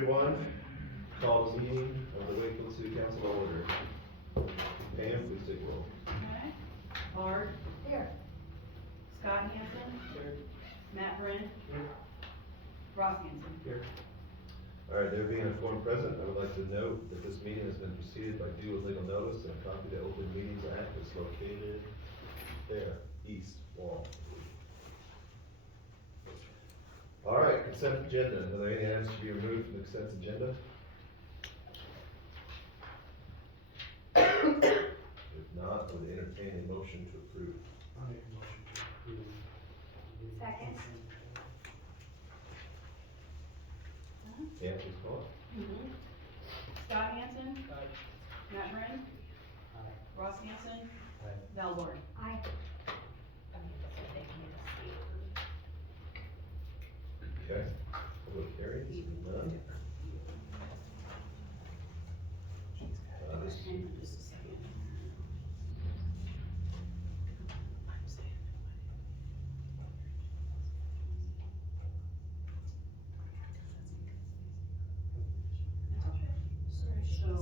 Everyone, call this meeting of the Wakefield City Council to order. Pam, please take roll. Okay. Bard. Here. Scott Hansen. Here. Matt Brin. Here. Ross Hansen. Here. All right, there being a quorum present, I would like to note that this meeting has been preceded by due and legal notice, and a copy of the Open Meetings Act is located there, east wall. All right, consent agenda. Are there any items to be removed from the consent agenda? If not, I would entertain a motion to approve. I'll make a motion to approve. Second. Yeah, please call it. Scott Hansen. Aye. Matt Brin. Aye. Ross Hansen. Aye. Val Bard. Aye. Okay, public hearings, none. This, Hang on just a second. So,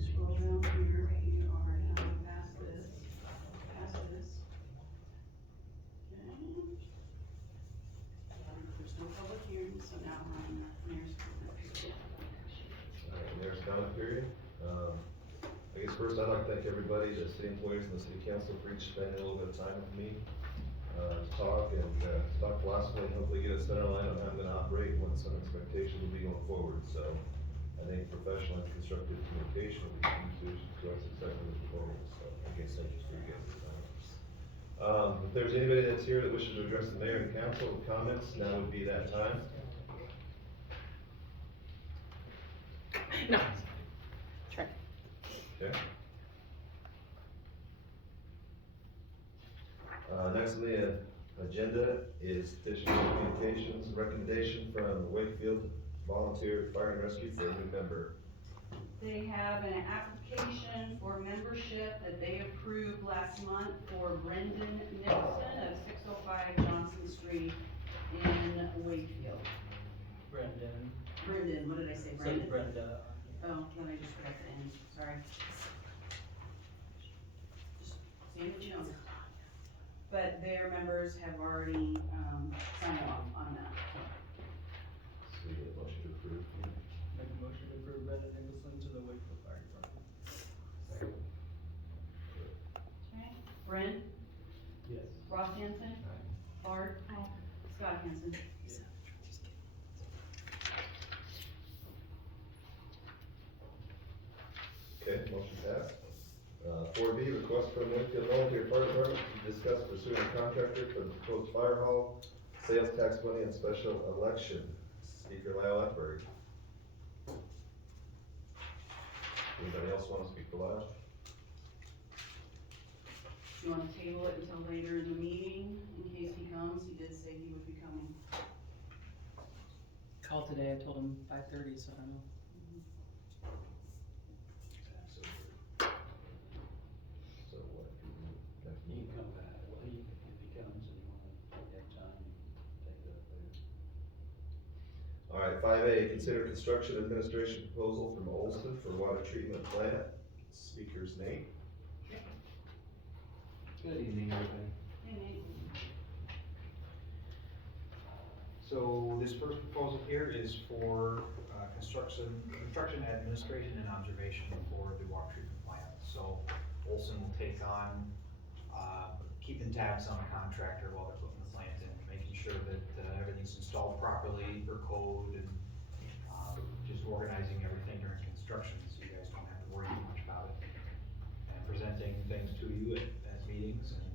scroll down here, you are now past this, past this. Okay. There's no public hearing, so now we're on mayor's comment. Mayor's comment period. I guess first I'd like to thank everybody, the city employees and the city council for each spending a little bit of time with me. Talk philosophically and hopefully get us center line on how I'm gonna operate and what some expectations will be going forward, so. I think professional and constructive communication will be key to our success moving forward, so I guess thank you for your time. If there's anybody that's here that wishes to address the mayor and council with comments, now would be that time. No. Sure. Okay. Next on the agenda is petition communications, recommendation from Wakefield Volunteer Fire and Rescue for a new member. They have an application for membership that they approved last month for Brendan Nixon of 605 Johnson Street in Wakefield. Brendan, what did I say, Brendan? Brenda. Oh, then I just forgot the N, sorry. Just Sandy Jones. But their members have already, signed off on that. So we get a motion to approve. Make a motion to approve Brenda Nicholson to the Wakefield Fire Department. Second. Okay. Brent, Yes. Ross Hansen, Bart, Aye. Scott Hansen. Okay, motion passed. 4B, request from Wakefield Volunteer Fire Department to discuss pursuing a contractor for the proposed fire hall, sales tax money and special election. Speaker Lyle Eckberg. Anybody else want to speak for Lyle? You wanna table it until later in the meeting, in case he comes, he did say he would be coming. Called today, I told him 5:30, so I don't know. So what? You can come back, well, if he comes and you wanna have time, take it up there. All right, 5A, consider construction administration proposal from Olson for water treatment plant. Speaker's Nate. Good evening, everybody. Hey, Nate. So this first proposal here is for construction administration and observation for the water treatment plant. So Olson will take on keeping tabs on the contractor while they're putting the plant in, making sure that everything's installed properly per code and just organizing everything during construction so you guys don't have to worry too much about it. And presenting things to you at meetings and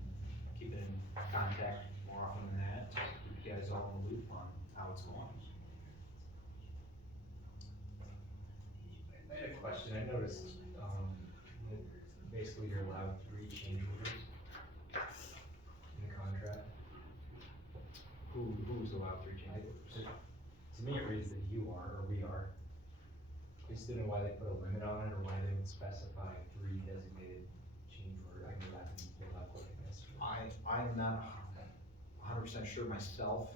keeping in contact more often than that, just to keep you guys all in the loop on how it's going. I had a question. I noticed, that basically you're allowed 3 change orders in the contract. Who's allowed 3 change orders? To me, it reads that you are, or we are. I just didn't know why they put a limit on it, or why they would specify 3 designated change orders. I can go back and pull it up quick. I'm not 100% sure myself.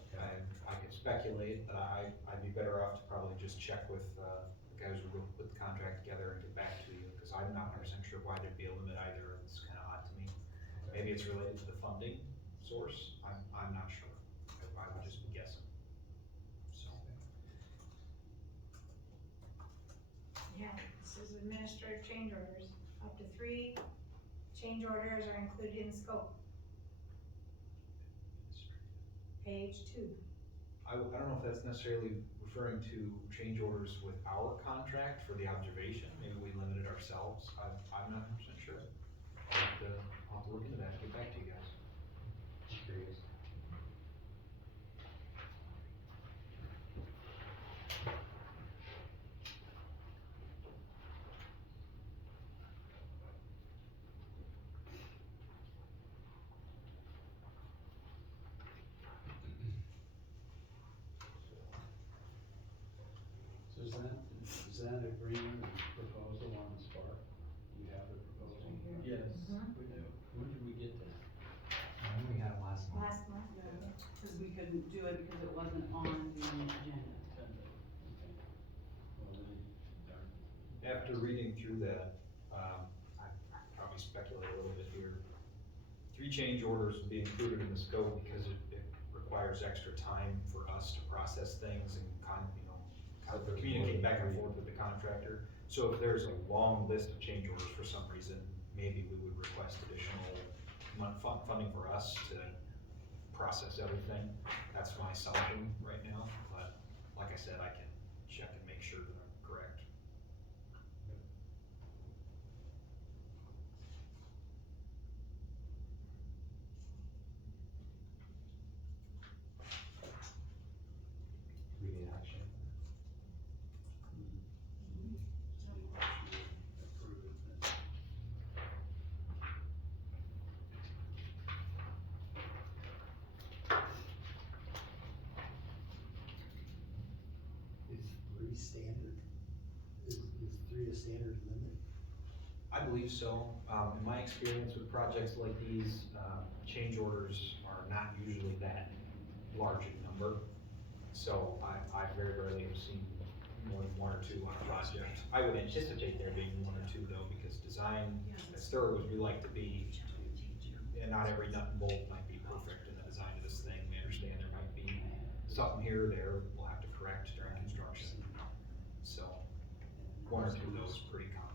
I could speculate, but I'd be better off to probably just check with, the guys who will put the contract together and get back to you, because I'm not 100% sure why there'd be a limit either. It's kind of odd to me. Maybe it's related to the funding source. I'm not sure. I would just be guessing. So, Yeah, this is administrative change orders. Up to 3 change orders are included in scope. Page 2. I don't know if that's necessarily referring to change orders with our contract for the observation. Maybe we limited ourselves. I'm not 100% sure. I'll have to look into that and get back to you guys. Curious. So is that agreement and proposal on the Spark? You have the proposal? Yes, Mhm. we do. When did we get that? I think we had it last month. Last month. Cause we couldn't do it because it wasn't on the agenda. Okay. Well, then, darn. After reading through that, I probably speculate a little bit here. 3 change orders would be included in the scope because it requires extra time for us to process things and communicate back and forth with the contractor. So if there's a long list of change orders for some reason, maybe we would request additional funding for us to process everything. That's my assumption right now, but like I said, I can check and make sure that I'm correct. We need action. Approve it, then. Is 3 standard? Is 3 a standard limit? I believe so. In my experience with projects like these, change orders are not usually that large in number. So I very rarely have seen more than 1 or 2 on a project. I would anticipate there being 1 or 2 though, because design, as thorough as we like to be, and not every nut and bolt might be perfect in the design of this thing. We understand there might be something here or there we'll have to correct during construction. So 1 or 2 of those is pretty common.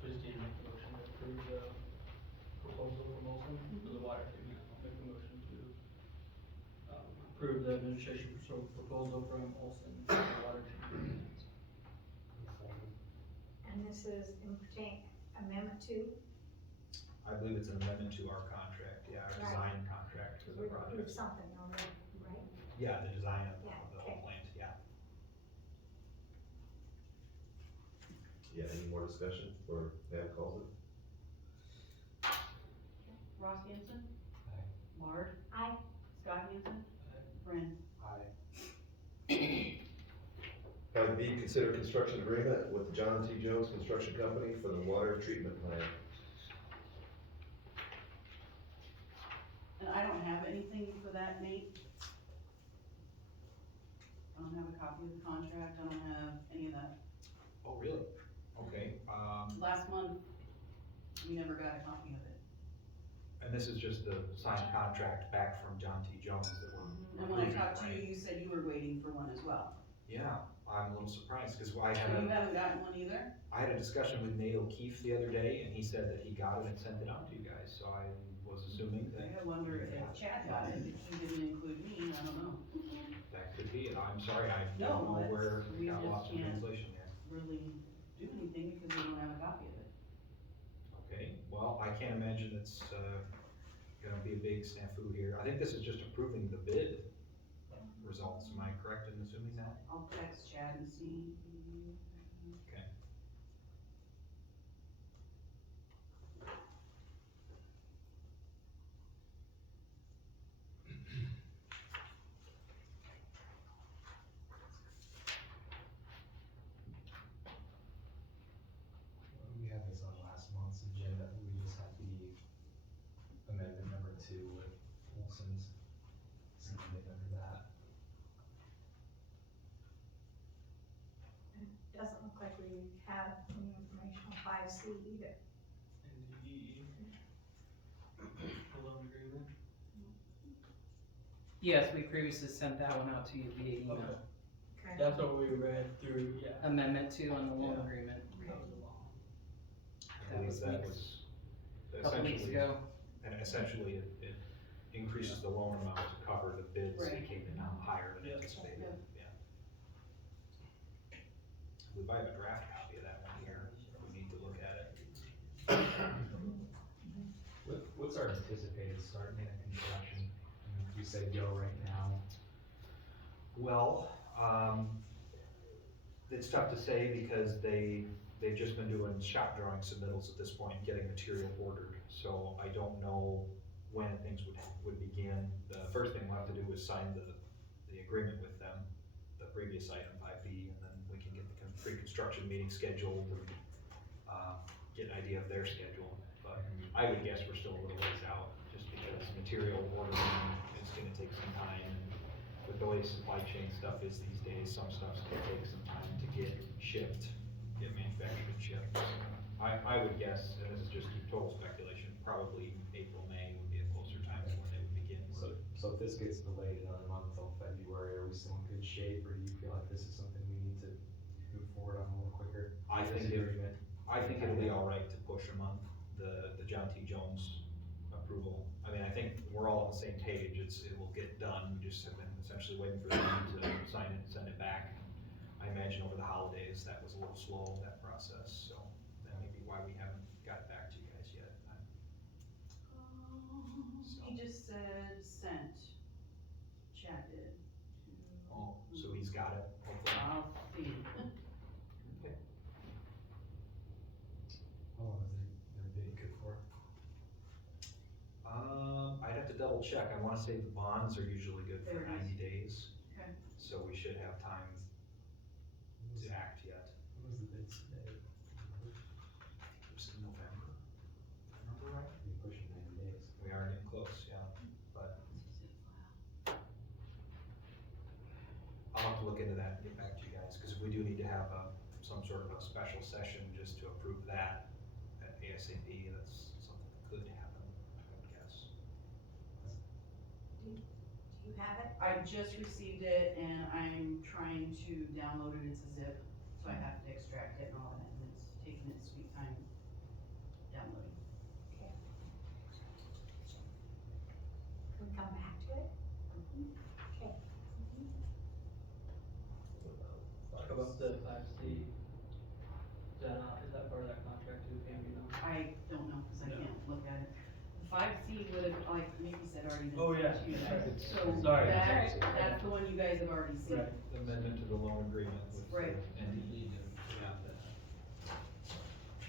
Christine, make a motion to approve the proposal from Olson for the water treatment. I'll make a motion to, approve the administration proposal from Olson for the water treatment. And this is in pertain amendment 2. I believe it's an amendment to our contract, yeah, our Right. design contract for the We've approved project. something already, right? Yeah, the design of Yeah, the okay. whole plant, yeah. Yeah, any more discussion, or Pam calls it? Ross Hanson, Aye. Bard, Aye. Scott Hanson, Aye. Brent. Aye. 5B, consider construction agreement with the John T. Jones Construction Company for the water treatment plant. And I don't have anything for that, Nate. I don't have a copy of the contract, I don't have any of that. Oh, really? Okay, Last month, we never got a copy of it. and this is just the signed contract back from John T. Jones that we're. And when I approving, talked to right? you, you said you were waiting for one as well. Yeah, I'm a little surprised, cause So you haven't gotten one either? I had a discussion with Nate O'Keefe the other day, and he said that he got it and sent it out to you guys, so I was assuming that I wonder if Chad got it, if he didn't include me, I don't know. that could be it. I'm sorry, I No, don't know that's- where it we got just lost in can't. translation there. Really do anything because we don't have a copy of it. Okay, well, I can't imagine it's, gonna be a big snafu here. I think this is just approving the bid results. Am I correct in assuming that? I'll text Chad and see. Okay. We had have any information on 5C either. And the the loan agreement. Yes, we previously sent that one out to you via email. Okay. Okay. That's what we read through, yeah. Amendment 2 on the loan Yeah. agreement, That was a long. I That was believe that weeks- was a couple weeks essentially, ago. And essentially, it increases the loan amount to cover the bids that Right. came in higher than Yeah. anticipated, Yeah. yeah. I believe I have a draft copy of that one here, if we need to look at it. What's our anticipated start date of construction? I mean, if we say go right now, Well, it's tough to say because they've just been doing shop drawing submittals at this point, getting material ordered. So I don't know when things would begin. The first thing we'll have to do is sign the agreement with them, the previous item 5B, and then we can get the pre-construction meeting scheduled and, get an idea of their schedule. But I would guess we're still a little ways out, just because material ordering is gonna take some time. And with the way supply chain stuff is these days, some stuff's gonna take some time to get shipped, get manufactured and shipped. So I would guess, and this is just total speculation, probably April, May would be a closer time to when they would begin. so if this gets delayed another month till February, are we still in good shape, or do you feel like this is something we need to move forward on a little quicker? I This think agreement? I think it'll be all right to push a month, the John T. Jones approval. I mean, I think we're all on the same page, it will get done, we just have been essentially waiting for them to sign it and send it back. I imagine over the holidays, that was a little slow, that process, so that may be why we haven't got it back to you guys yet. He just said sent. Chad did. Oh, so he's got it, hopefully. I'll see. How long is their bid good for? I'd have to double check, I wanna say the bonds are usually good for 30. 90 days. Okay. So we should have time to act yet. When was the bid submitted? It was in November, if I remember right? You're pushing 90 days. We are getting close, yeah, but I'll have to look into that and get back to you guys, cause we do need to have some sort of a special session just to approve that at ASAP, that's something that could happen, I would guess. Do you have it? I just received it and I'm trying to download it, it's a zip, so I have to extract it and all that, and it's taking its sweet time downloading. Okay. Can we come back to it? Okay. How about the 5C? Is that part of that contract too, can we know? I don't know, cause I No. can't look at it. 5C would have, like Mickey said, already been Oh, sent yeah, to you that's guys. right. So Sorry. that's the one you guys have already seen. Right. Amendment to the loan agreement with the Right. NDE. Yeah.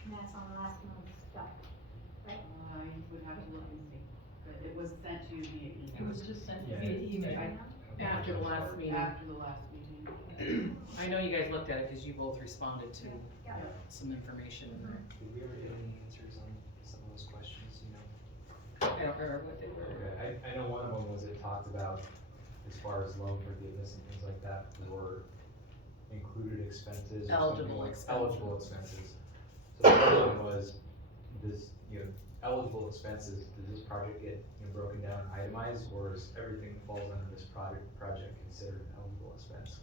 And that's on last month's stuff, right? I would have to look and see, but it was sent to you via email. It was just sent Yeah. via email I- after the last meeting. After the last meeting. I know you guys looked at it because you both responded to Yeah. some information in there. Did we ever get any answers on some of those questions, you know? I don't remember what they were. Okay, I know one of them was it talked about, as far as loan forgiveness and things like that, were included expenses. or something Eligible like- expenses. Eligible expenses. So the other one was, this, eligible expenses, does this project get, broken down, itemized, or is everything that falls under this project considered an eligible expense?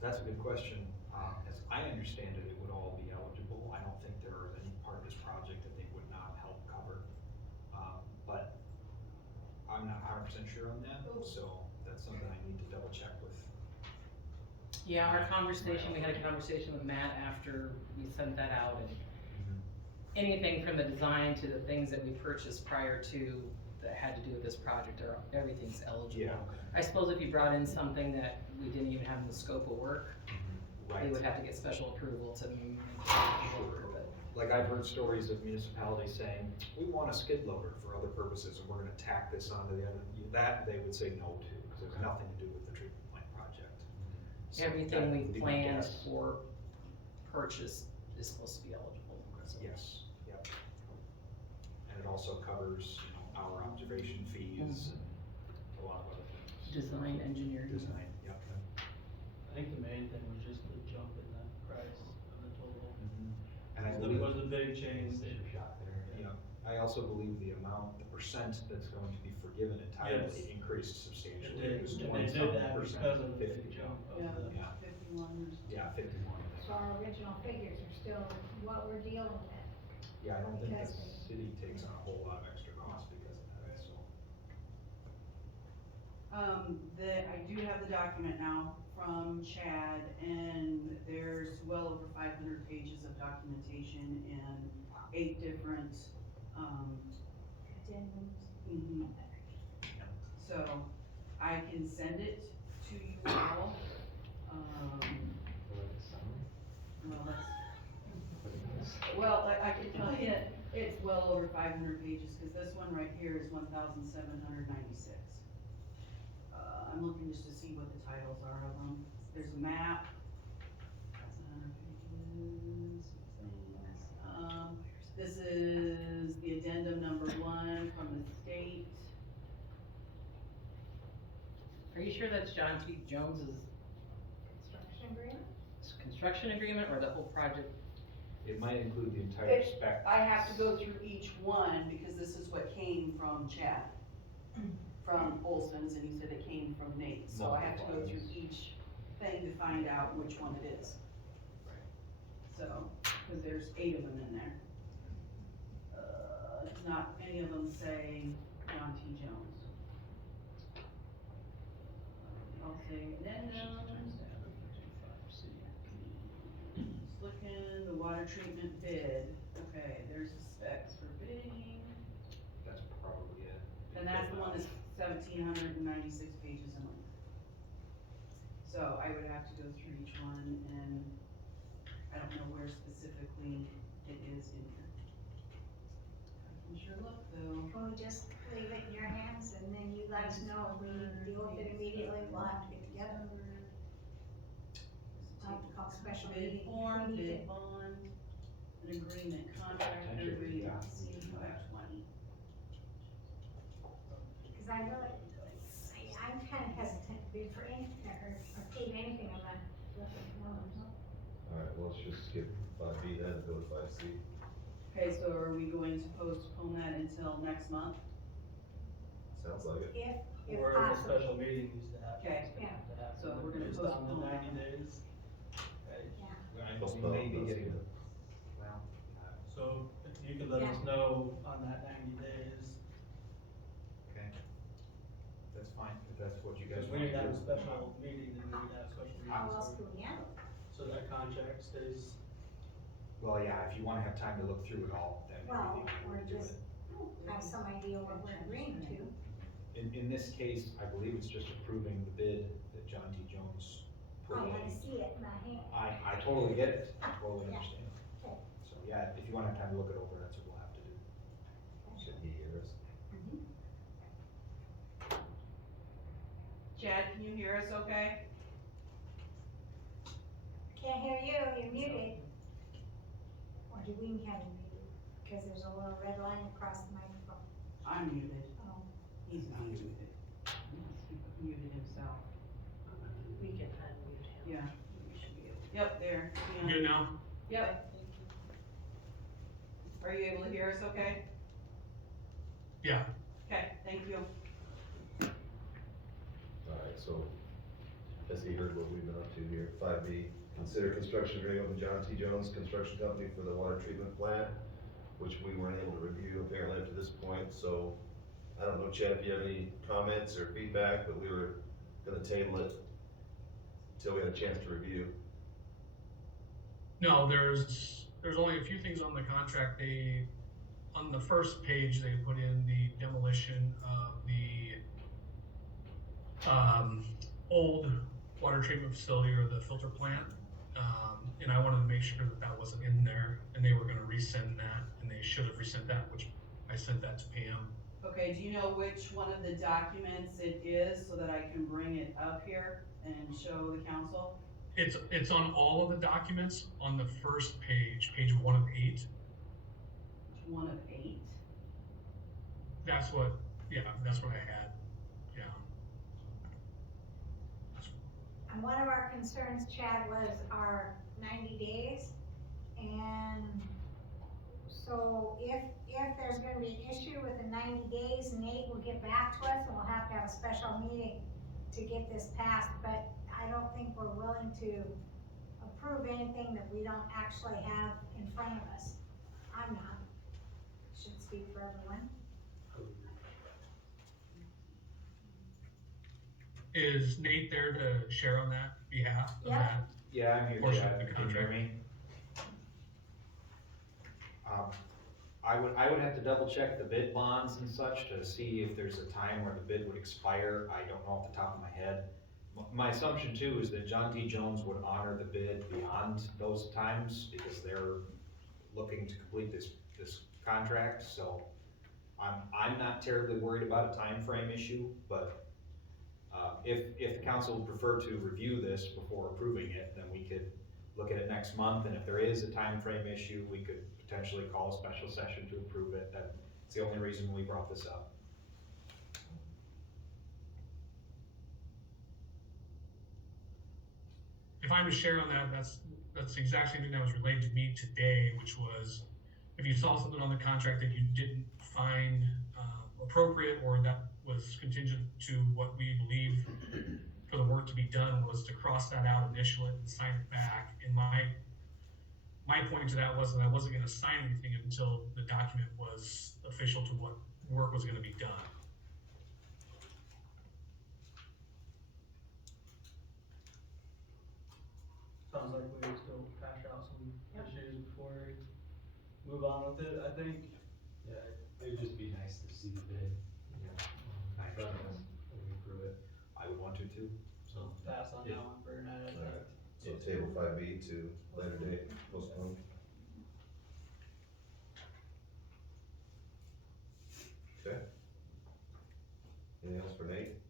That's a good question. As I understand it, it would all be eligible. I don't think there is any part of this project that they would not help cover. But I'm not 100% sure on that, so that's something I need to double check with. Yeah, our conversation, we had a conversation with Matt after we sent that out, and anything from the design to the things that we purchased prior to that had to do with this project, or everything's eligible. Yeah. I suppose if you brought in something that we didn't even have in the scope of work, they Right. would have to get special approval to make it work, but. Like I've heard stories of municipalities saying, we want a skid loader for other purposes and we're gonna tack this onto the end. That they would say no to, because there's nothing to do with the treatment plant project. So Everything that we would be my planned guess. for purchase is supposed to be eligible, so. Yes, yep. And it also covers, our observation fees and a lot of other things. Design engineering. Design, yep. I think the main thing was just the jump in the price of the the bidding change, Save a shot there. Yeah, I also believe the amount, the percent that's going to be forgiven entirely Yes. increased it substantially. did, It was and 20 they did something that percent, because of the 50, big jump of Yeah. the. Yeah, 51 or something. yeah, 51, I think. So our original figures are still what we're dealing with. Yeah, I don't think the Because city takes on a whole lot of extra cost because of that, so. I do have the document now from Chad, and there's well over 500 pages of documentation and 8 different, addendums. mhm. So, I can send it to you all, well, well, I can tell you, it's well over 500 pages, cause this one right here is 1,796. I'm looking just to see what the titles are of them. There's a map. That's 100 pages. This is the addendum number 1 from the state. Are you sure that's John T. Jones's Construction agreement? construction agreement or the whole project? It might include the entire It- spec. I have to go through each one because this is what came from Chad, from Olson's, and he said it came from Nate. So I have to go through each thing to find out which one it is. So, cause there's 8 of them in there. Not any of them say John T. Jones. I'll say addendums. Just looking, the water treatment bid, okay, there's the specs for bidding, That's probably it. and that's the one that's 1,796 pages in length. So I would have to go through each one, and I don't know where specifically it is in here. I can sure look though. We'll just leave it in your hands and then you let us know if we need to deal with it immediately, we'll have to get together. I'll have to call a special Bid meeting if form, we need bid to. bond, an agreement, contractor Potentially, agreement, yeah. C520. Cause I'm kinda hesitant to bid for anything, or pay anything on that. Alright, well, let's just skip 5B then and go to 5C. Okay, so are we going to postpone that until next month? Sounds like it. If Or the possible. special meeting needs to happen. Okay. It's gonna have to happen. So we're gonna Based on the postpone that 90 one. days. Okay, Yeah, We may be getting, well, so if you could let us know on that 90 days, okay. That's fine, if that's what you guys because want we need to to have a do. special meeting, then we need to have a special how else meeting, do we handle it? so that contract stays. Well, yeah, if you wanna have time to look through it all, then Well, maybe we or would do just it. have some idea what we're agreeing to. In this case, I believe it's just approving the bid that John T. Jones put I in. wanna see it in my hand. I totally get it, I totally Yeah. understand. Okay. So, yeah, if you wanna have time to look it over, that's what we'll have to do. Should he hear us? Chad, can you hear us okay? Can't hear you, you're muted. Or do we have you muted? Cause there's a little red line across the microphone. I'm muted. Oh. He's not muted. He muted himself. We can unmute him. Yeah. we should be able- Yep, there. Yeah. Good now? Yep. Are you able to hear us okay? Yeah. Okay, thank you. Alright, so, has he heard what we've been up to here? 5B, consider construction agreement with John T. Jones Construction Company for the water treatment plant, which we weren't able to review apparently up to this point, so, I don't know, Chad, if you have any comments or feedback, but we were gonna table it until we had a chance to review. No, there's only a few things on the contract. On the first page, they put in the demolition of the, old water treatment facility or the filter plant. And I wanted to make sure that that wasn't in there, and they were gonna resend that, and they should have resent that, which I sent that to Pam. Okay, do you know which one of the documents it is so that I can bring it up here and show the council? It's on all of the documents on the first page, page 1 of 8. One of 8? That's what I had, yeah. And one of our concerns, Chad, was our 90 days, and So if there's gonna be an issue within 90 days, Nate will get back to us and we'll have to have a special meeting to get this passed, but I don't think we're willing to approve anything that we don't actually have in front of us. I'm not. Should speak for everyone. Is Nate there to share on that behalf of Yeah. that? Yeah, I'm here, Portion of Chad. the Can you hear contract. me? I would have to double check the bid bonds and such to see if there's a time where the bid would expire. I don't know off the top of my head. My assumption too is that John T. Jones would honor the bid beyond those times because they're looking to complete this contract, so I'm not terribly worried about a time frame issue, but if the council would prefer to review this before approving it, then we could look at it next month, and if there is a time frame issue, we could potentially call a special session to approve it. That's the only reason we brought this up. If I'm to share on that, that's the exact same thing that was relayed to me today, which was if you saw something on the contract that you didn't find appropriate or that was contingent to what we believe for the work to be done, was to cross that out, initial it, and sign it back. And my point to that was that I wasn't gonna sign anything until the document was official to what work was gonna be done. Sounds like we would still hash out some issues before we move on with it, I think. Yeah, it would just be nice to see the bid. When we approve it. I would want to too. So pass on that one for tonight, I think. So table 5B to later date, postpone. Okay. Anything else for Nate?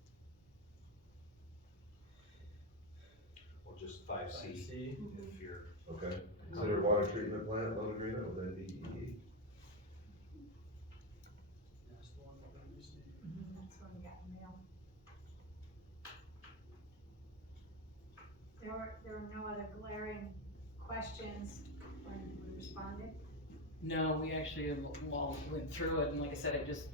Or just 5C, 5C. if you're. Okay. Consider water treatment plant loan agreement with NDEE. That's the one that we received. That's what we got in the mail. There were no other glaring questions when we responded. No, we actually all went through it, and like I said, it just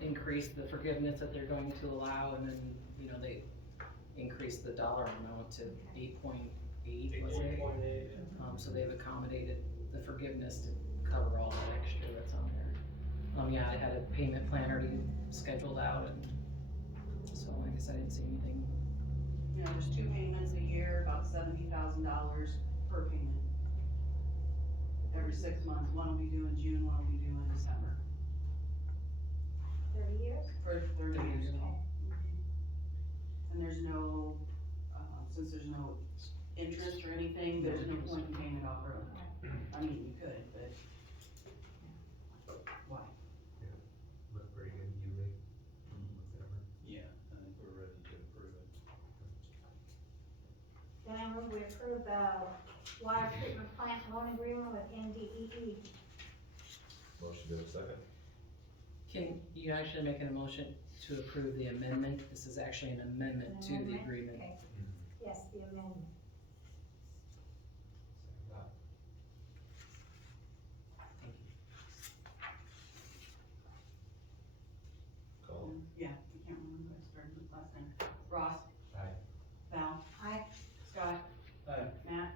increased the forgiveness that they're going to allow, and then, you know, they increased the dollar amount to 8.8, was it? 8.8. So they've accommodated the forgiveness to cover all that extra that's on there. Yeah, I had a payment plan already scheduled out, and so I guess I didn't see anything. You know, there's 2 payments a year, about $70,000 per payment. Every 6 months, one will be due in June, one will be due in December, 30 years? for 30 years. Okay. And there's no, since there's no interest or anything, there's no point in paying it off early. I mean, you could, but why? Look pretty good, you Lee. Whatever. Yeah, I think we're ready to approve it. Then I move we approve the water treatment plant loan agreement with NDEE. Motion to a second. Can you actually make an motion to approve the amendment? This is actually an amendment to the Amendment? agreement. Okay. Yes, the amendment. Call. Yeah, I can't remember, I started with last name. Ross? Aye. Val? Aye. Scott? Aye. Matt?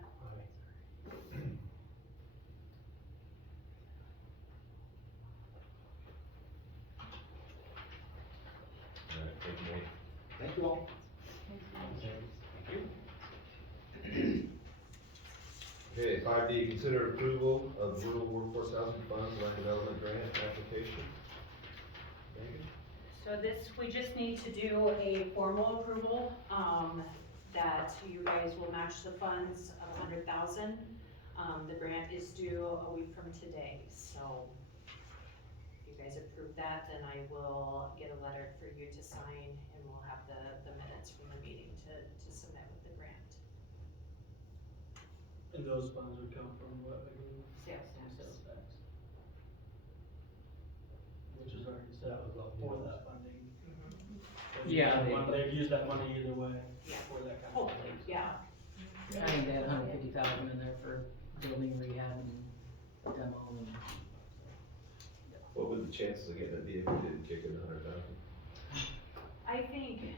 Alright, thank you, Nate. Thank you all. Okay, 5D, consider approval of rural workforce housing funds land development grant application. Megan? So this, we just need to do a formal approval, that you guys will match the funds of 100,000. The grant is due a week from today, so if you guys approve that, then I will get a letter for you to sign, and we'll have the minutes from the meeting to submit with the grant. And those funds would come from what, again? Sales tax. Sales tax. Which is already set That was all for yours. that funding. Yeah, They've used that money either way Yeah. for that kind of. Hopefully, yeah. I think they had 150,000 in there for building rehab and demo and What would the chances of getting it be if we didn't kick in 100,000? I think,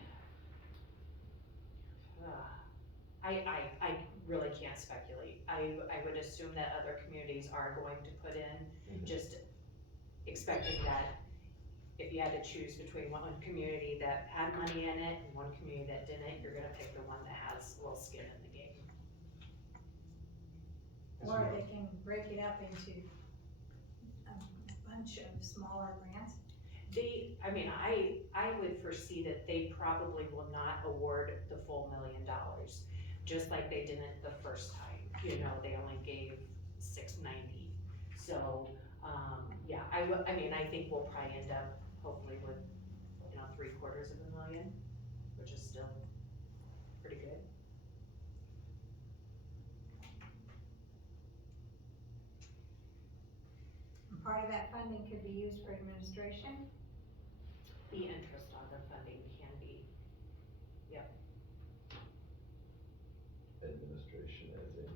I really can't speculate. I would assume that other communities are going to put in, just expecting that if you had to choose between one community that had money in it and one community that didn't, you're gonna pick the one that has a little skin in the game. Or they can break it up into a bunch of smaller grants. I would foresee that they probably will not award the full $1 million, just like they didn't the first time. You know, they only gave 690. So, yeah, I think we'll probably end up hopefully with, $750,000, which is still pretty good. And part of that funding could be used for administration. The interest on the funding can be, Administration as in?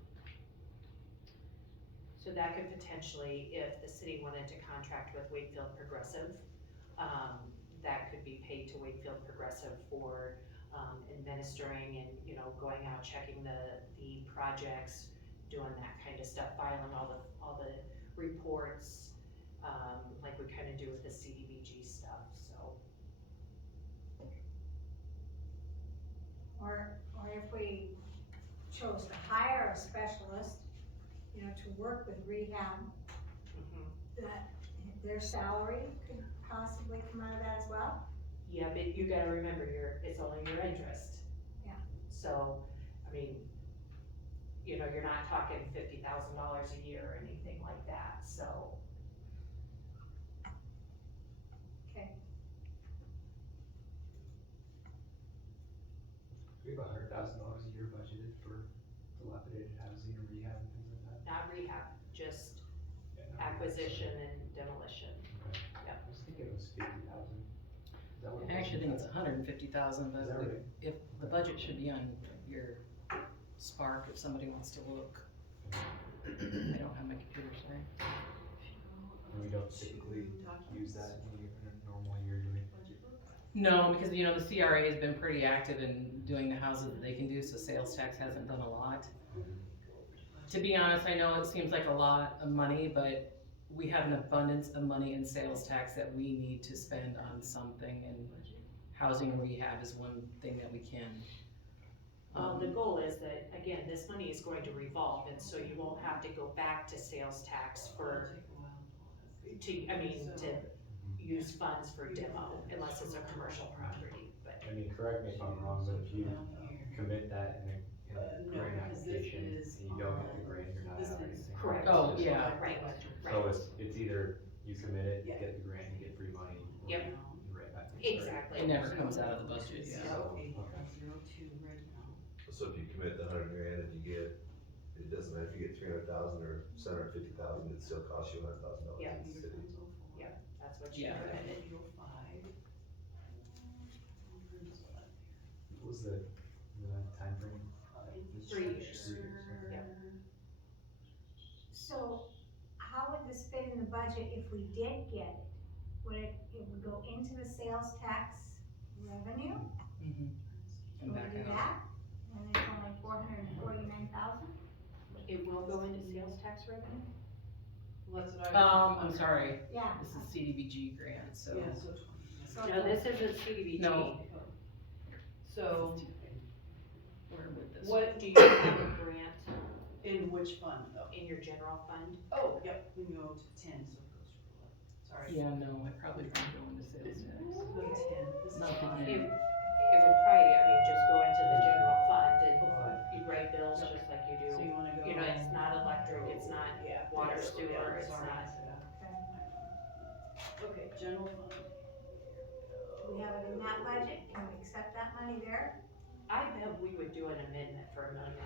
so that could potentially, if the city wanted to contract with Wakefield Progressive, that could be paid to Wakefield Progressive for, administering and, going out, checking the projects, doing that kind of stuff, filing all the reports, like we kind of do with the CDBG stuff, so. Or if we chose to hire a specialist, to work with rehab, that their salary could possibly come out of that as well. Yeah, but you gotta remember, it's only your interest. Yeah. So, you're not talking $50,000 a year or anything like that, so. Okay. We have $100,000 a year budgeted for dilapidated housing or rehab and things like that. Not rehab, just Yeah, not rehab, acquisition sorry. and demolition. Okay. Yeah. I was thinking it was 50,000. Is that what it I was? actually think it's 150,000, but Is that right? if the budget should be on your Spark, if somebody wants to look. I don't have my computer, sorry. And we don't typically use that in a normal year, do we? No, because the CRA has been pretty active in doing the houses that they can do, so sales tax hasn't done a lot. To be honest, I know it seems like a lot of money, but we have an abundance of money in sales tax that we need to spend on something, and housing and rehab is one thing that we can. The goal is that, again, this money is going to revolve, and so you won't have to go back to sales tax to use funds for demo, unless it's a commercial property, but. Correct me if I'm wrong, but if you commit that in a grant application and you don't get the grant, you're not out anything. Correct. Oh, yeah. Right. So it's either you commit it, get the grant, you get free money, or Yep. you write back. the grant. Exactly. It never comes out of the budget, yeah. So, okay. So if you commit the 100,000 and you get, it doesn't matter if you get 300,000 or 750,000, it still costs you $100,000 Yeah. in the city. That's what you Yeah. committed. What was the timeframe? 3 years. 3 years, yeah. So how would this fit in the budget if we did get it? It would go into the sales tax revenue? And Can we back do out. that? And it's only 449,000? It will go into sales tax revenue? I'm sorry, Yeah. this is CDBG grant, so. So No, this isn't CDBG. No. So, Where would this? What, do you have a grant in which fund though? in your general fund? Oh, yep, we can go to 10, so it goes for what? Sorry. Yeah, no, I probably wouldn't go into sales tax. Go to 10, this is Not the fine. It would probably, just go into the general fund and you write bills just like you So you do. wanna go? It's not electric, it's not Yeah. water, yeah, sewer, it's sorry. not. Okay, general fund. Do we have it in that budget? Can we accept that money there? I bet we would do an amendment for $1 million,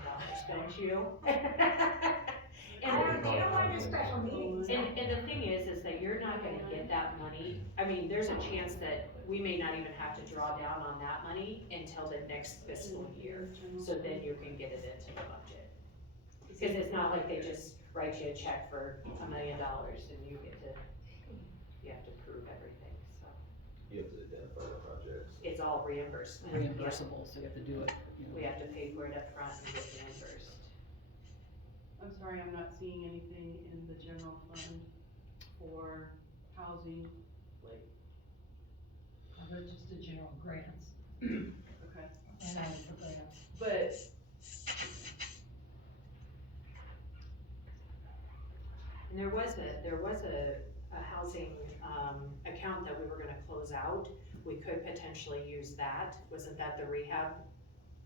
don't you? They don't want to do special meetings. And the thing is that you're not gonna get that money, there's a chance that we may not even have to draw down on that money until the next fiscal year, so then you can get it into the budget. Cause it's not like they just write you a check for $1 million and you get to, you have to prove everything, so. You have to identify the projects. It's all reimbursement. Reimbursable, so you have to do it, you know. We have to pay for it up front and get reimbursed. I'm sorry, I'm not seeing anything in the general fund for housing, like, They're just a general grants, okay. and I for grants. But And there was a housing, account that we were gonna close out. We could potentially use that. Wasn't that the rehab?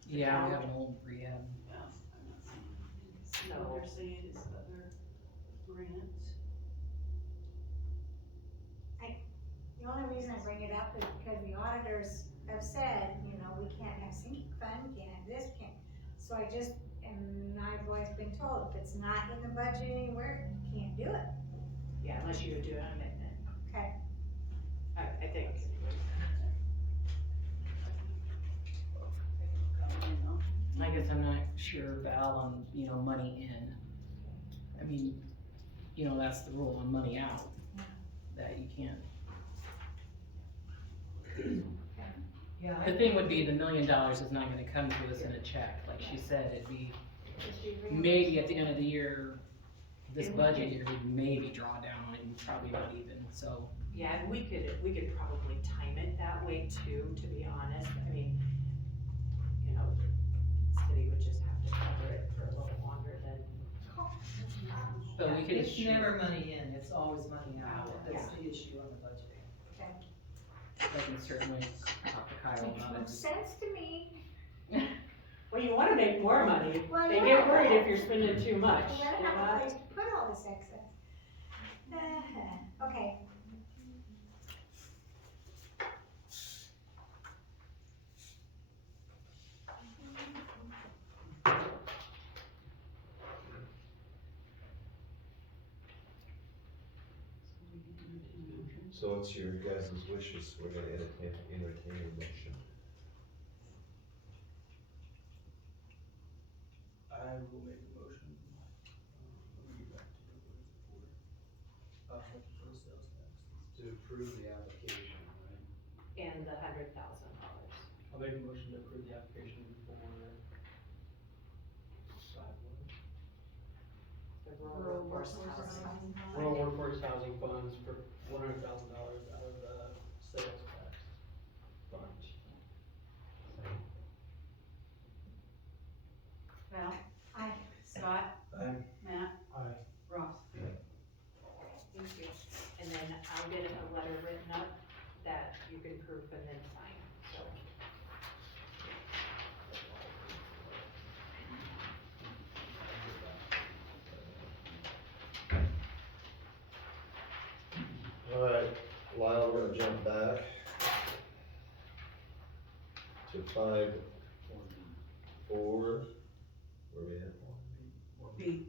Yeah, we have an old rehab. yeah, I'm not seeing anything. So- What they're saying is other grant. The only reason I bring it up is because the auditors have said, you know, we can't have sinking fund, can't have this, can't. So I just, and I've always been told, if it's not in the budget anywhere, you can't do it, Yeah, unless you do a commitment. okay? I think. I guess I'm not sure, Val, on, you know, money in. I mean, you know, that's the rule on money out, that you can't. Yeah, The thing would be, the $1 million is not gonna come to us in a check, like she said, it'd be maybe at the end of the year, this budget year, we'd maybe draw down on it, and probably not even, so. Yeah, and we could probably time it that way too, to be honest. I mean, you know, the city would just have to cover it for a little longer than. But we could. it's never money in, it's always money out, that's Yeah. the issue on the budgeting. I can certainly talk to Kyle Makes about no it. sense to me. Well, you wanna make more money. Well, They yeah. get worried if you're spending too much. We gotta you know? have a place to put all this excess. Okay. So it's your guys' wishes, we're gonna entertain a motion. I will make a motion, let me get back to it, what is it for? For the sales tax. To approve the application, right? And the $100,000. I'll make a motion to approve the application for The rural workforce housing. rural workforce housing funds for $100,000 out of the sales tax fund. Val? Aye. Scott? Aye. Matt? Aye. Ross? Thank you. And then I'll get a letter written up that you can proof and then sign, so. Alright, Lyle, we're gonna jump back to 5-4, where we at? B.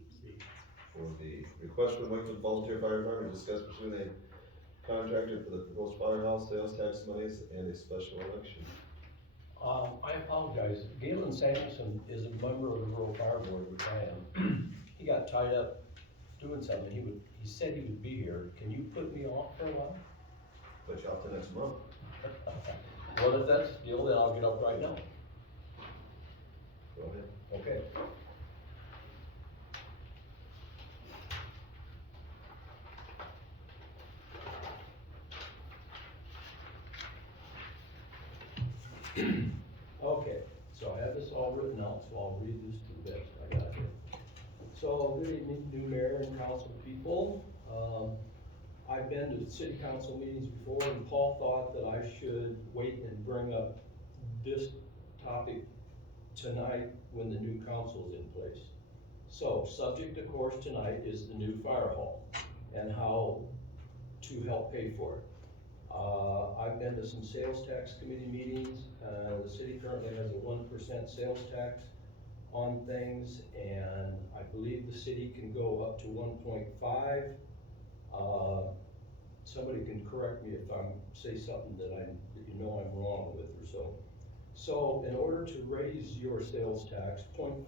4B, request from Wakefield Volunteer Fire Department to discuss pursuing a contractor for the proposed firehouse, sales tax monies, and a special election. I apologize, Galen Sampson is a member of the rural fire board, which I am. He got tied up doing something, he said he would be here, can you put me off for a while? Put you off to next month. Well, if that's the deal, then I'll get up right now. Go ahead. Okay. Okay, so I have this all written out, so I'll read this to the best I got here. So, good evening, new mayor and council people. I've been to city council meetings before, and Paul thought that I should wait and bring up this topic tonight when the new council is in place. So, subject of course tonight is the new fire hall and how to help pay for it. I've been to some sales tax committee meetings. The city currently has a 1% sales tax on things, and I believe the city can go up to 1.5. Somebody can correct me if I say something that you know I'm wrong with or so. So in order to raise your sales tax 0.5%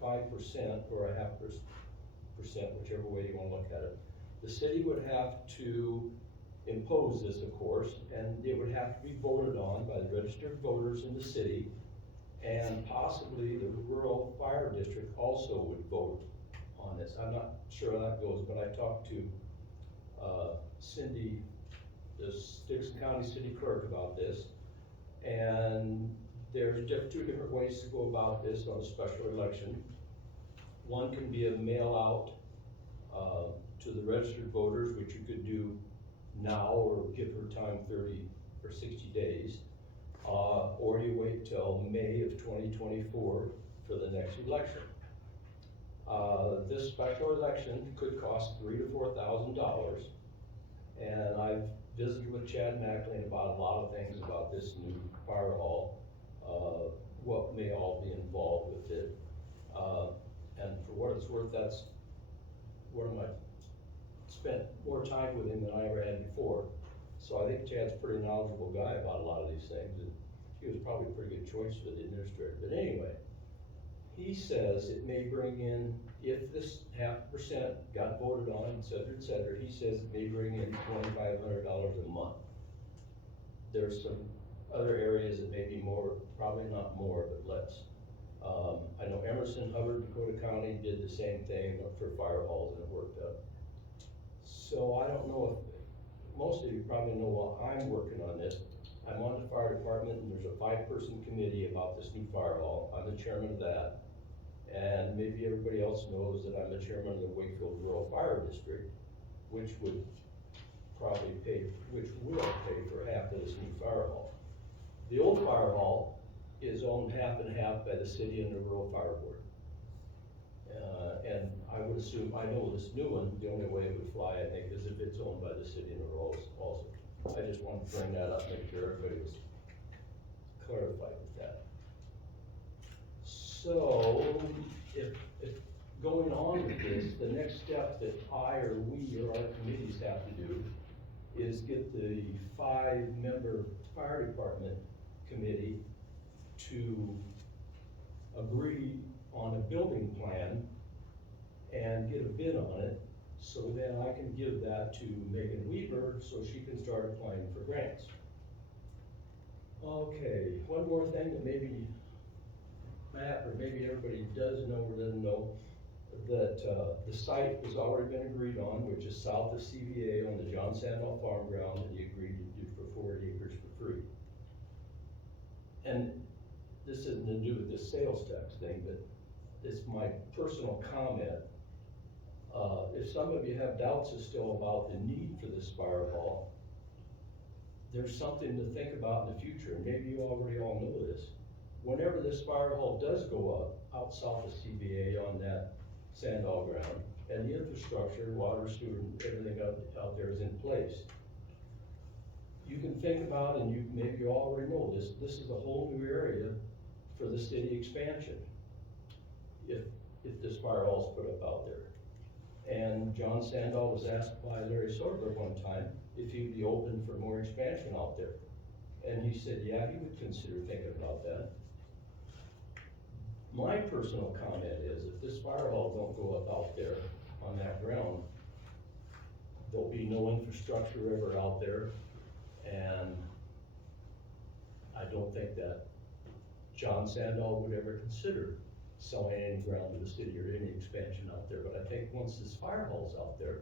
or a 0.5%, whichever way you want to look at it, the city would have to impose this, of course, and it would have to be voted on by the registered voters in the city, and possibly the rural fire district also would vote on this. I'm not sure how that goes, but I talked to, Cindy, the Dixon County City Clerk, about this, and there's two different ways to go about this on a special election. One can be a mail out, to the registered voters, which you could do now or give her time 30 or 60 days. Or you wait till May of 2024 for the next election. This special election could cost $3,000 to $4,000. And I've visited with Chad Macklin about a lot of things about this new fire hall, what may all be involved with it. And for what it's worth, that's where I spent more time with him than I ever had before. So I think Chad's a pretty knowledgeable guy about a lot of these things, and he was probably a pretty good choice for the administrator. But anyway, he says it may bring in, if this 0.5% got voted on, et cetera, he says it may bring in $2,500 a month. There's some other areas that may be more, probably not more, but less. I know Emerson, Hubbard, Dakota County did the same thing for fire halls, and it worked out. So I don't know if, most of you probably know while I'm working on this, I'm on the fire department, and there's a 5-person committee about this new fire hall. I'm the chairman of that. And maybe everybody else knows that I'm the chairman of the Wakefield Rural Fire District, which would probably pay, which will pay for half of this new fire hall. The old fire hall is owned half and half by the city and the rural fire board. And I would assume, I know this new one, the only way it would fly, I think, is if it's owned by the city and the rural also. I just wanted to bring that up, make sure everybody was clarified with that. So, if going on with this, the next step that I or we or our committees have to do is get the 5-member fire department committee to agree on a building plan and get a bid on it, so then I can give that to Megan Weaver so she can start applying for grants. Okay, one more thing that maybe Matt, or maybe everybody does know or doesn't know, that the site has already been agreed on, which is south of CVA on the John Sandall farm ground that he agreed to do for 40 acres for free. And this isn't to do with this sales tax thing, but it's my personal comment. If some of you have doubts still about the need for this fire hall, there's something to think about in the future, and maybe you already all know this. Whenever this fire hall does go up out south of CBA on that Sandall ground, and the infrastructure, water, sewer, everything out there is in place, you can think about, and maybe you already know this is a whole new area for the city expansion, if this fire hall's put up out there. And John Sandall was asked by Larry Sorber one time if he'd be open for more expansion out there. And he said, yeah, he would consider thinking about that. My personal comment is, if this fire hall don't go up out there on that ground, there'll be no infrastructure ever out there, and I don't think that John Sandall would ever consider selling any ground to the city or any expansion out there. But I think once this fire hall's out there,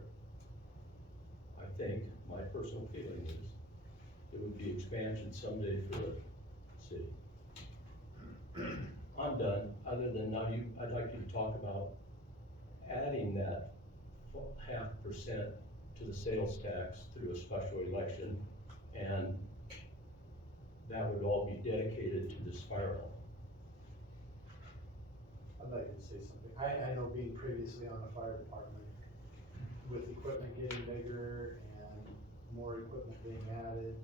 I think my personal feeling is there would be expansion someday for the city. I'm done, other than now I'd like you to talk about adding that 0.5% to the sales tax through a special election, and that would all be dedicated to this fire hall. I'd like to say something. I know being previously on the fire department, with equipment getting bigger and more equipment being added,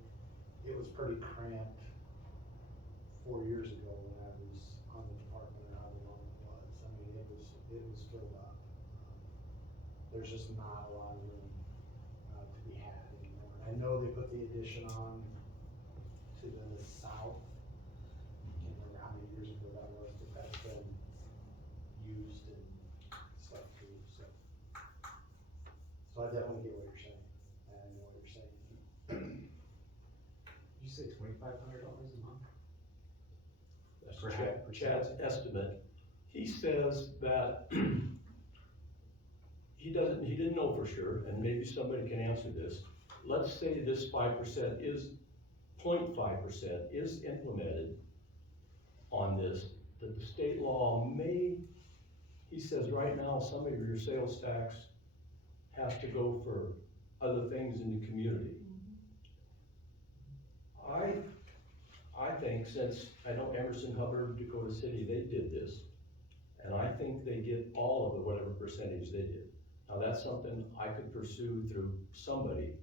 it was pretty cramped 4 years ago when I was on the department, or however long it was. I mean, it was filled up. There's just not a lot of room to be had anymore. And I know they put the addition on to the south. I can't remember how many years ago that was, but that's been used and stuff too, so. So I definitely get what you're saying, and I know what you're saying. $2,500 a month? That's For Chad, half Chad's estimate. He says that he didn't know for sure, and maybe somebody can answer this. Let's say this 5% is, 0.5% is implemented on this, that the state law may, he says right now, some of your sales tax has to go for other things in the community. I think since, I know Emerson, Hubbard, Dakota City, they did this, and I think they get all of the whatever percentage they did. Now, that's something I could pursue through somebody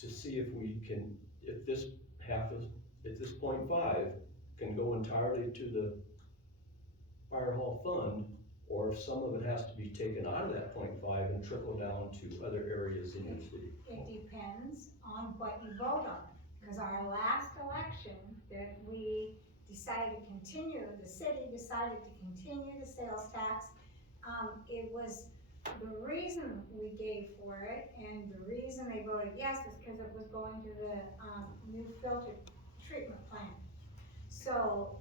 to see if we can, if this 0.5 can go entirely to the fire hall fund, or if some of it has to be taken out of that 0.5 and trickle down to other areas in your city. It depends on what you vote on, because our last election that we decided to continue, the city decided to continue the sales tax. It was, the reason we gave for it and the reason they voted yes is because it was going to the, new filter treatment plant. So,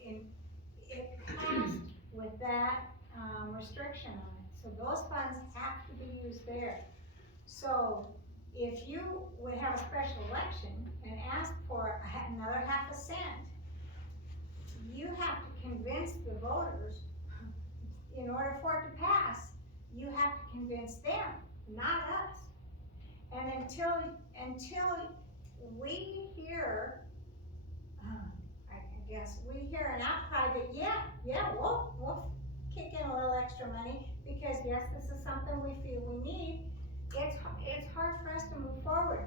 it passed with that, restriction on it. So those funds have to be used there. So if you would have a special election and ask for another half a cent, you have to convince the voters, in order for it to pass, you have to convince them, not us. And until we hear, I guess, we hear an outcry that, yeah, we'll kick in a little extra money, because yes, this is something we feel we need, it's hard for us to move forward.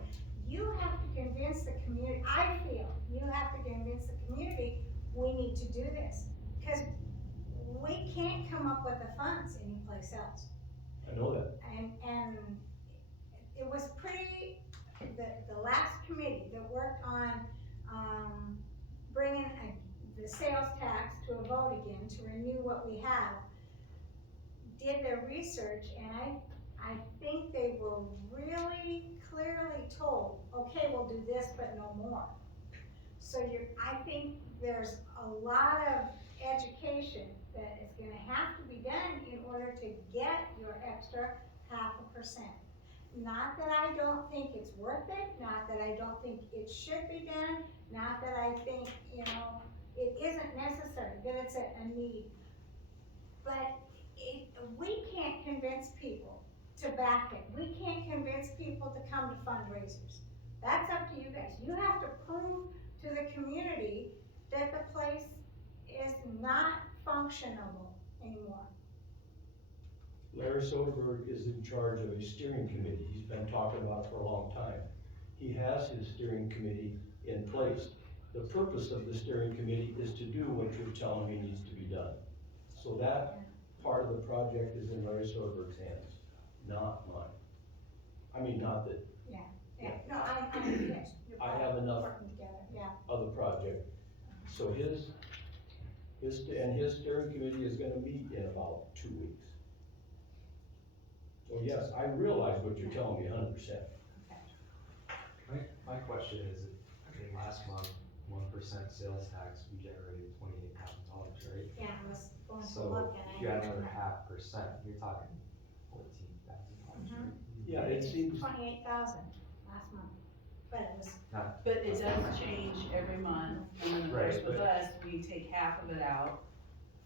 You have to convince the community, I feel, you have to convince the community we need to do this. Because we can't come up with the funds anyplace else. I know that. And it was pretty, the last committee that worked on, bringing the sales tax to a vote again, to renew what we have, did their research, and I think they were really clearly told, okay, we'll do this, but no more. So I think there's a lot of education that is gonna have to be done in order to get your extra 0.5%. Not that I don't think it's worth it, not that I don't think it should be done, not that I think, it isn't necessary, that it's a need. But we can't convince people to back it. We can't convince people to come to fundraisers. That's up to you guys. You have to prove to the community that the place is not functionable anymore. Larry Soderberg is in charge of a steering committee. He's been talking about it for a long time. He has his steering committee in place. The purpose of the steering committee is to do what you're telling me needs to be done. So that part of the project is in Larry Soderberg's hands, not mine. I mean, not that. Yeah. No, yes. I have enough working together, yeah. of the project. So his steering committee is gonna meet in about 2 weeks. So yes, I realize what you're telling me 100%. My question is, in last month, 1% sales tax, we generated $28,000, right? Yeah, I was going to So look and if you add another 0.5%, you're talking $14,000, right? Yeah, it seems. 28,000 last month, but it was. But it does change every month, and then of course Right, with but- us, we take half of it out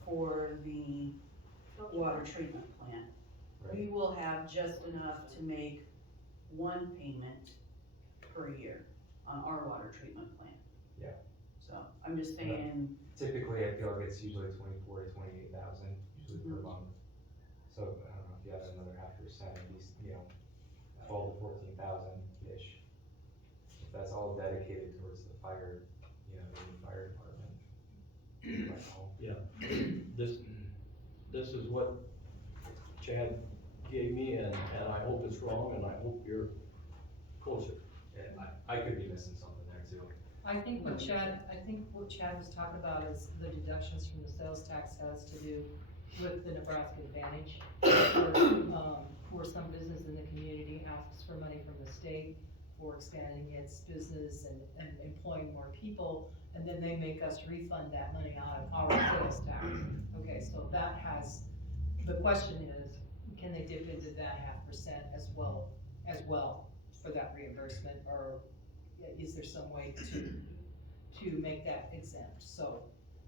for the water treatment plant. We will have just enough to make one payment per year on our water treatment plant. Yeah. So, I'm just saying, Typically, I feel like it's usually 24 to 28,000, usually per month. So I don't know if you add another 0.5%, at least, 12 to 14,000-ish. If that's all dedicated towards the fire, the new fire department. Yeah, this is what Chad gave me, and I hope it's wrong, and I hope you're closer. And I could be missing something there too. I think what Chad was talking about is the deductions from the sales tax has to do with the Nebraska Advantage. Where some business in the community asks for money from the state for expanding its business and employing more people, and then they make us refund that money out of our sales tax. Okay, so that has, the question is, can they dip into that 0.5% as well for that reimbursement, or is there some way to make that exempt? So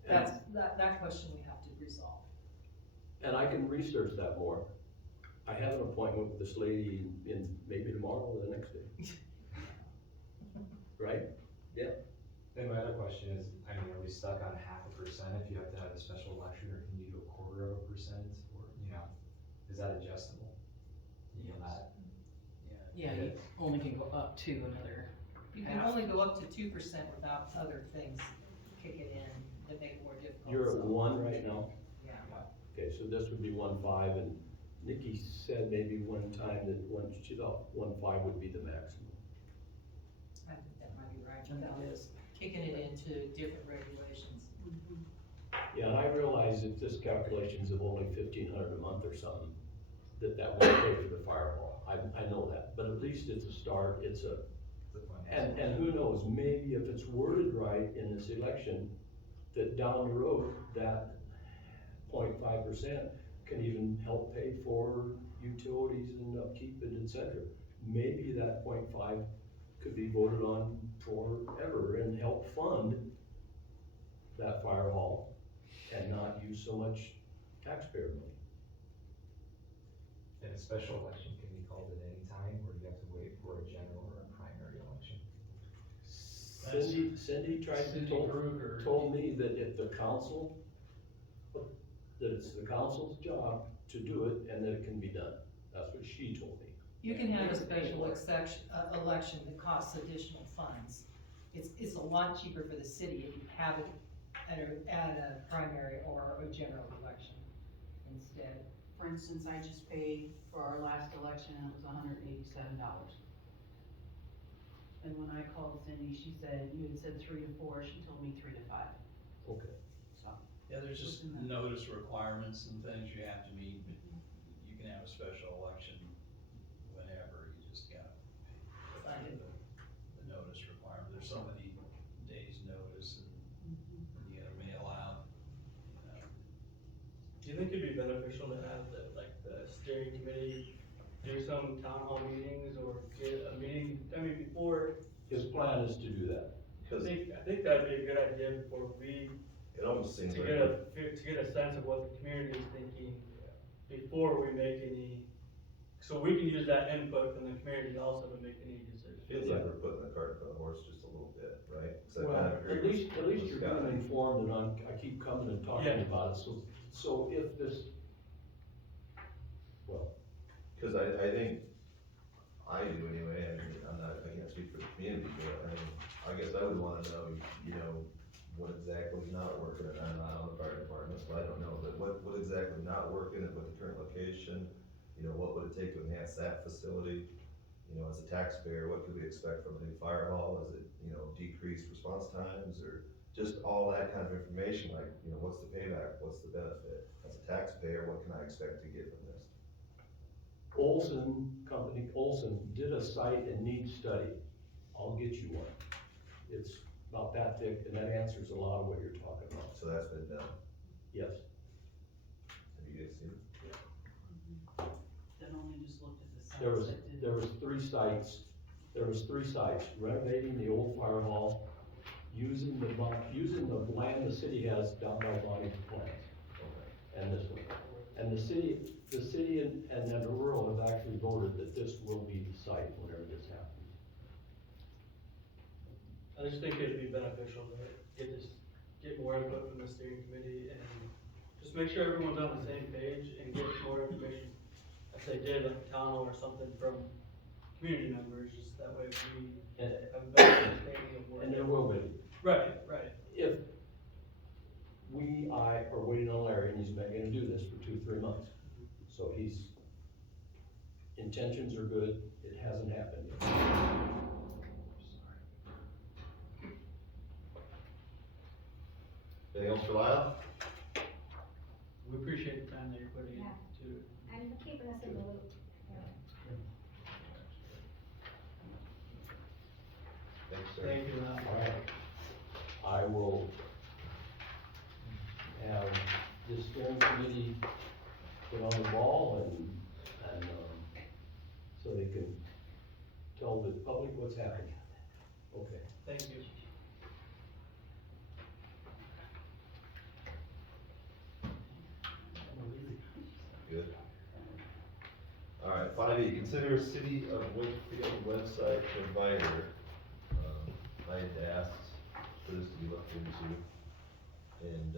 that's, that question we have to resolve. And I can research that more. I have an appointment with this lady in maybe tomorrow or the next day. Right? Yeah. Then my other question is, I mean, are we stuck on 0.5% if you have to have a special election, or can you do 1/4%, or, you know, is that adjustable? You know, that, Yeah, you only can go up to another You can half. only go up to 2% without other things kicking in that make it more difficult. You're at so, 1 right now? Yeah. Okay, so this would be 1.5, and Nikki said maybe one time that she thought 1.5 would be the maximum. I think that might be right, And that without is. kicking it into different regulations. Yeah, and I realize if this calculation's of only 1,500 a month or something, that won't pay for the firewall. I know that, but at least it's a start, and who knows, maybe if it's worded right in this election, that down the road, that 0.5% can even help pay for utilities and upkeep and et cetera. Maybe that 0.5 could be voted on forever and help fund that fire hall and not use so much taxpayer money. and a special election can be called at any time, or you have to wait for a general or a primary election? Cindy tried to Cindy Kruger. told me that if the council, that it's the council's job to do it and that it can be done. That's what she told me. You can have a special election that costs additional funds. It's a lot cheaper for the city if you have it at a primary or a general election instead. For instance, I just paid for our last election, and it was $187. And when I called Cindy, she said, you had said 3 to 4, she told me 3 to 5, Okay. so. Yeah, there's just notice requirements and things you have to meet, but you can have a special election whenever, you just gotta pay the notice requirement. There's so many days' notice and you gotta mail out, you know. Do you think it'd be beneficial to have the steering committee do some town hall meetings or get a meeting, I mean, before? His plan is to do that. I think that'd be a good idea before we, It almost seems to like. get a sense of what the community is thinking before we make any, so we can use that input from the community also to make any decisions. Feels like we're putting the cart in front of the horse just a little bit, right? 'Cause I Well, kind of agree at with- least with you're Scott. being informed, and I keep coming and talking Yeah. about it, so if this, well, Cause I think, I do anyway, I mean, I can't speak for the community, but I mean, I guess I would wanna know, you know, what exactly is not working, and I'm not on the fire department, so I don't know, but what exactly not working at the current location? You know, what would it take to enhance that facility? You know, as a taxpayer, what could we expect from a new fire hall? Is it, you know, decreased response times, or just all that kind of information, like, you know, what's the payback, what's the benefit? As a taxpayer, what can I expect to get from this? Olson did a site and needs study. I'll get you one. It's about that thick, and that answers a lot of what you're talking about. So that's been done, Yes. have you guys seen it? That only just looked at the sites There was, that did. there was 3 sites, renovating the old fire hall, using the land the city has down by Bonnie's plant, and this one. And the city and then the rural have actually voted that this will be the site whenever this happens. I just think it'd be beneficial to get more input from the steering committee and just make sure everyone's on the same page and get more information. If they did like a town hall or something from community members, just that way we And, have a better understanding of what. and there will be. Right. If I are waiting on Larry, and he's been gonna do this for 2-3 months. So intentions are good, it hasn't happened yet. Anything else for Lyle? We appreciate the time that you're putting Yeah. into. And for keeping us in the loop. Thank you, Matt. All right. I will have this steering committee get on the ball and, so they can tell the public what's happening. Okay. Thank you. Good. Alright, 5E, consider City of Wakefield website provider. I had asked for this to be looked into. And,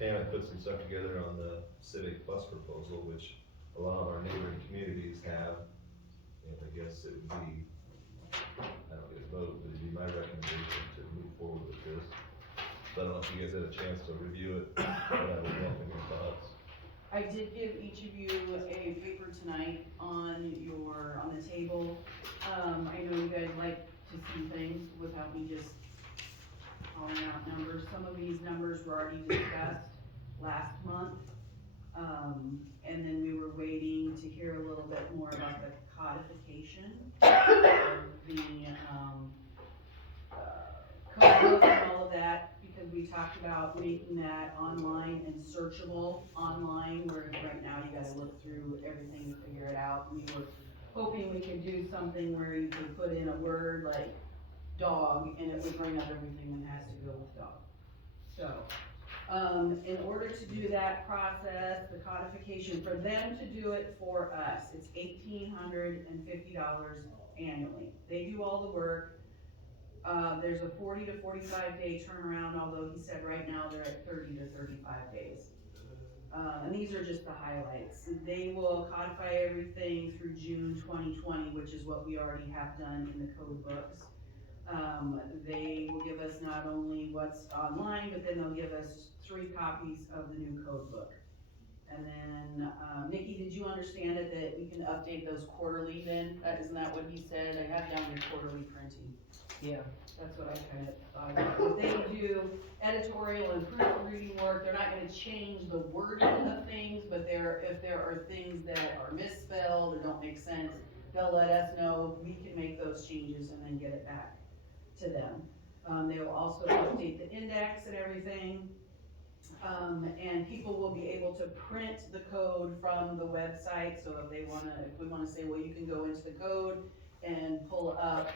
Pam had put some stuff together on the Civic Plus proposal, which a lot of our neighboring communities have. And I guess it would be, I don't get a vote, but it'd be my recommendation to move forward with this. So I don't know if you guys had a chance to review it, but I would welcome your thoughts. I did give each of you a paper tonight on the table. I know you guys like to see things without me just calling out numbers. Some of these numbers were already discussed last month. And then we were waiting to hear a little bit more about the codification of the, code and all of that, because we talked about making that online and searchable online, where right now you gotta look through everything to figure it out. We were hoping we could do something where you could put in a word like dog, and it would bring up everything that has to go with dog. So, in order to do that process, the codification, for them to do it for us, it's $1,850 annually. They do all the work. There's a 40 to 45 day turnaround, although he said right now they're at 30 to 35 days. And these are just the highlights. They will codify everything through June 2020, which is what we already have done in the code books. They will give us not only what's online, but then they'll give us 3 copies of the new code book. And then, Nikki, did you understand it that we can update those quarterly then? Isn't that what he said? I have down your quarterly printing. Yeah. That's what I kind of thought about. If they do editorial and proofreading work, they're not gonna change the wording of things, but if there are things that are misspelled or don't make sense, they'll let us know, we can make those changes and then get it back to them. They will also update the index and everything. And people will be able to print the code from the website, so if we wanna say, well, you can go into the code and pull up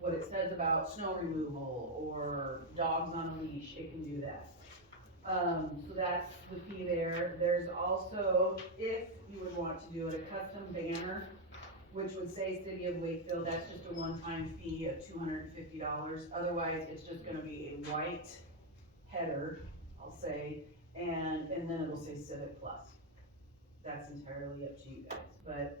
what it says about snow removal or dogs on a leash, it can do that. So that's the fee there. There's also, if you would want to do it, a custom banner, which would say City of Wakefield. That's just a one-time fee of $250. Otherwise, it's just gonna be a white header, I'll say, and then it'll say Civic Plus. That's entirely up to you guys, but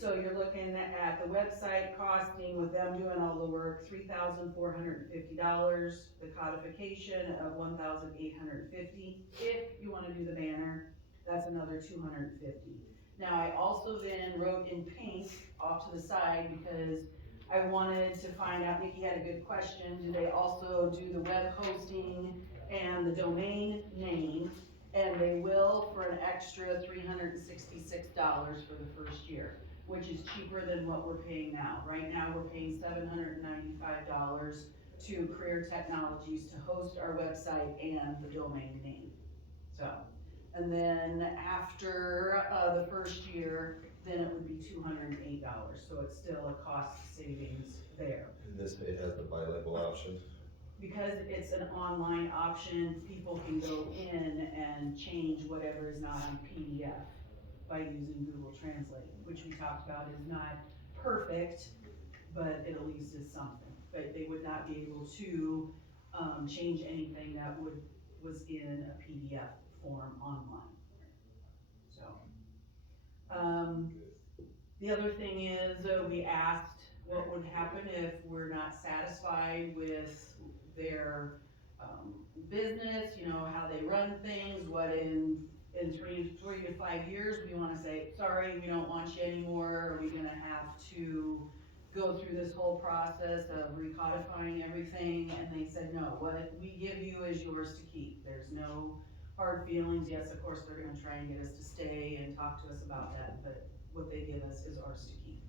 so you're looking at the website costing, with them doing all the work, $3,450, the codification of $1,850. If you wanna do the banner, that's another $250. Now, I also then wrote in pink off to the side because I wanted to find out, Nikki had a good question, do they also do the web hosting and the domain name? And they will for an extra $366 for the first year, which is cheaper than what we're paying now. Right now, we're paying $795 to Career Technologies to host our website and the domain name. So, and then after the first year, then it would be $208. So it's still a cost savings there. And it has the bilingual option. Because it's an online option, people can go in and change whatever is not on PDF by using Google Translate, which we talked about is not perfect, but it at least is something. But they would not be able to change anything that was in a PDF form online. So, the other thing is, we asked what would happen if we're not satisfied with their business, how they run things, what in 3 to 5 years, we wanna say, sorry, we don't want you anymore, are we gonna have to go through this whole process of recodifying everything? And they said, no, what we give you is yours to keep. There's no hard feelings. Yes, of course, they're gonna try and get us to stay and talk to us about that, but what they give us is ours to keep.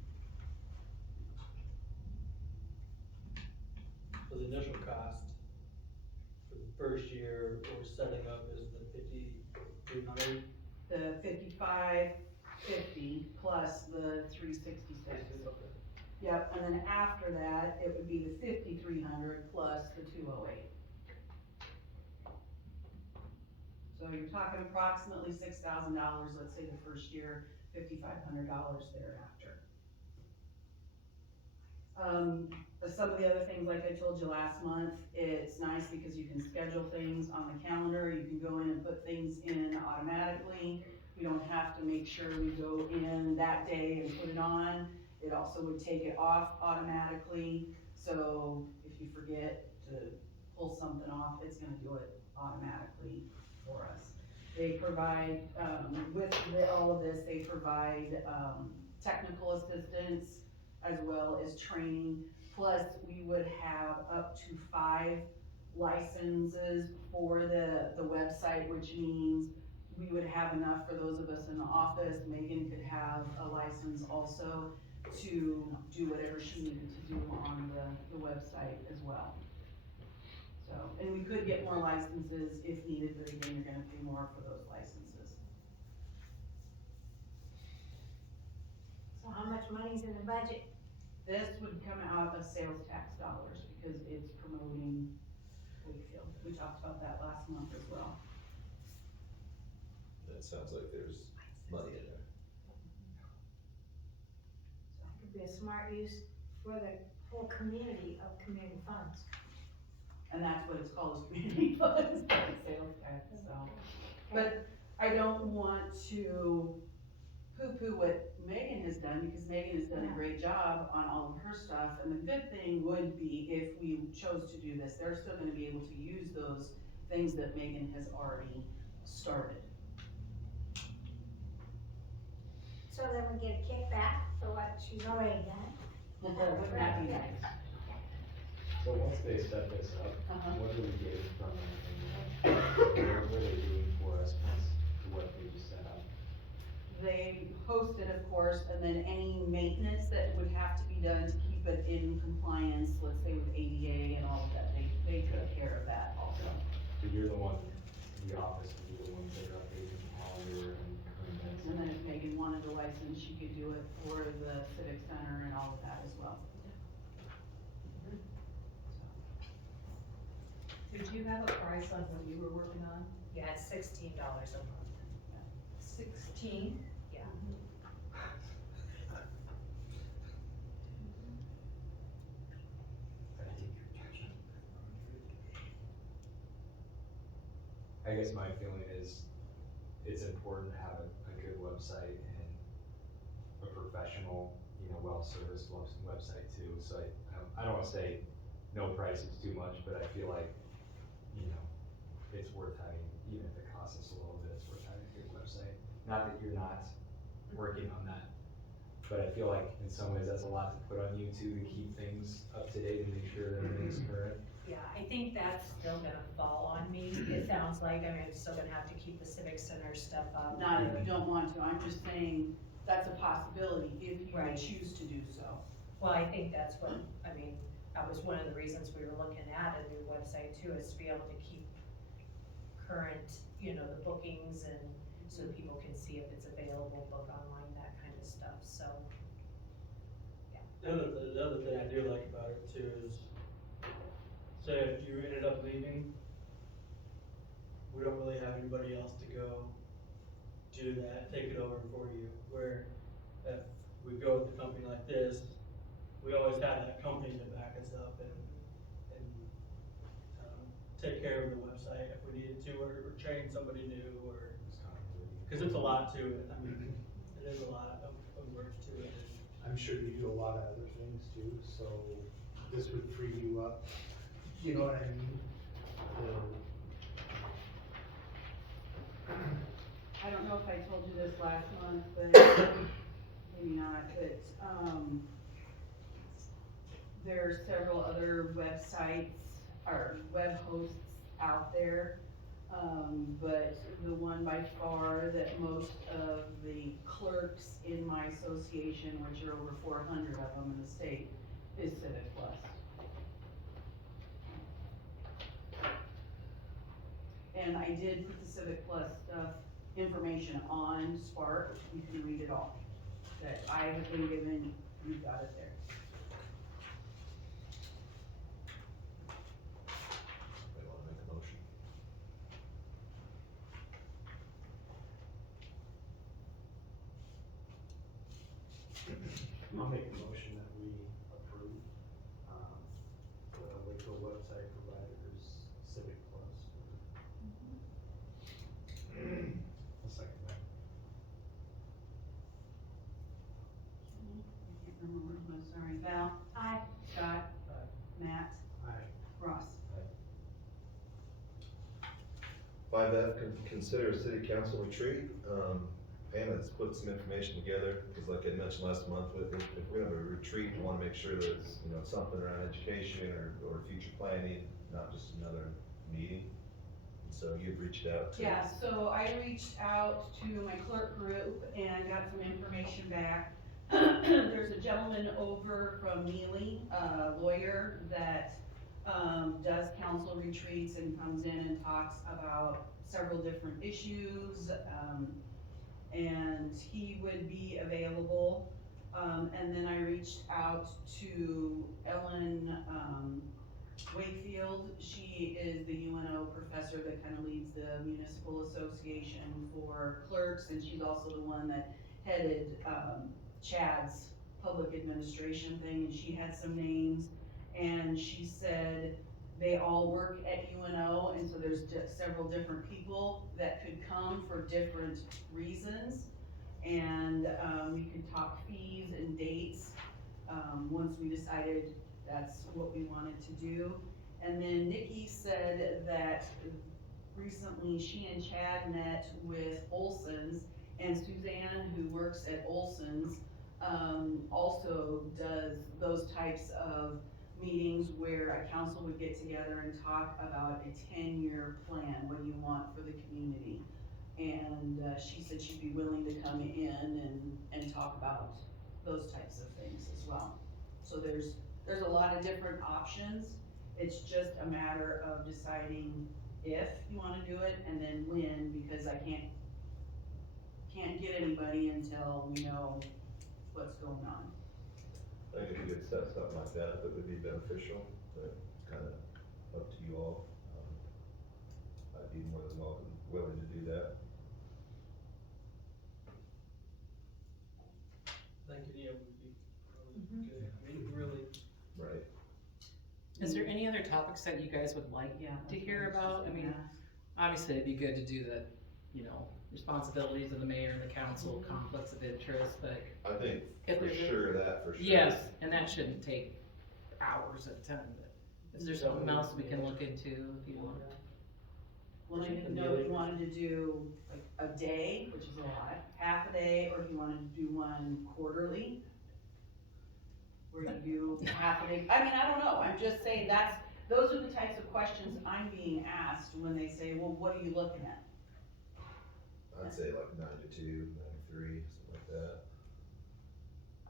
So the initial cost for the first year we're setting up is the 5,300. The 5550 plus the 366. Okay. Yep, and then after that, it would be the 5300 plus the 208. So you're talking approximately $6,000, let's say the first year, $5,500 thereafter. Some of the other things, like I told you last month, it's nice because you can schedule things on the calendar, you can go in and put things in automatically. We don't have to make sure we go in that day and put it on. It also would take it off automatically, so if you forget to pull something off, it's gonna do it automatically for us. They provide, all of this, they provide, technical assistance as well as training. Plus, we would have up to 5 licenses for the website, which means we would have enough for those of us in the office. Megan could have a license also to do whatever she needed to do on the website as well. So, and we could get more licenses if needed, but again, you're gonna pay more for those licenses. So how much money's in the budget? This would come out of sales tax dollars because it's promoting Wakefield. We talked about that last month as well. That sounds like there's money in there. So it could be a smart use for the whole community of community funds. And that's what it's called, is community funds, sales tax, so. But I don't want to poo-poo what Megan has done, because Megan has done a great job on all of her stuff. And the good thing would be, if we chose to do this, they're still gonna be able to use those things that Megan has already started. So then we get a kickback for what she's already done. Wouldn't that be nice? So once they set this up, Uh-huh. what do we get from them? And what are they doing for us once what they just set up? They host it, of course, and then any maintenance that would have to be done to keep it in compliance, let's say with ADA and all of that, they take care of that also. So you're the one, the office, would be the ones that are updating the calendar and current events. And then if Megan wanted a license, she could do it for the Civic Center and all of that as well. Did you have a price on what you were working on? Yeah, it's $16 a month. 16? Yeah. I guess my feeling is, it's important to have a good website and a professional, well-serviced website too. So I don't wanna say no price is too much, but I feel like, it's worth having, even if it costs us a little bit, it's worth having a good website. Not that you're not working on that, but I feel like in some ways that's a lot to put on you too, to keep things up to date and make sure that everything's current. Yeah, I think that's still gonna fall on me, it sounds like. I mean, I'm still gonna have to keep the Civic Center stuff up. Not if you don't want to, I'm just saying, that's a possibility if you Right. choose to do so. Well, I think that's what, that was one of the reasons we were looking at a new website too, is to be able to keep current, the bookings, and so that people can see if it's available, book online, that kind of stuff, so. The other thing I do like about it too is, say if you ended up leaving, we don't really have anybody else to go do that, take it over for you. Where if we go with a company like this, we always have that company to back us up and take care of the website if we needed to, or train somebody new, or, cause it's a lot to it. I mean, it is a lot of work to it. I'm sure you do a lot of other things too, so this would free you up, you know what I mean? I don't know if I told you this last month, but maybe not, but, there are several other websites or web hosts out there. But the one by far that most of the clerks in my association, which are over 400 of them in the state, is Civic Plus. and I did put the Civic Plus stuff, information on Spark, you can read it all. That I have been given, you've got it there. They wanna make a motion? I'll make a motion that we approve, the Wakefield website providers Civic Plus. I'll second that. I can't remember, I'm sorry, Val, Aye. Scott, Matt, Aye. Ross. 5F, consider a city council retreat. Pam has put some information together, because like I mentioned last month, if we have a retreat, we wanna make sure that it's, something around education or future planning, not just another meeting. So you've reached out to. Yeah, so I reached out to my clerk group and got some information back. There's a gentleman over from Neely, a lawyer that, does council retreats and comes in and talks about several different issues, and he would be available. And then I reached out to Ellen, Wakefield. She is the UNO professor that kind of leads the municipal association for clerks, and she's also the one that headed, Chad's public administration thing, and she had some names, and she said they all work at UNO, and so there's several different people that could come for different reasons, and, we could talk fees and dates, once we decided that's what we wanted to do. And then Nikki said that recently she and Chad met with Olson's, and Suzanne, who works at Olson's, also does those types of meetings where a council would get together and talk about a 10-year plan, what do you want for the community? And, she said she'd be willing to come in and talk about those types of things as well. So there's a lot of different options. It's just a matter of deciding if you wanna do it and then when, because I can't get anybody until we know what's going on. I think if you could set something like that, that would be beneficial, but kinda up to you all. I'd be more than willing to do that. I think any of them would be probably good, I mean, really. Right. Is there any other topics that you guys would like to hear about? I mean, obviously it'd be good to do the, responsibilities of the mayor and the council, conflicts of interest, but. I think If for there's a- sure that, for sure. Yes, and that shouldn't take hours at a time, but is there something else we can look into if you want? Well, I didn't know if you wanted to do like a day, which is a lot, half a day, or if you wanted to do one quarterly. Where you do half a day, I mean, I don't know, I'm just saying those are the types of questions I'm being asked when they say, well, what are you looking at? I'd say like 9 to 2, 9 to 3, something like that,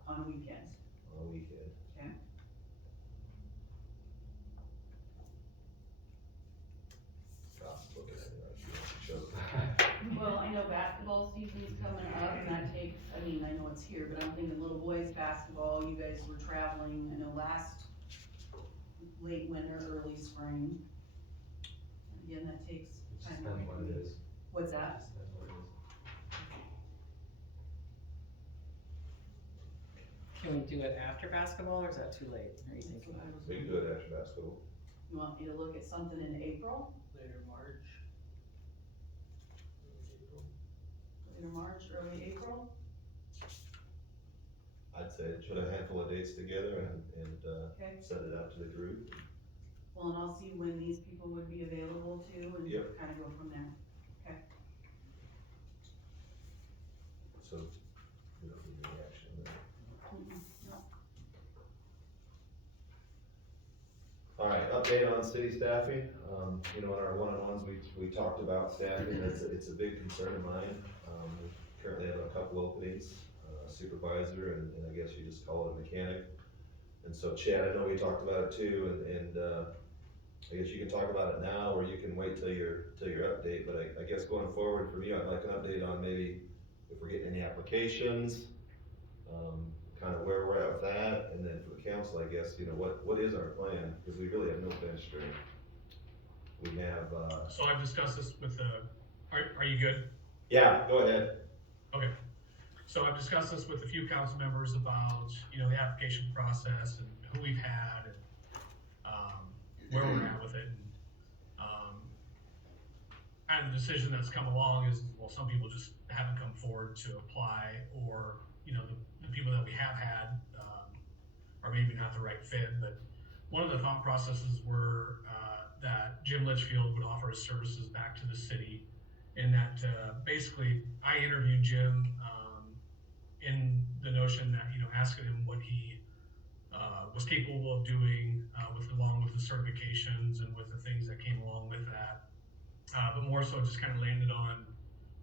On weekends, on a weekend. okay? Scott's looking at me like she wants to choke. Well, I know basketball season's coming up, and that takes, I mean, I know it's here, but I'm thinking little boys basketball, you guys were traveling, I know last late winter, early spring. Again, that takes It just time. depends what it is. What's that? Just depends what it is. Can we do it after basketball, or is that too late? What are you thinking? So you do it after basketball. You want me to look at something in April, Later March. Early April. later March, early April? I'd say put a handful of dates together and Okay. send it out to the group. Well, and I'll see when these people would be available too, and Yep. kind of go from there. So we don't need any action on that. No. All right, update on city staffing. In our one-on-ones, we talked about staffing. It's a big concern of mine. We currently have a couple openings, supervisor, and I guess you just call it a mechanic. And so Chad, I know we talked about it too, and I guess you can talk about it now, or you can wait till your update, but I guess going forward for me, I'd like an update on maybe if we're getting any applications, kind of where we're at with that, and then for the council, I guess, you know, what is our plan? Because we really have no bench strength. We have, So I've discussed this with are you good? yeah, go ahead. Okay. So I've discussed this with a few council members about, you know, the application process and who we've had and, where we're at with it. And the decision that's come along is, well, some people just haven't come forward to apply, or, you know, the people that we have had, are maybe not the right fit. But one of the thought processes were, that Jim Litchfield would offer his services back to the city, and that, basically, I interviewed Jim, in the notion that, you know, asking him what he was capable of doing along with the certifications and with the things that came along with that. But more so just kind of landed on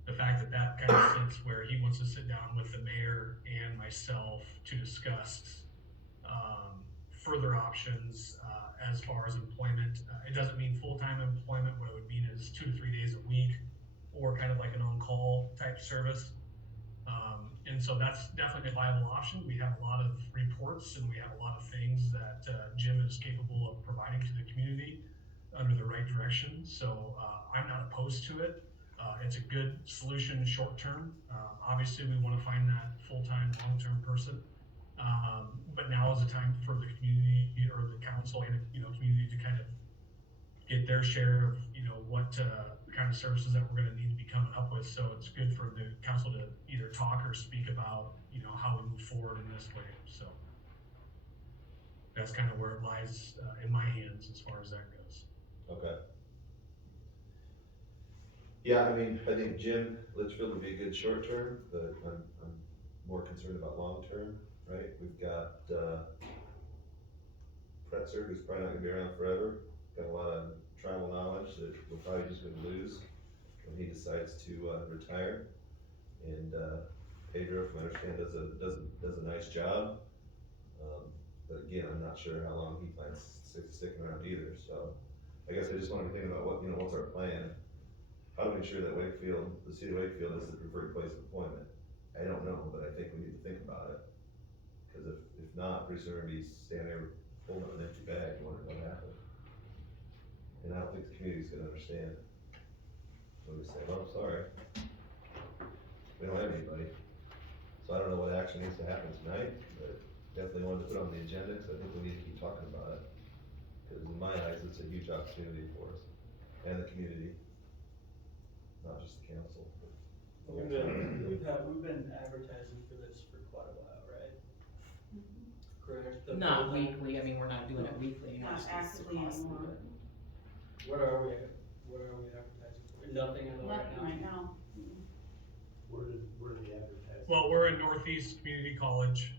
the fact that that kind of sits where he wants to sit down with the mayor and myself to discuss further options as far as employment. It doesn't mean full-time employment. What it would mean is 2 to 3 days a week, or kind of like an on-call type service. And so that's definitely a viable option. We have a lot of reports and we have a lot of things that Jim is capable of providing to the community under the right direction. So I'm not opposed to it. It's a good solution short term. Obviously, we want to find that full-time, long-term person. But now is the time for the community or the council and, you know, community to kind of get their share of, you know, what kind of services that we're going to need to be coming up with. So it's good for the council to either talk or speak about, you know, how we move forward in this way. So that's kind of where it lies in my hands as far as that goes. Okay. Yeah, I mean, I think Jim Litchfield would be a good short term, but I'm more concerned about long term, right? We've got Pretzer, who's probably not gonna be around forever, got a lot of tribal knowledge that we're probably just gonna lose when he decides to retire. And Pedro, from what I understand, does a nice job. But again, I'm not sure how long he plans sticking around either. So I guess I just wanted to think about what, you know, what's our plan? How do we ensure that Wakefield, the city of Wakefield, is the preferred place of employment? I don't know, but I think we need to think about it. Because if not, pretty soon we're gonna be standing there holding up an empty bag, wondering what happened. And I don't think the community's gonna understand. We'll just say, well, I'm sorry. We don't have anybody. So I don't know what action needs to happen tonight, but definitely wanted to put on the agenda, because I think we need to keep talking about it. Because in my eyes, it's a huge opportunity for us and the community, not just the council. We've been advertising for this for quite a while, right? Correct? Not weekly, I mean, we're not doing it weekly anymore. Not just 'cause it's actively costly, anymore. but- What are we advertising for? Nothing at all right now? Nothing right now. Where did the advertising? Well, we're in Northeast Community College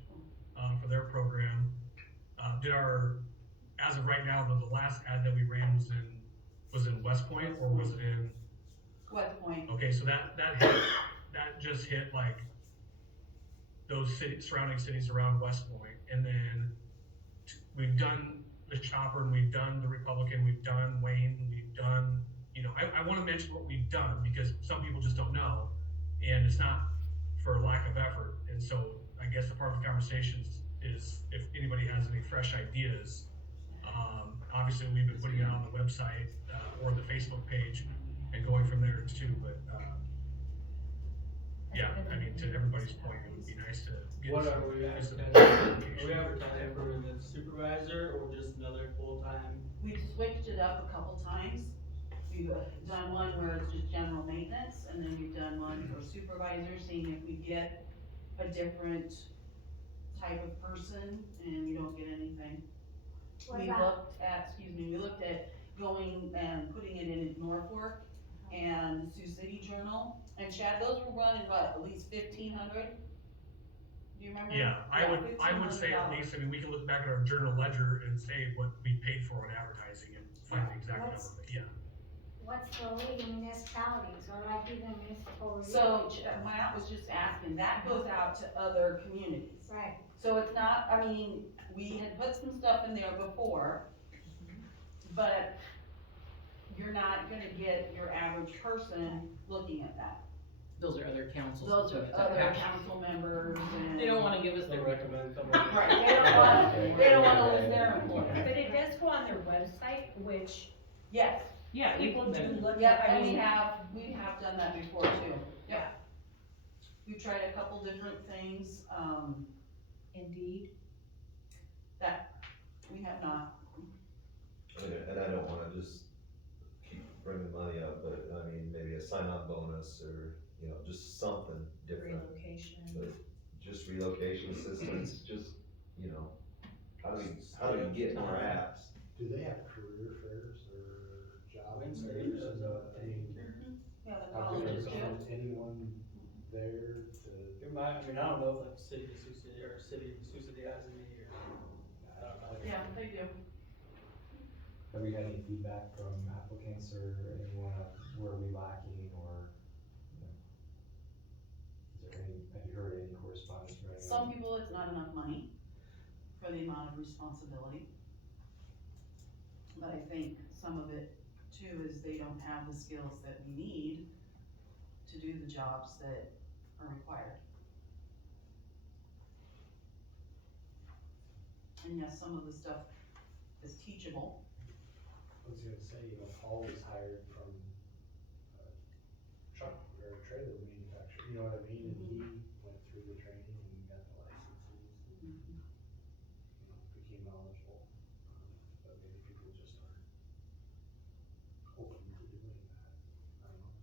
for their program. As of right now, the last ad that we ran was in West Point, or was it in? West Point. Okay, so that just hit like those surrounding cities around West Point, and then we've done the Chopper, and we've done the Republican, we've done Wayne, we've done, you know, I want to mention what we've done because some people just don't know, and it's not for lack of effort. And so I guess the part of the conversation is if anybody has any fresh ideas. Obviously, we've been putting it on the website or the Facebook page and going from there too. But yeah, I mean, to everybody's point, it would be nice to get What some. are we get some advertising? Are we advertising for the supervisor or just another full-time? We've switched it up a couple times. We've done one where it's just general maintenance, and then we've done one for supervisor, seeing if we get a different type of person, and we don't get anything. What We about, looked at going and putting it in Norfolk and Sioux City Journal, and Chad, those were running what, at least 1,500? Do you remember? Yeah, I would say at $1,500. least, I mean, we can look back at our journal ledger and say what we paid for on advertising and find the exact number, What's- but yeah. what's the leading municipalities, or like even municipal review? So, Matt was just asking, that goes out to other communities. Right, So it's not, I mean, we had put some stuff in there before, but you're not gonna get your average person looking at that. Those are other councils. Those are looking at that other package. council members and. They don't wanna give us They'll their. recommend someone. Right, they don't wanna lose their employees. But it does go on their website, which Yes, Yeah, people do look yeah, at, I and we mean. have done that before too. Yep. We've tried a couple different things, Indeed. that we have not. And I don't wanna just keep bringing money up, but I mean, maybe a sign-on bonus or, you know, just something different. Relocation. But just relocation assistance, just, you know, how do we get more apps? Do they have career fairs or job Wednesday fairs? does, I mean, Yeah, the have we ever colleges do. sent anyone there to? There might, I mean, I don't know if like city of Sioux City or city of Sioux City has any or, I don't know. Yeah, they do. Have we had any feedback from applicants or anyone of where we lacking or, you know, is there any, have you heard any correspondence from anyone? Some people, it's not enough money for the amount of responsibility. But I think some of it too is they don't have the skills that we need to do the jobs that are required. And yes, some of the stuff is teachable. I was gonna say, you know, Paul was hired from a truck or a trailer manufacturer, you know what I mean? And he went through the training and got the licenses and, you know, became knowledgeable. But maybe people just aren't open to doing that. I don't know.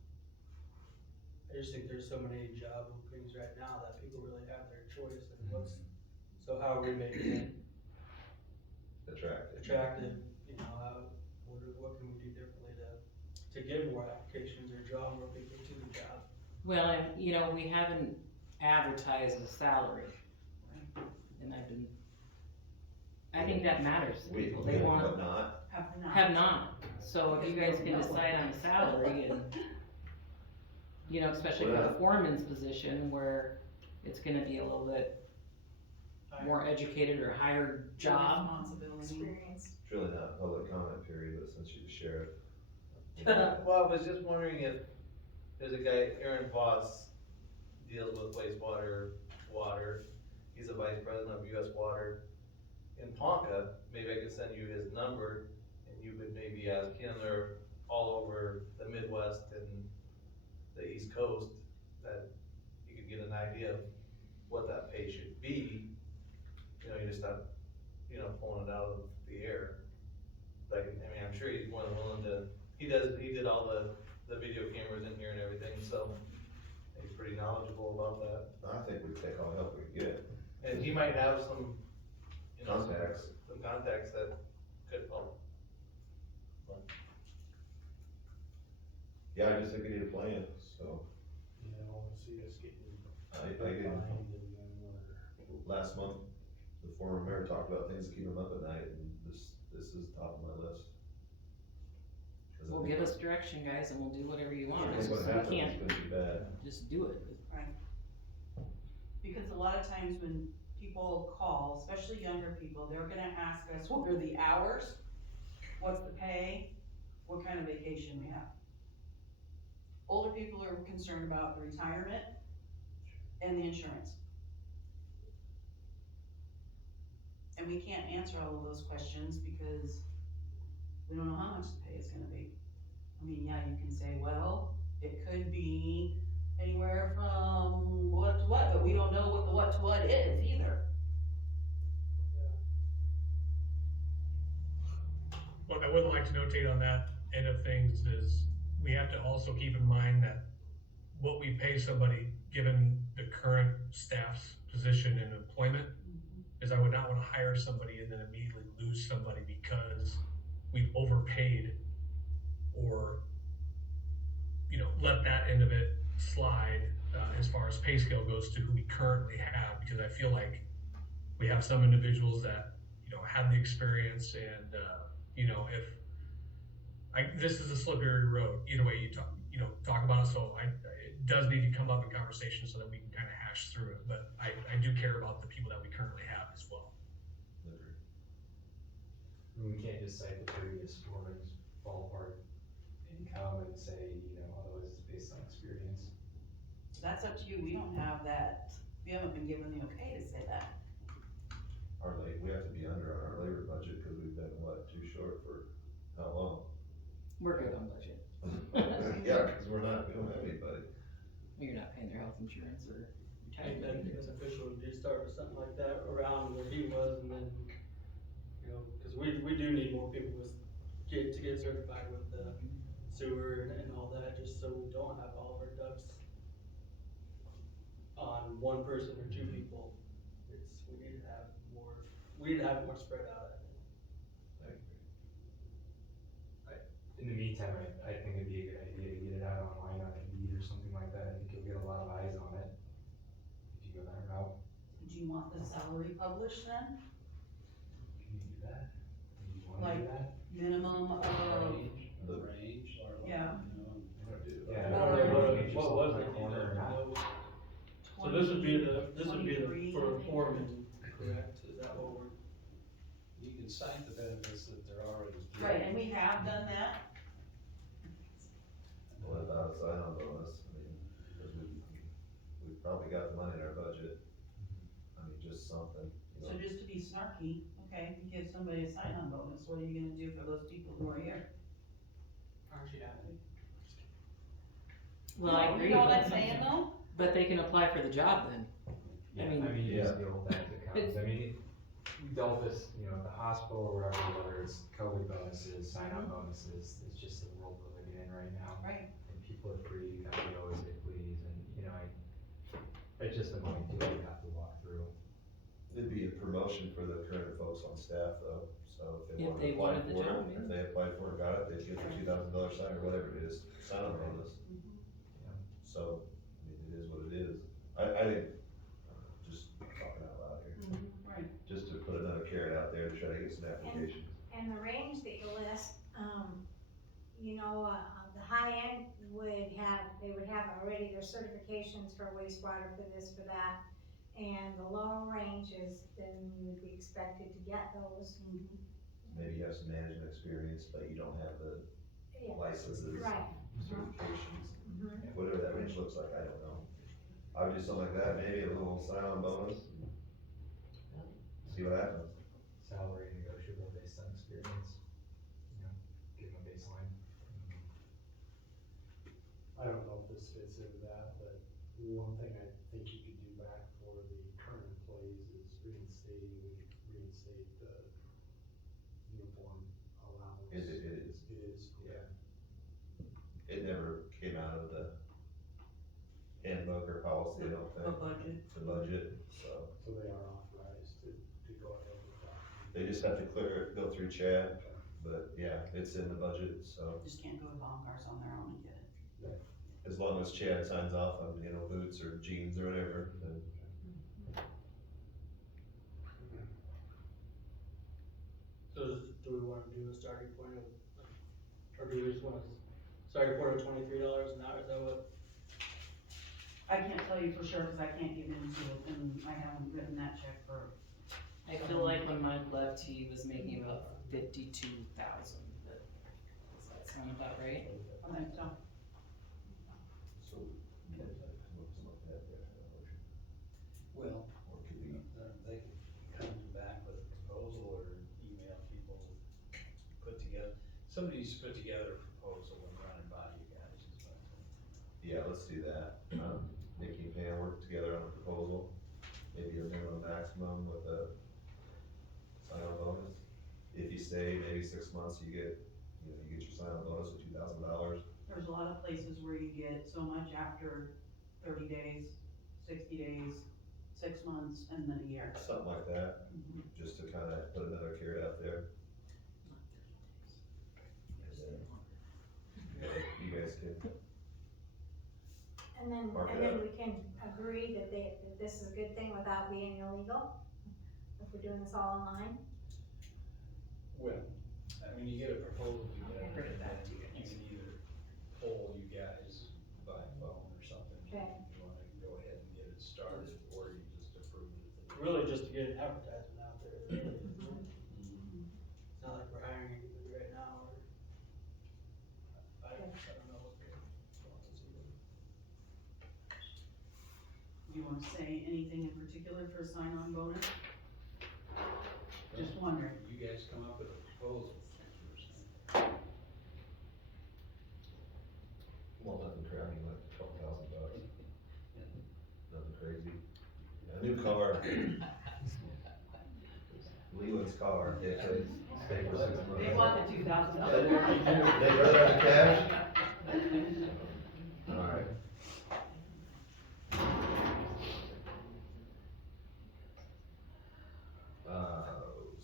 I just think there's so many job openings right now that people really have their choice and so how are we making it attractive, you know, what can we do differently to get more applications or draw more people to the job? Well, and, you know, we haven't advertised the salary. And I think that matters to people, they want. But not, Have not, so if you guys can decide on the salary and, you know, especially for the foreman's position where it's gonna be a little bit more educated or higher job. Responsibility. Experience. it's really not a public comment period, but since you're the sheriff. Well, I was just wondering if there's a guy, Aaron Voss, deals with wastewater, water. He's a vice president of US Water in Ponca. Maybe I could send you his number and you could maybe ask him. They're all over the Midwest and the East Coast, that you could get an idea of what that pay should be. You know, you just not, you know, pulling it out of the air. Like, I mean, I'm sure he's more than willing to, he did all the video cameras in here and everything, so he's pretty knowledgeable about that. I think we take all the help we can get. And he might have some, you know, Contacts. some contacts that could help. Yeah, I just think we need a plan, so, You know, I wanna see us getting I behind did, and then we're. last month, the former mayor talked about things that keep him up at night, and this is top of my list. 'Cause I Well, think- give us direction, guys, and we'll do whatever you want, I it's think what just, we happens is can't gonna be bad. just do it. Because a lot of times when people call, especially younger people, they're gonna ask us, what are the hours? What's the pay? What kind of vacation we have? Older people are concerned about the retirement and the insurance. And we can't answer all of those questions because we don't know how much the pay is gonna be. I mean, yeah, you can say, well, it could be anywhere from what to what, but we don't know what the what to what is either. What I would like to notate on that end of things is we have to also keep in mind that what we pay somebody, given the current staff's position and employment, is I would not wanna hire somebody and then immediately lose somebody because we've overpaid or, you know, let that end of it slide, as far as pay scale goes to who we currently have, because I feel like we have some individuals that, you know, have the experience and, you know, if, this is a slippery road, either way you talk about it, so it does need to come up in conversation so that we can kinda hash through it, but I do care about the people that we currently have as well. We can't just cite the previous foreman's ballpark can come and say, otherwise it's based on experience. That's up to you, we don't have that, we haven't been given the okay to say that. We have to be under on our labor budget, cause we've been, too short for how long? We're good on budget. Yeah, cause we don't have anybody. You're not paying their health insurance or I think that'd be beneficial to do start with something like that around where he was, and then, cause we do need more people to get certified with the sewer and all that, just so we don't have all of our ducks on one person or two people. We need to have more spread out, I think. In the meantime, I think it'd be a good idea to get it out online on Indeed or something like that. I think you'll get a lot of eyes on it if you go that route. Do you want the salary published then? Can you do that? Do you wanna Like, do that? Minimum of, The range, or like, Yeah. Yeah. I don't know what was it, Corner or not. So this would be the 23, for foreman, correct? Is that what we're? You can cite the benefits that they're already getting. right, and we have done that, What about a sign-on bonus? I mean, because we've probably got the money in our budget. I mean, just something, so just to be snarky, okay, you give somebody a sign-on bonus, what are you gonna do for those people who are here? Aren't you happy? Well, I agree, You know what I'm saying though? but they can apply for the job then. Yeah, I mean- you use the old benefit counts. We dealt this, at the hospital or wherever, whether it's COVID bonuses, sign-on bonuses, it's just the world we're living in right now. Right. And people are free to come and go as they please, and, it's just annoying too, you have to walk through. It'd be a promotion for the current folks on staff though, so if If they they wanted to wanted the apply for it, job, yeah. if they applied for it, got it, they'd get the $2,000 sign or whatever it is, sign-on bonus. So, I mean, it is what it is. I think, just talking out loud here, Right. just to put another carrot out there to try to get some applications. And the range that you list, the high end they would have already their certifications for wastewater, for this, for that. And the lower range is, then you would be expected to get those. Maybe you have some management experience, but you don't have the Yeah. licenses, Right. certifications, Mhm. whatever that range looks like, I don't know. I would do something like that, maybe a little sign-on bonus. See what happens. Salary negotiable based on experience, give them a baseline. I don't know if this fits into that, but one thing I think you could do back for the current employees is reinstate the uniform allowance. It is, It is, yeah. It never came out of the handbook or policy, I don't think. A budget. The budget, so, so they are authorized to go ahead with that. they just have to go through Chad, but yeah, it's in the budget, so. Just can't go to Baumgart's on their own and get it. As long as Chad signs off on, boots or jeans or whatever, then. So do we wanna do a starting point of, or do we just wanna, starting point of $23 an hour, is that what? I can't tell you for sure, cause I can't get into it, and I haven't written that check for. I feel like when Mike left, he was making about 52,000, but does that sound about right? I think so. So, yeah, something like that, yeah, motion. Well, Or it could be, they could come back with a proposal or email people, somebody needs to put together a proposal and run it by you guys, is what I'm saying. yeah, let's do that. Nikki and Pam work together on a proposal, maybe a minimum maximum with a sign-on bonus. If you stay maybe 6 months, you get your sign-on bonus of $2,000. There's a lot of places where you get so much after 30 days, 60 days, 6 months, and then a year. Something like that, just to kind of put another carrot out there. And then you guys can, Mark it up. we can agree that this is a good thing without being illegal, if we're doing this all online. Well, when you get a proposal together, Bring it back to you can either poll you guys by phone or something. Okay. If you wanna go ahead and get it started, or you just approve it. Really just to get an advertisement out there, really, isn't it? It's not like we're hiring anybody right now, or. Do you wanna say anything in particular for sign-on bonus? Just wondering. You guys come up with a proposal. Well, nothing crazy, I mean, like $12,000. Nothing crazy. A new car. Leland's car, yeah, stay for 6 months. They want the $2,000. They'd rather have cash? Alright.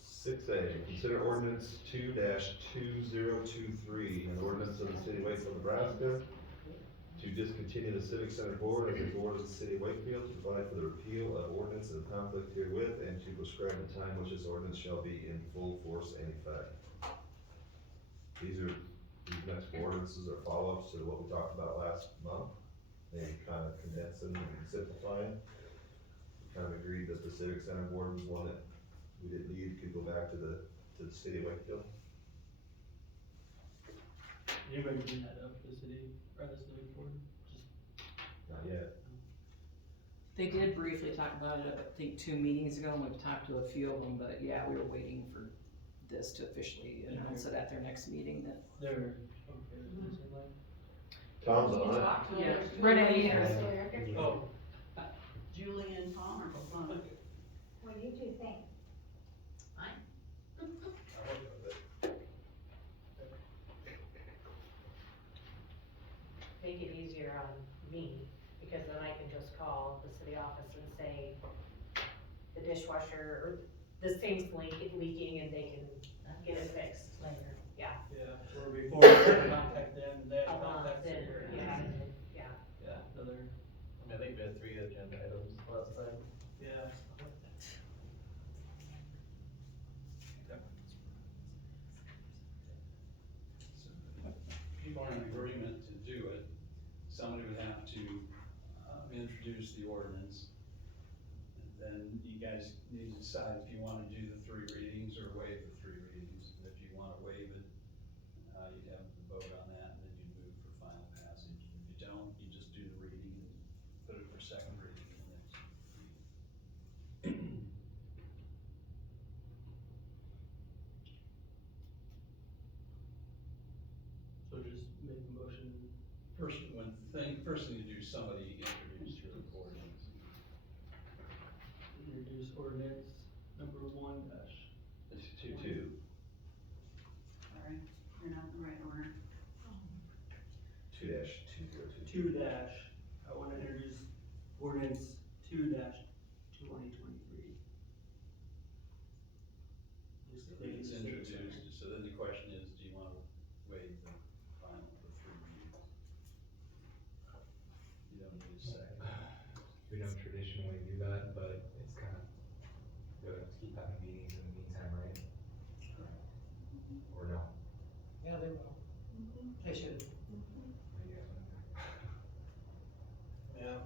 Six A, consider ordinance 2-2023, an ordinance of the city of Wakefield, Nebraska, to discontinue the Civic Center Board as a board of the city of Wakefield, to provide for the repeal of ordinance and conflict herewith, and to prescribe the time which this ordinance shall be in full force and effect. These next four ordinances are follow-ups to what we talked about last month. They kind of condense them and simplify them. We kind of agreed that the Civic Center Board was one that we didn't need, could go back to the city of Wakefield. Anybody bring that up to the city, or the civic board? Just, Not yet. They did briefly talk about it, I think 2 meetings ago, and we've talked to a few of them, but yeah, we were waiting for this to officially announce it at their next meeting that. they're, okay, is it like? Tom's on it. Yeah, Renee, Oh, Julie and Tom are both on it. What do you two think? Make it easier on me, because then I can just call the city office and say, the dishwasher, or the sink's leaking, and they can get it fixed later, yeah. yeah, or before I contact them, and they have contact Then, her. yeah, Another, I think we had 3 agenda items last time. yeah. People are in agreement to do it, somebody would have to, introduce the ordinance. And then you guys need to decide if you wanna do the 3 readings or waive the 3 readings. And if you wanna waive it, you'd have to vote on that, and then you'd move for final passage. If you don't, you just do the reading and put it for second reading in the next reading. So just make a motion, First thing to do, somebody introduce your ordinance. introduce ordinance number 1 dash. It's 2-2. Sorry, you're not in the right order. 2-2022. 2 dash, I wanna introduce ordinance 2 dash 2023. Just If making it's the civic introduced, center. so then the question is, do you wanna waive the 3 readings? You don't need a second. We don't traditionally do that, but it's kind of, we'll have to keep having meetings in the meantime, right? Or no? Yeah, they will. They should. Maybe that's what Yeah.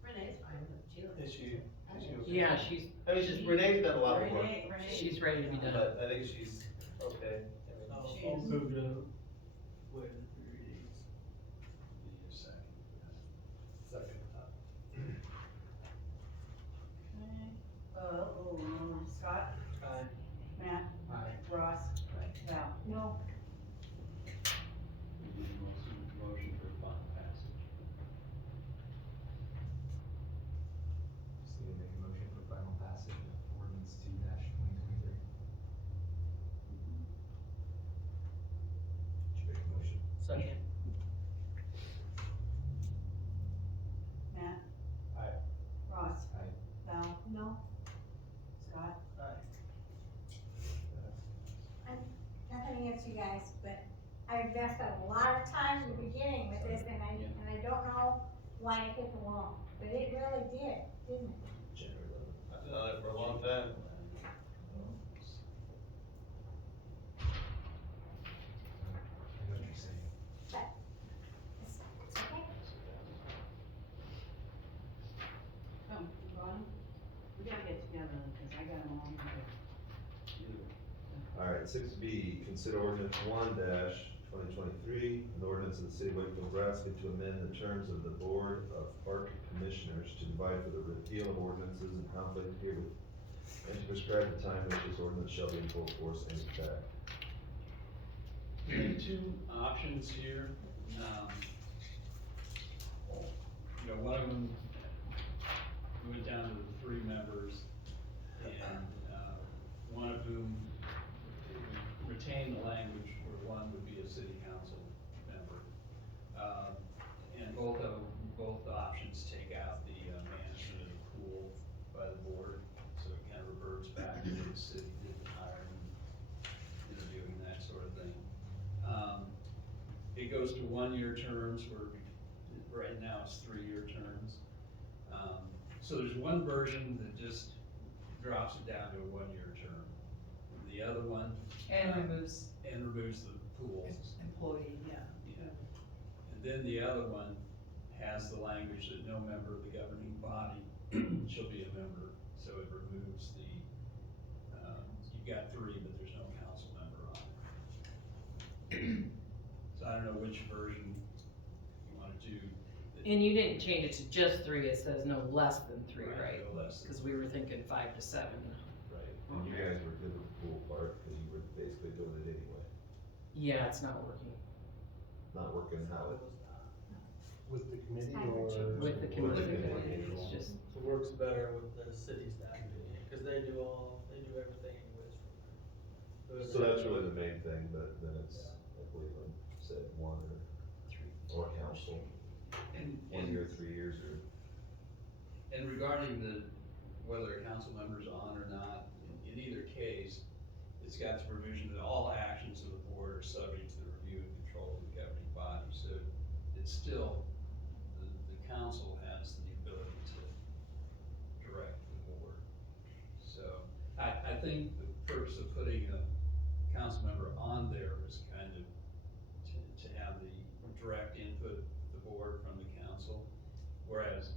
Renee's fine, but Julie. Is she okay? Yeah, she's, I mean, Renee's done a lot of work, Renee. she's ready to be done. but I think she's okay. I mean, I'll move to waive the 3 readings. Need a second. Second. Okay, Scott, Aye. Matt, Aye. Ross, Val. No, We need a motion for final passage. Just need to make a motion for final passage of ordinance 2 dash 2023. Did you make a motion? Second. Matt, Aye. Ross, Aye. Val, no, Scott. Aye. nothing against you guys, but I invested a lot of time in the beginning with this, and I don't know why it took so long, but it really did, didn't it? I've been on it for a long time. I know what you're saying. It's okay. Oh, Ron, we gotta get together, cause I got them all here. Alright, 6B, consider ordinance 1-2023, 2023, an ordinance of the city of Wakefield, Nebraska to amend the terms of the Board of Park Commissioners to provide for the repeal of ordinances in conflict herewith, and to prescribe the time which this ordinance shall be in full force and effect. We have two options here. You know, one of them, we went down to the 3 members, and one of whom retained the language where one would be a city council member. And both options take out the management of the pool by the board, so it kind of reverts back to the city did the hiring, interviewing, that sort of thing. It goes to 1-year terms, where right now it's 3-year terms. So there's one version that just drops it down to a 1-year term. The other one. And removes removes the pools. employee, yeah. Yeah. And then the other one has the language that no member of the governing body shall be a member. So it removes the, you've got 3, but there's no council member on it. So I don't know which version you wanna do. And you didn't change it to just 3, it says no less than 3, right? No less than Cause we were thinking 5 to 7. Right. And you guys were good with the pool part, because you were basically doing it anyway. Yeah, it's not working. Not working how it, With the committee Time for or? change. With the committee. committee, it's just, It works better with the city staff, cause they do everything anyways from there. so that's really the main thing, but then it's, like Leland said, 1 or council. And 1 year, 3 years, or. And regarding whether a council member's on or not, in either case, it's got the provision that all actions of the board are subject to the review and control of the governing body. So it's still, the council has the ability to direct the board. So I think the purpose of putting a council member on there is kind of to have the direct input of the board from the council. Whereas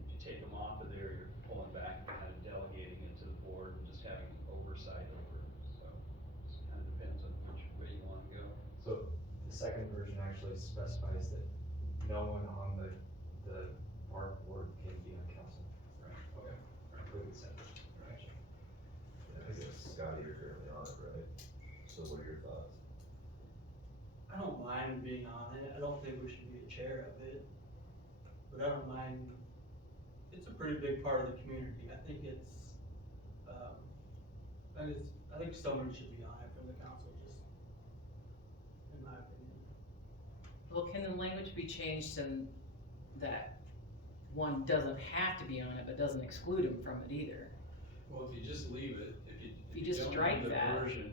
if you take them off of there, you're pulling back and kind of delegating it to the board and just having oversight over it. So it kind of depends on which way you want to go. So the second version actually specifies that no one on the park board can be on council. Right. Okay. Completely separate. Right. I guess Scotty, you're currently on it, right? So what are your thoughts? I don't mind being on it, I don't think we should be a chair of it, but I don't mind, it's a pretty big part of the community, I think it's, I think somebody should be on it from the council, just in my opinion. well, can the language be changed to that one doesn't have to be on it, but doesn't exclude him from it either? Well, if you just leave it, if You you just don't strike do the that. version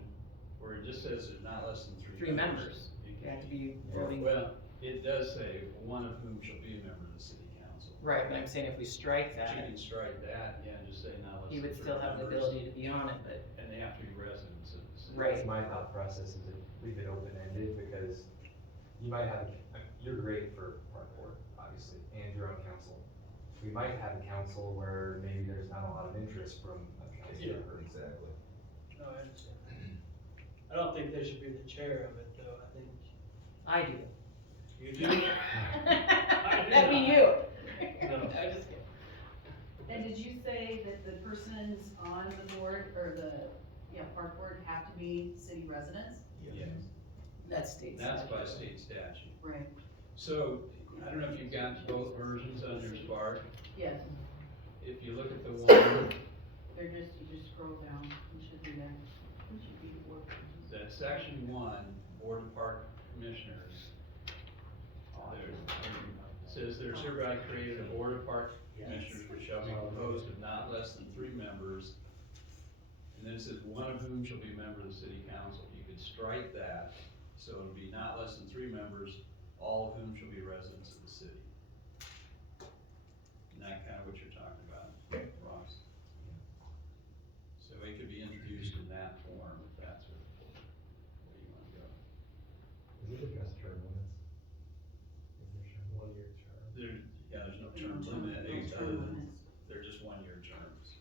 where it just says there's not less than 3 3 members. you They can- have to be voting. Well, it does say one of whom shall be a member of the city council. Right, but I'm saying if we strike But you that, can strike that, yeah, and just say not less he than would 3 still have the members, ability to be on it, but, and they have to be residents of the city. Right. That's my thought process, is to leave it open-ended, because you might have, you're great for park board, obviously, and you're on council. We might have a council where maybe there's not a lot of interest from a council Yeah. member. Exactly. No, I understand that. I don't think they should be the chair of it, though, I think. I do. You do? That'd be you. No. I'm just kidding. And did you say that the persons on the board, or the, park board have to be city residents? Yes, That's state that's by statute. state statute. Right. So, I don't know if you've got both versions on your Spark. Yes, If you look at the one, you just scroll down, it should be there. It should be the board. that section 1, Board of Park Commissioners, there, it says there's hereby created a Board of Park Commissioners which shall be composed of not less than 3 members. And then it says one of whom shall be a member of the city council. You could strike that, so it would be not less than 3 members, all of whom shall be residents of the city. Isn't that kind of what you're talking about, Ross? So it could be introduced in that form, if that's where you wanna go. Does it address term limits? Is there term? 1-year term. There's no term limit, other than they're just 1-year terms.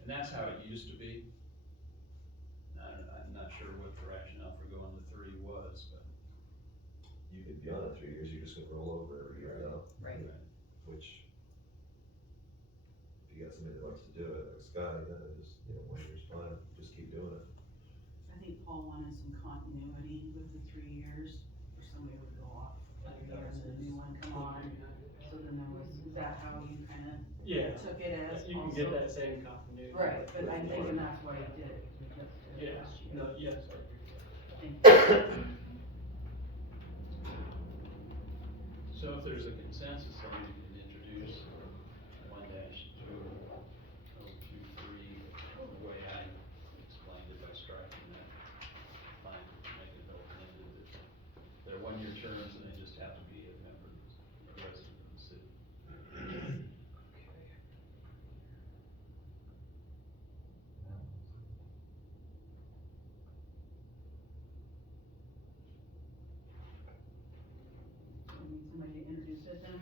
And that's how it used to be. I'm not sure what the rationale for going to 3 beyond that 3 years, you're just gonna roll over every year now. Right. Which, if you got somebody that likes to do it, like Scotty, then it just, 1 year's fine, just keep doing it. I think Paul wanted some continuity with the 3 years, or somebody would go off every year and then a new one come on. So then there was, is that how you kinda Yeah, took it as you can get also? that same continuity. Right, but I'm thinking that's why you did it, because you just did it Yeah, last year. no, yes, I agree with that. Thank you. So if there's a consensus, then we can introduce 1-2-023, the way I explained it by striking that line, make it open-ended. They're 1-year terms and they just have to be a member, a resident of the city. So we need somebody to introduce it then?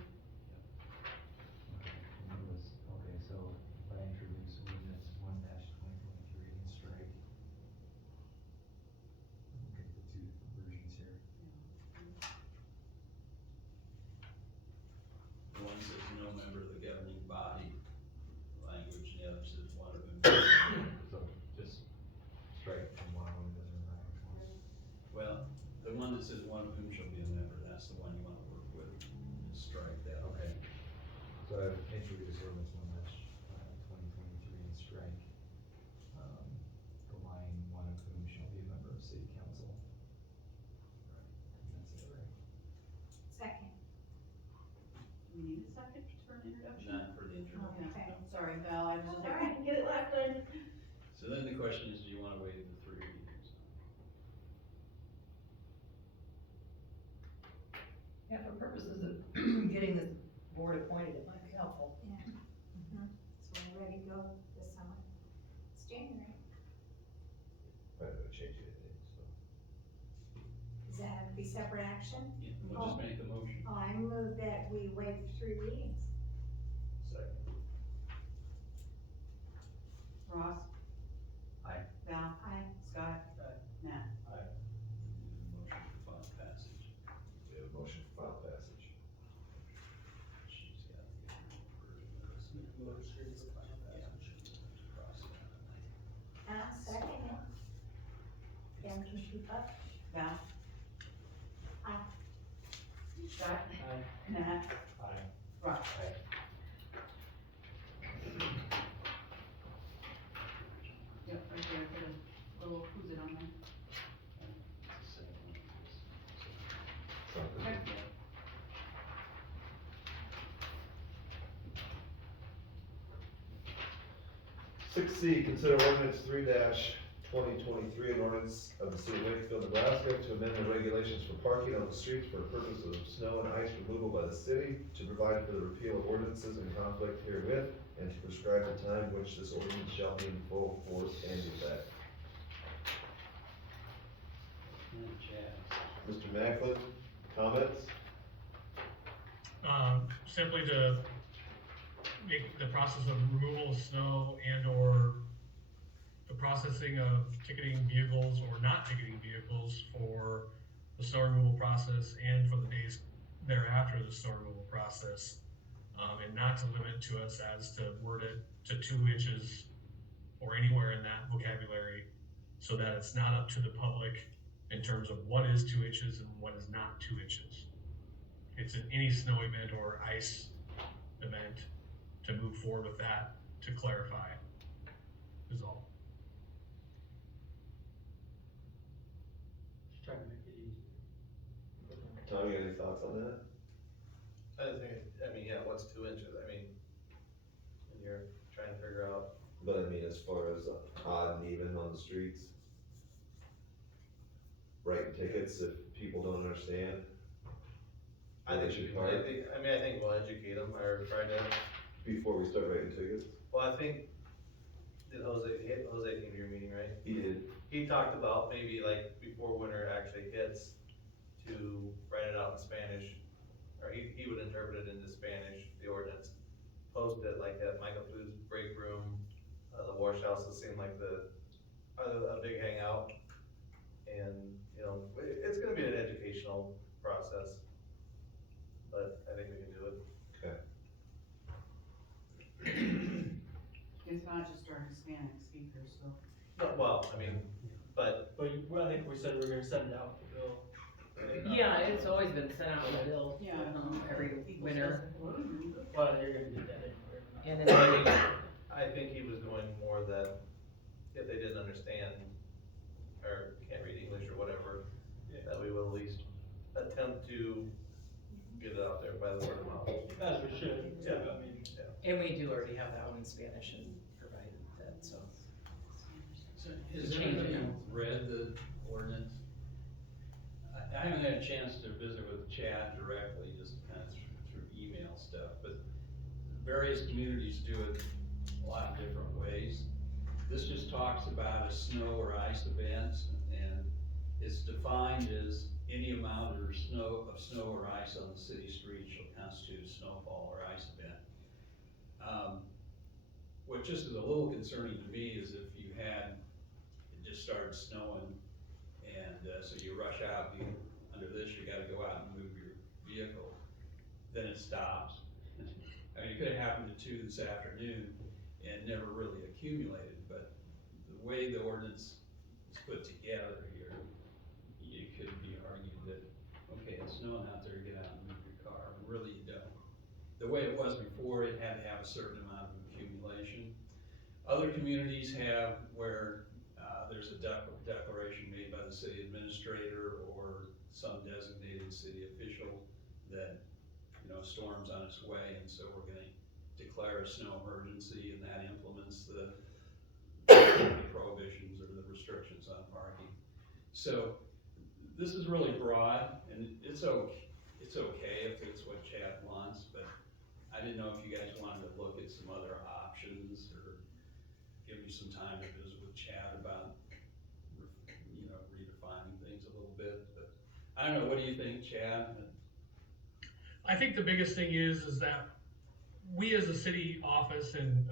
Okay, so if I introduce ordinance 1-2023 and strike. Okay, the two versions here. One says no member of the governing body language, and the other says one of them. So just strike from one of them, doesn't matter which one. Well, the one that says one of whom shall be a member, that's the one you wanna work with, just strike that. Okay. So I've introduced ordinance 1-2023 and strike, the line, one of whom shall be a member of city council. And that's it, right? Second. Do we need a second for an introduction? Not for the introduction. Okay. Oh, sorry, Val, I was just That's like, all I right. didn't get it last time. So then the question is, do you wanna waive the 3 readings? Yeah, for purposes of getting this board appointed, it might be helpful. Yeah. Mm-hmm. So we're ready to go this summer. It's January. Probably not gonna change anything, so. Does that have to be separate action? Yeah, we'll just make the motion. Oh, I move that we waive 3 readings. Second. Ross? Aye. Val? Aye. Scott? Aye. Matt? Do the motion for final passage. We have a motion for final passage. She's got to get her version of this. Make a motion for final passage. Cross it out. Second it. Kim can keep up. Val? Aye. Scott? Aye. Matt? Aye. Ross? Aye. Yep, right there, put a little, who's it on there? It's the second one. Something. Okay. 6C, consider ordinance 3-2023, an ordinance of the city of Wakefield, Nebraska, to amend the regulations for parking on the streets for purpose of snow and ice removal by the city, to provide for the repeal of ordinances in conflict herewith, and to prescribe the time which this ordinance shall be in full force and effect. Chad. Mr. Macklin, comments? Simply to make the process of removal of snow and or the processing of ticketing vehicles or not ticketing vehicles for the snow removal process and for the days thereafter the snow removal process. And not to limit to us as to word it to 2 inches or anywhere in that vocabulary, so that it's not up to the public in terms of what is 2 inches and what is not 2 inches. It's in any snow event or ice event to move forward with that, to clarify, is all. Just trying to make it easy. Tom, you got any thoughts on that? I just think, yeah, what's 2 inches, and you're trying to figure out, But I mean, as far as odd and even on the streets, writing tickets if people don't understand. I think we'll educate them, or try to, Before we start writing tickets? well, I think, Jose came to your meeting, right? He did. He talked about maybe like before winter actually hits, to write it out in Spanish, or he would interpret it into Spanish, the ordinance. Post it like at Michael Foods break room, the wash houses seem like a big hangout. And, it's gonna be an educational process. week or so. Well, I mean, but But I think we said we were gonna send it out the bill. right? Yeah, it's always been sent out in the bill, Yeah. every Equals winter. doesn't. Well, you're gonna get that anyway. And then, I think he was going more that if they didn't understand or can't read English or whatever, that we would at least attempt to get it out there by the word of mouth. As we should, Yeah. I mean. and we do already have that one in Spanish and provided that, so. So, To has change it anybody now. read the ordinance? I haven't had a chance to visit with Chad directly, just kind of through email stuff, but various communities do it a lot of different ways. This just talks about a snow or ice event, and it's defined as any amount of snow or ice on the city street shall constitute a snowfall or ice event. What just is a little concerning to me is if you had, it just started snowing, and so you rush out, under this, you gotta go out and move your vehicle, then it stops. I mean, it could have happened at 2 this afternoon and never really accumulated, but the way the ordinance is put together here, it could be argued that, okay, it's snowing out there, get out and move your car, and really you don't. The way it was before, it had to have a certain amount of accumulation. Other communities have where there's a declaration made by the city administrator or some designated city official that, you know, a storm's on its way, and so we're gonna declare a snow emergency, and that implements the prohibitions or the restrictions on parking. So this is really broad, and it's okay if it's what Chad wants, but I didn't know if you guys wanted to look at some other options or give me some time to visit with Chad about, you know, redefining things a little bit, but I don't know, what do you think, Chad? I think the biggest thing is that we as a city office and,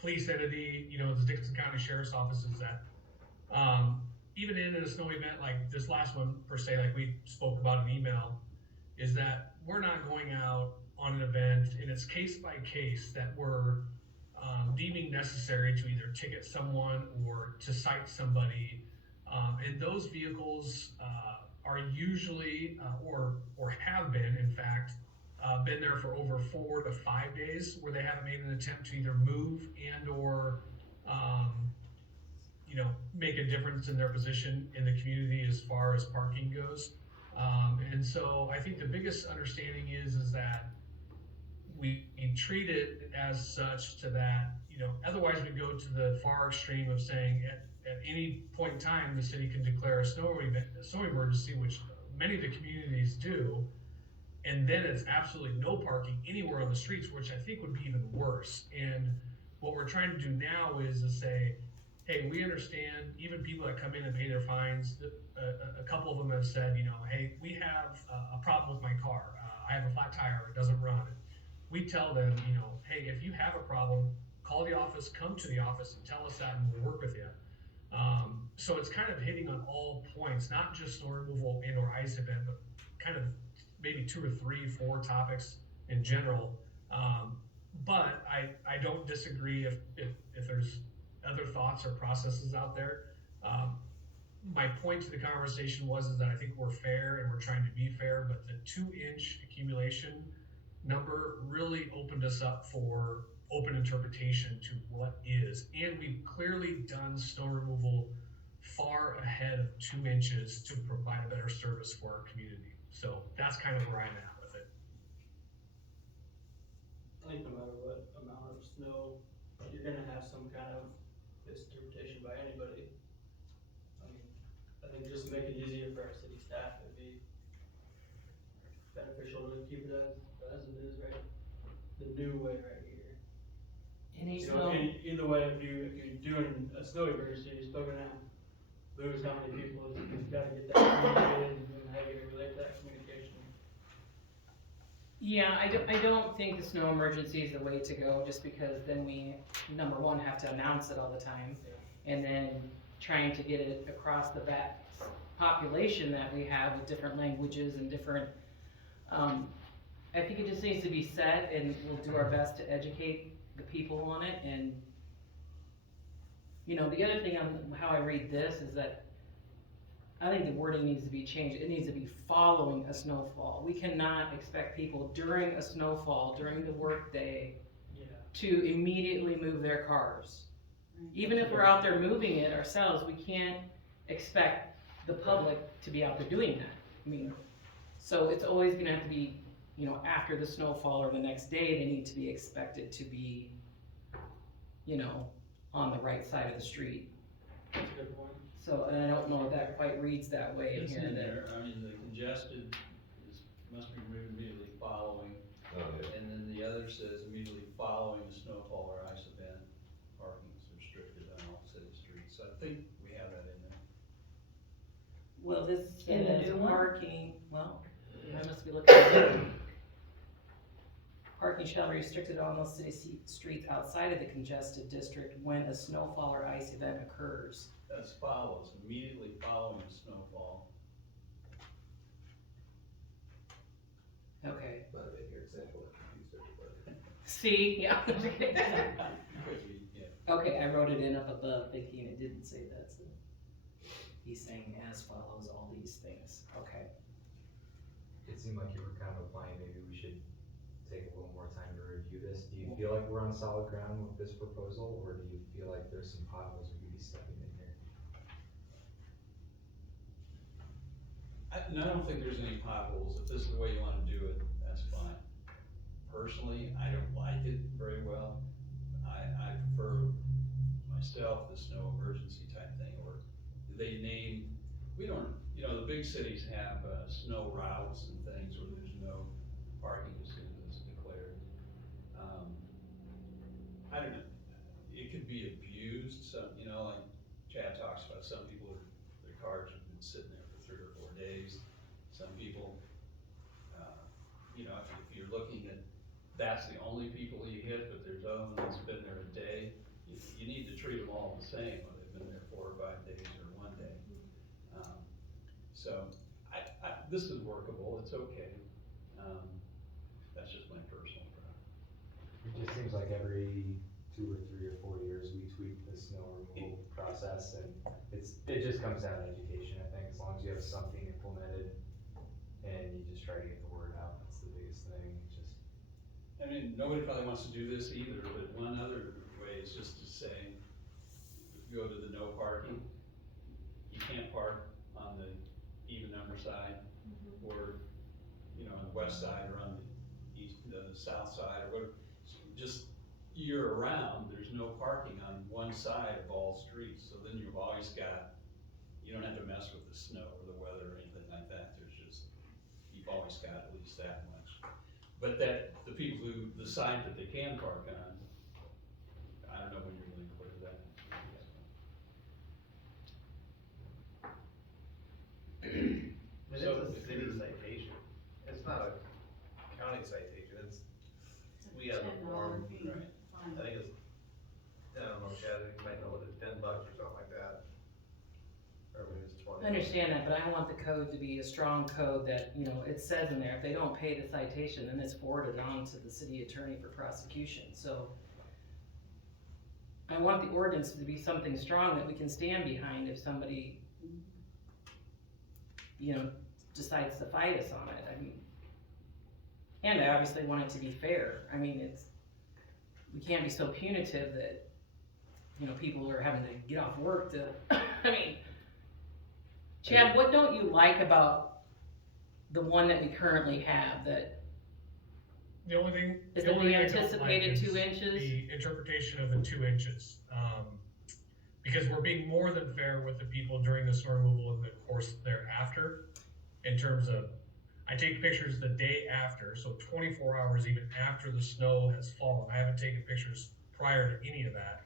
police entity, you know, the Dixon County Sheriff's Office is that, even in a snow event like this last one per se, like we spoke about in email, is that we're not going out on an event and it's case by case that we're, deeming necessary to either ticket someone or to cite somebody. And those vehicles, are usually, or have been, in fact, been there for over 4 to 5 days where they haven't made an attempt to either move and or, you know, make a difference in their position in the community as far as parking goes. And so I think the biggest understanding is that we treat it as such to that, you know, otherwise we go to the far extreme of saying at any point in time, the city can declare a snow emergency, which many of the communities do. And then it's absolutely no parking anywhere on the streets, which I think would be even worse. And what we're trying to do now is to say, hey, we understand even people that come in and pay their fines. A couple of them have said, you know, hey, we have a problem with my car. I have a flat tire, it doesn't run. We tell them, you know, hey, if you have a problem, call the office, come to the office and tell us that and we'll work with you. So it's kind of hitting on all points, not just snow removal and or ice event, but kind of maybe 2 or 3, 4 topics in general. But I don't disagree if there's other thoughts or processes out there. My point to the conversation was that I think we're fair and we're trying to be fair, but the 2-inch accumulation number really opened us up for open interpretation to what is. And we've clearly done snow removal far ahead of 2 inches to provide a better service for our community. So that's kind of where I'm at with it. I think no matter what amount of snow, you're gonna have some kind of misinterpretation by anybody. I mean, I think just to make it easier for our city staff, it'd be beneficial to keep it as it is, right? The new way right here. Any You know, snow, either way, if you're doing a snow emergency, you're still gonna lose how many people, you've gotta get that communicated, and how you're gonna relate that communication. Yeah, I don't think the snow emergency is the way to go, just because then we, number one, have to announce it all the time. And then trying to get it across the vast population that we have with different languages and different, I think it just needs to be said, and we'll do our best to educate the people on it, and You know, the other thing on how I read this is that I think the wording needs to be changed. It needs to be following a snowfall. We cannot expect people during a snowfall, during the workday, Yeah. to immediately move their cars. Even if we're out there moving it ourselves, we can't expect the public to be out there doing that. I mean, so it's always gonna have to be, you know, after the snowfall or the next day, they need to be expected to be, you know, on the right side of the street. That's a good point. So, and I don't know if that quite reads that way in It's here. in that- there, I mean, the congested must be removed immediately following, Oh, yeah. and then the other says immediately following a snowfall or ice event, parking is restricted on all city streets, so I think we have that in there. Well, this In the says new one? parking, well, I must be looking at it. Parking shall be restricted on those city streets outside of the congested district when a snowfall or ice event occurs. That's follows, immediately following a snowfall. Okay. Might have been your example that confused everybody. See, yeah. Could be, yeah. Okay, I wrote it in up above thinking it didn't say that, so. He's saying as follows all these things, okay. It seemed like you were kind of implying maybe we should take a little more time to review this. Do you feel like we're on solid ground with this proposal, or do you feel like there's some potholes we could be stepping in here? I don't think there's any potholes, if this is the way you wanna do it, that's fine. Personally, I don't like it very well, I prefer myself the snow emergency type thing, or they name, we don't, you know, the big cities have, snow routes and things where there's no parking as soon as it's declared. I don't know, it could be abused, some, you know, like Chad talks about, some people, their cars have been sitting there for 3 or 4 days. Some people, you know, if you're looking at, that's the only people you hit, but there's other ones that's been there a day, you need to treat them all the same, whether they've been there 4 or 5 days or 1 day. So, this is workable, it's okay, that's just my personal preference. It just seems like every 2 or 3 or 4 years, we tweak the snow removal process, and it just comes down to education, I think, as long as you have something implemented, and you just try to get the word out, that's the biggest thing, just. I mean, nobody probably wants to do this either, but one other way is just to say, go to the no parking. You can't park on the even number side, or, you know, on the west side, or on the south side, or whatever. Just year round, there's no parking on one side of all streets, so then you've always got, you don't have to mess with the snow or the weather or anything like that, you've always got at least that much. But that, the people who, the side that they can park on, I don't know when you're really clear that. But So it's a if city you're- citation, it's not a county citation, we have a form, $10 Right. fine. I think it's, I don't know, Chad, you might know what it's $10 or something like that. Or maybe it's 20. I understand that, but I want the code to be a strong code that, you know, it says in there, if they don't pay the citation, then it's forwarded on to the city attorney for prosecution, so. I want the ordinance to be something strong that we can stand behind if somebody, you know, decides to fight us on it, I mean. And I obviously want it to be fair, I mean, we can't be so punitive that, you know, people are having to get off work to, I mean. Chad, what don't you like about the one that we currently have, that The only thing. is the it only the thing I don't like anticipated is 2 inches? The interpretation of the 2 inches, because we're being more than fair with the people during the snow removal and the course thereafter, in terms of, I take pictures the day after, so 24 hours even after the snow has fallen. I haven't taken pictures prior to any of that.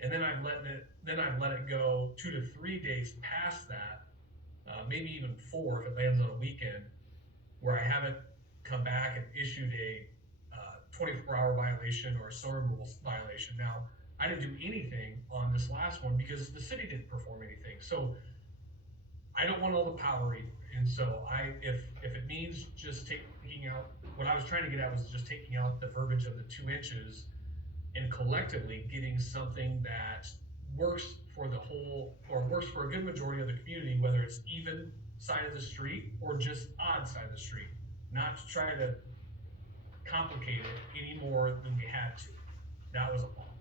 And then I've let it go 2 to 3 days past that, maybe even 4 if it lands on a weekend, where I haven't come back and issued a 24-hour violation or a snow removal violation. Now, I didn't do anything on this last one because the city didn't perform anything. So I don't want all the power either. And so if it means just taking out, what I was trying to get at was just taking out the verbiage of the 2 inches and collectively getting something that works for the whole, or works for a good majority of the community, whether it's even side of the street or just odd side of the street. Not to try to complicate it any more than we had to. That was all.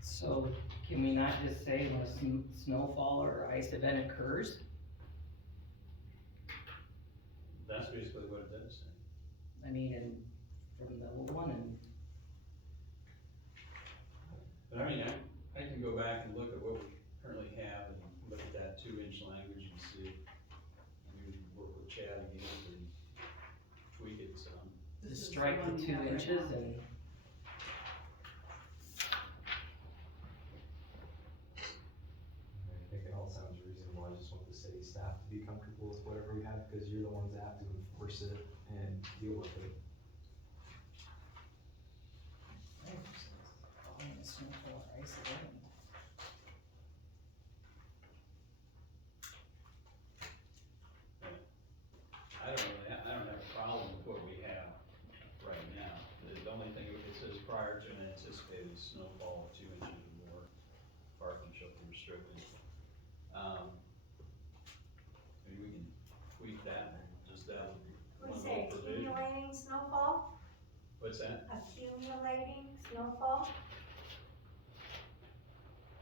So can we not just say when a snowfall or ice event occurs? That's basically what it does say. I mean, and from the one and. But I mean, I can go back and look at what we currently have and look at that 2-inch language and see. I mean, work with Chad again and tweak it some. Just strike the 2 inches and. I think it all sounds reasonable, I just want the city staff to be comfortable with whatever we have, because you're the ones that have to enforce it and deal with it. Following a snowfall or ice event. I don't have a problem with what we have right now. The only thing, it says prior to an anticipated snowfall of 2 inches or more, parking shall be restricted. Maybe we can tweak that and just that would be We one say little provision. accumulating snowfall, What's that? accumulating snowfall.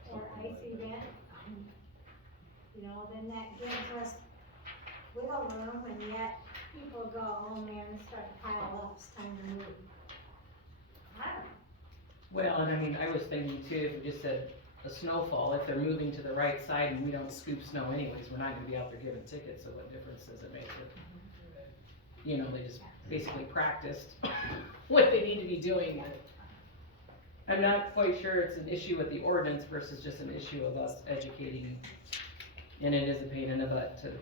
Or Something ice like that. event. You know, then that gives us wiggle room, and yet people go, oh man, it's starting to pile up, it's time to move. I don't know. Well, and I mean, I was thinking too, if we just said a snowfall, if they're moving to the right side and we don't scoop snow anyways, we're not gonna be out there giving tickets, so what difference does it make? You know, they just basically practiced what they need to be doing. I'm not quite sure it's an issue with the ordinance versus just an issue of us educating, and it is a pain in the butt to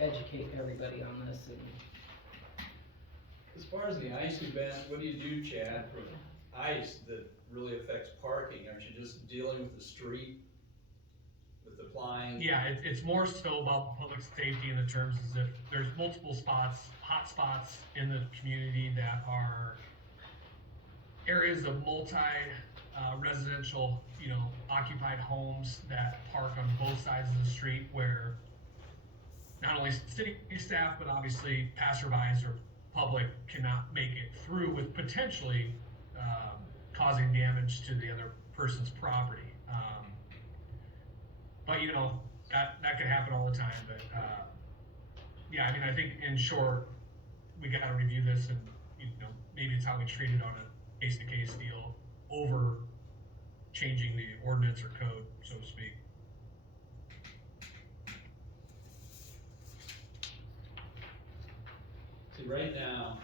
educate everybody on this and. As far as the ice event, what do you do, Chad, for ice that really affects parking? Aren't you just dealing with the street, with applying? Yeah, it's more so about public safety in the terms is if there's multiple spots, hot spots in the community that are areas of residential, occupied homes that park on both sides of the street where not only city staff, but obviously passerbys or public cannot make it through with potentially causing damage to the other person's property. But that could happen all the time, but yeah, I mean, I think in short, we gotta review this and, maybe it's how we treat it on a case-to-case deal over changing the ordinance or code, so to speak. See, right now,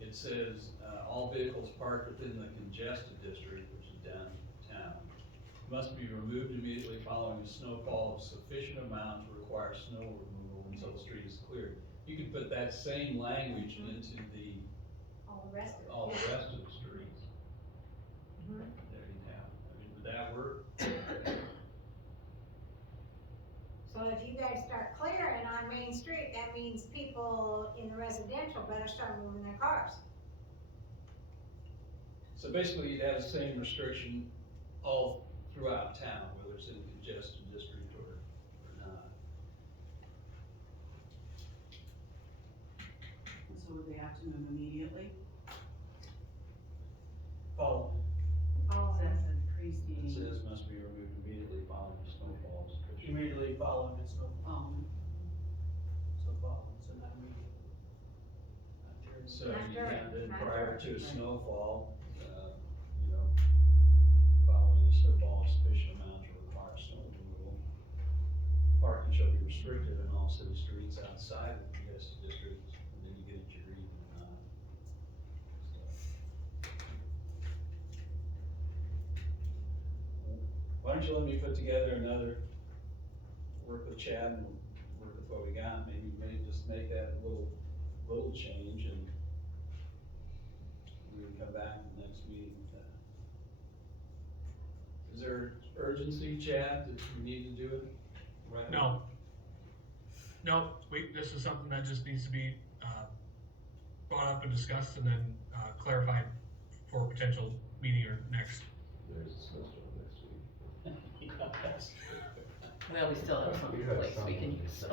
it says, all vehicles parked within the congested district, which is downtown, must be removed immediately following a snowfall of sufficient amount to require snow removal until the street is cleared. You could put that same language into All the rest of it. all the rest of the streets. Mhm. There you have, I mean, would that work? So if you guys start clearing on Main Street, that means people in the residential better start moving their cars. So basically, you'd have the same restriction all throughout town, whether it's in the congested district or not. And so would they have to move immediately? Follow. Oh, Says It preceding. says must be removed immediately following snowfalls. Immediately following a snow, so following, so not immediately. Not during. So Not you during, have then not prior during, to a right. snowfall, following a snowfall, sufficient amount to require snow removal. Parking shall be restricted in all city streets outside of the congested districts, and then you get into your reading and why don't you let me put together another, work with Chad and work with what we got, maybe just make that a little change and we can come back in the next meeting with that. Is there urgency, Chad, that we need to do it right now? No, this is something that just needs to be, brought up and discussed and then, clarified for a potential meeting or next. There's a snowstorm next week. Yeah, that's- Well, we still have some You have place we can use, so.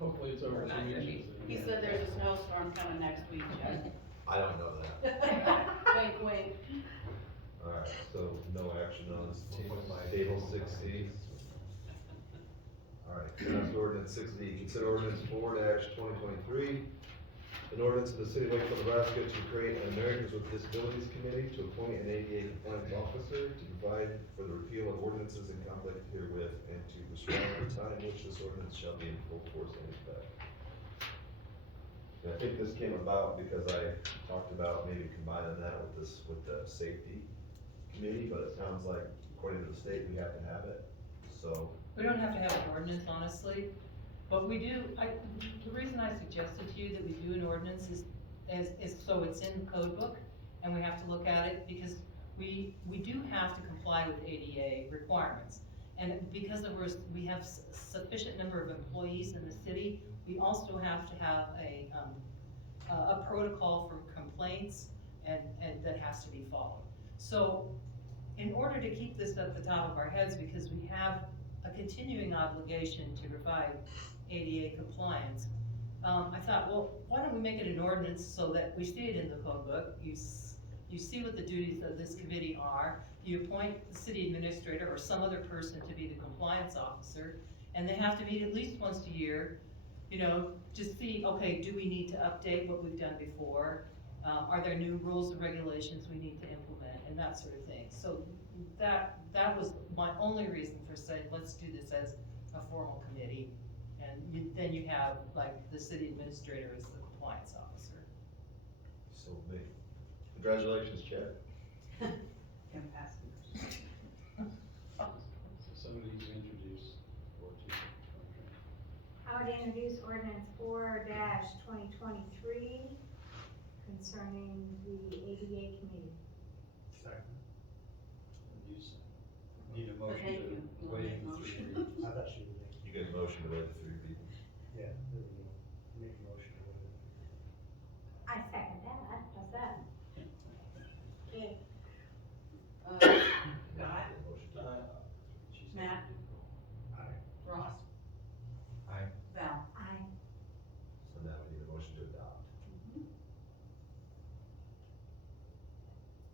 Hopefully it's over We're not some gonna inches. He said there's a snowstorm coming next week, Jeff. I don't know that. Wink, wink. Alright, so no action on table 6C. Alright, draft ordinance 6D, consider ordinance 4-2023. An ordinance of the city of Wakefield, Nebraska to create an Americans with Disabilities Committee to appoint an ADA compliance officer to provide for the repeal of ordinances in conflict herewith and to prescribe the time in which this ordinance shall be in full force and effect. And I think this came about because I talked about maybe combining that with this, with the safety committee, but it sounds like according to the state, we have to have it, so. We don't have to have an ordinance, honestly, but we do, the reason I suggested to you that we do an ordinance is so it's in the code book, and we have to look at it, because we do have to comply with ADA requirements. And because we have sufficient number of employees in the city, we also have to have a protocol for complaints, and that has to be followed. So, in order to keep this at the top of our heads, because we have a continuing obligation to provide ADA compliance, I thought, well, why don't we make it an ordinance so that we see it in the code book, you see what the duties of this committee are, you appoint the city administrator or some other person to be the compliance officer, and they have to meet at least once a year, just see, okay, do we need to update what we've done before? Are there new rules and regulations we need to implement, and that sort of thing. So that was my only reason for saying, let's do this as a formal committee. And then you have, like, the city administrator as the compliance officer. So big. Congratulations, Chad. Can pass it. So somebody needs to introduce or to. I would introduce ordinance 4-2023 concerning the ADA committee. Second. Need a motion Thank you. to You'll waive make the motion. 3 readings. I thought she would make, You get a motion to waive the 3 readings. yeah, there we go. Make a motion to waive it. I second that, how's that? Okay, Scott, Motion to- Matt, Aye. Ross. Aye. Val. aye. So now we need a motion to adopt.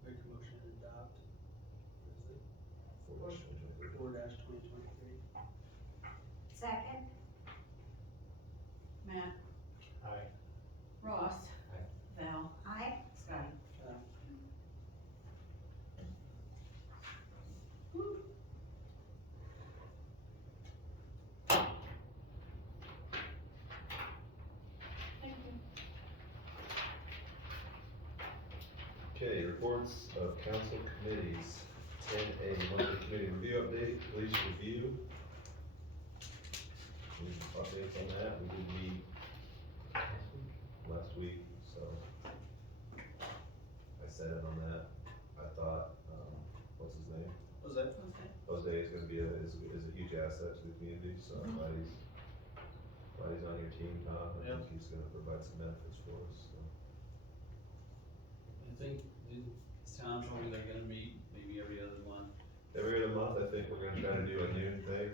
Make a motion to adopt, what is it, 4-2023. 4-2023. Second, Matt, Aye. Ross. Aye. Val. aye. Scotty. Thank you. Okay, reports of council committees. 10A, monthly committee review update, police review. Any updates on that? We did meet last week, so I said it on that. I thought, what's his name? Was that? Jose is gonna be is a huge asset to the community, so I'm glad he's on your team, Tom. I Yeah. think he's gonna provide some benefits for us, so. I think, Tom told me they're gonna meet maybe every other month. Every other month, I think we're gonna try to do a noon thing.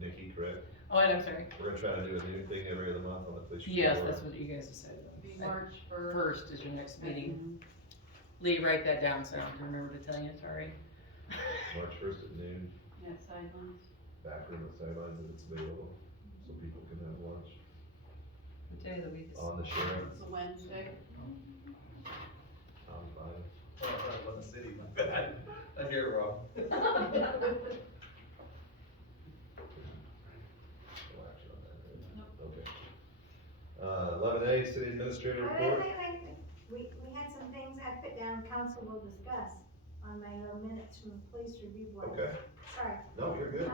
Nikki, correct? Oh, I'm sorry. We're gonna try to do a noon thing every other month on the police. Yes, report. that's what you guys have said. Be March first. First is your next meeting. Lee, write that down so I don't remember to tell you, sorry. March 1st at noon, At sidelines. back room at sidelines if it's available, so people can have lunch. What day of the week is? On the sheriff, It's a Wednesday. Tom's fine. Oh, I thought it was the city, my bad. I hear it wrong. No action on that, right? Okay. 11A, city administrator report. We had some things I put down, council will discuss on my little minutes from the police review board. Okay, Sorry. no, you're good.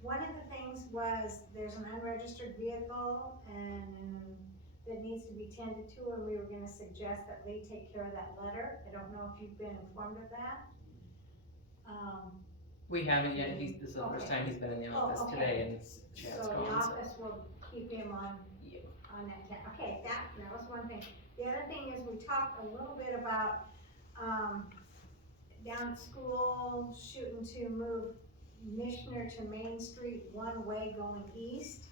One of the things was, there's an unregistered vehicle and that needs to be tended to, and we were gonna suggest that Lee take care of that letter. I don't know if you've been informed of that. We haven't yet, this is the first Okay. time he's been in the Oh, office okay. today and Chad's So the gone, so. office will keep him on, on that, okay, that was one thing. The other thing is, we talked a little bit about, down at school, shooting to move Missioner to Main Street one way going east.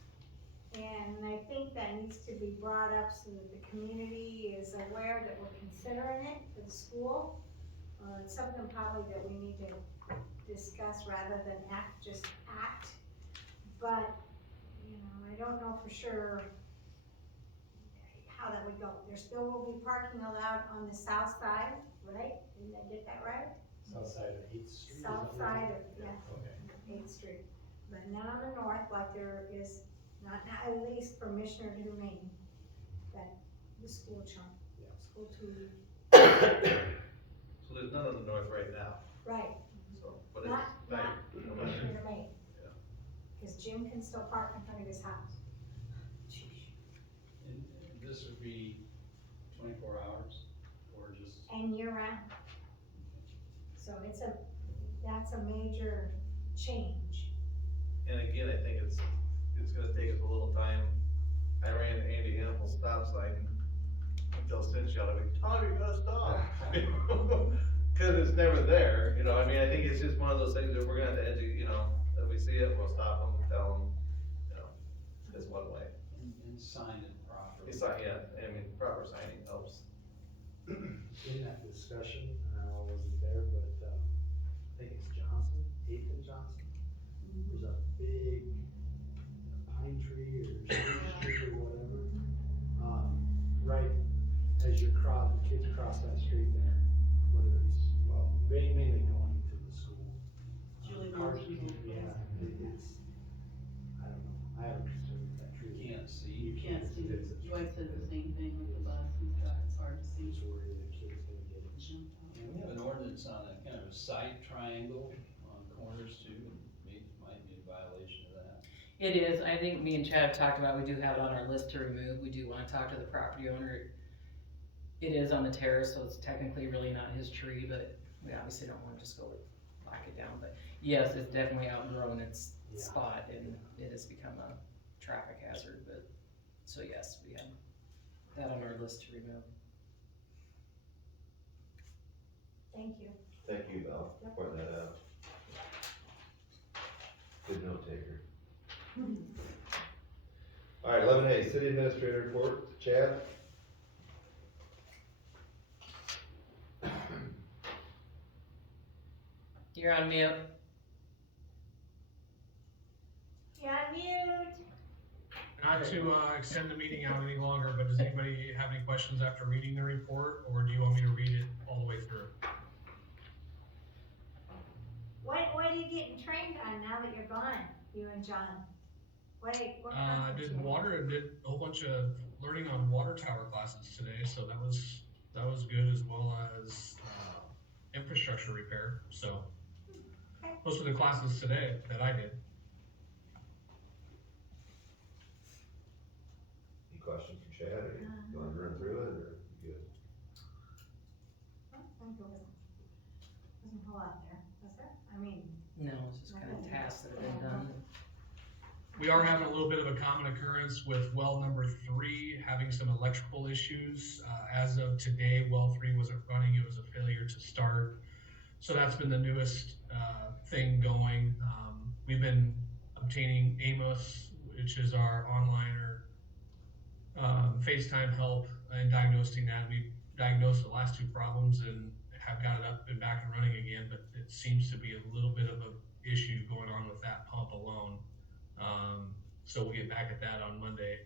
And I think that needs to be brought up so that the community is aware that we're considering it for the school. It's something probably that we need to discuss rather than just act. But, you know, I don't know for sure how that would go. There still will be parking allowed on the south side, right? Didn't I get that right? South side of 8th Street? South side of, yeah, Okay. 8th Street. But not on the north like there is, not at least from Missioner to Main, that the school chunk, Yeah. school to, So there's none on the north right now, right, so, but it's. not Missioner to Main. Yeah. Cause Jim can still park in front of his house. And this would be 24 hours or just? And year round. So that's a major change. And again, I think it's gonna take us a little time. I ran Andy Hample's stop sign until Cinch yelled at me, Tyler, you gotta stop. Cause it's never there, you know, I mean, I think it's just one of those things that we're gonna have to educate, you know, if we see it, we'll stop them, tell them, you know, it's one way. And sign it properly. It's like, yeah, I mean, proper signing helps. In that discussion, I wasn't there, but, I think it's Johnson, 8th and Johnson. There's a big pine tree or spruce tree or whatever. Right as the kids cross that street there, whether it's, well, mainly going to the school. Julie Cars knows people. can't, yeah, it's, I don't know, I have a concern with that tree. You can't see. You can't see, It's a Joyce said the tree. same thing with the bus and stuff, it's hard to see. Just worried the kid's gonna get it. Jump out. And we have an ordinance on a kind of a side triangle on corners too, and might be a violation of that. It is, I think me and Chad have talked about, we do have it on our list to remove, we do wanna talk to the property owner. It is on the terrace, so it's technically really not his tree, but we obviously don't wanna just go whack it down, but yes, it's definitely outgrown its Yeah. spot and it has become a traffic hazard, but, so yes, we have that on our list to remove. Thank you. Thank you, Val, for pointing that out. Good note taker. All right, 11A, city administrator report, Chad. You're on mute. You're on mute. Not to extend the meeting out any longer, but does anybody have any questions after reading the report, or do you want me to read it all the way through? What are you getting trained on now that you're gone, you and John? What Did a whole bunch of learning on water tower classes today, so that was good, as well as infrastructure repair, so. Those are the classes today that I did. Any questions for Chad, or you want to run through it, or you good? I think there wasn't a whole lot there, was there? I mean. No, it's just kind of tasks that have been done. We are having a little bit of a common occurrence with well number 3 having some electrical issues. As of today, well 3 wasn't running, it was a failure to start. So that's been the newest thing going. We've been obtaining Amos, which is our online or FaceTime help in diagnosing that. We diagnosed the last 2 problems and have got it up and back and running again, but it seems to be a little bit of an issue going on with that pump alone. So we'll get back at that on Monday.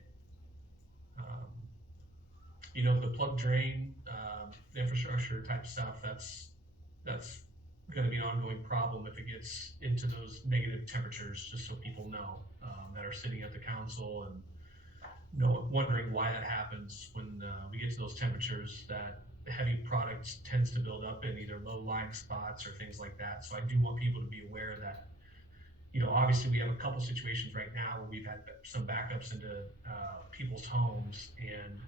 You know, the plug drain, the infrastructure type stuff, that's gonna be an ongoing problem if it gets into those negative temperatures, just so people know, that are sitting at the council and wondering why that happens when we get to those temperatures, that heavy product tends to build up in either low-lying spots or things like that. So I do want people to be aware that, you know, obviously we have a couple situations right now where we've had some backups into people's homes, and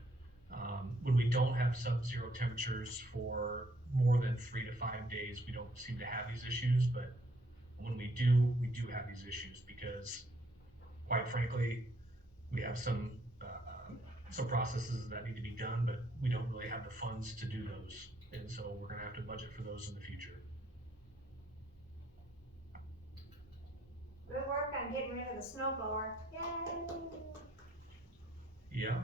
when we don't have sub-zero temperatures for more than 3 to 5 days, we don't seem to have these issues. But when we do have these issues, because quite frankly, we have some some processes that need to be done, but we don't really have the funds to do those. And so we're gonna have to budget for those in the future. Good work on getting rid of the snow blower. Yay! Yeah.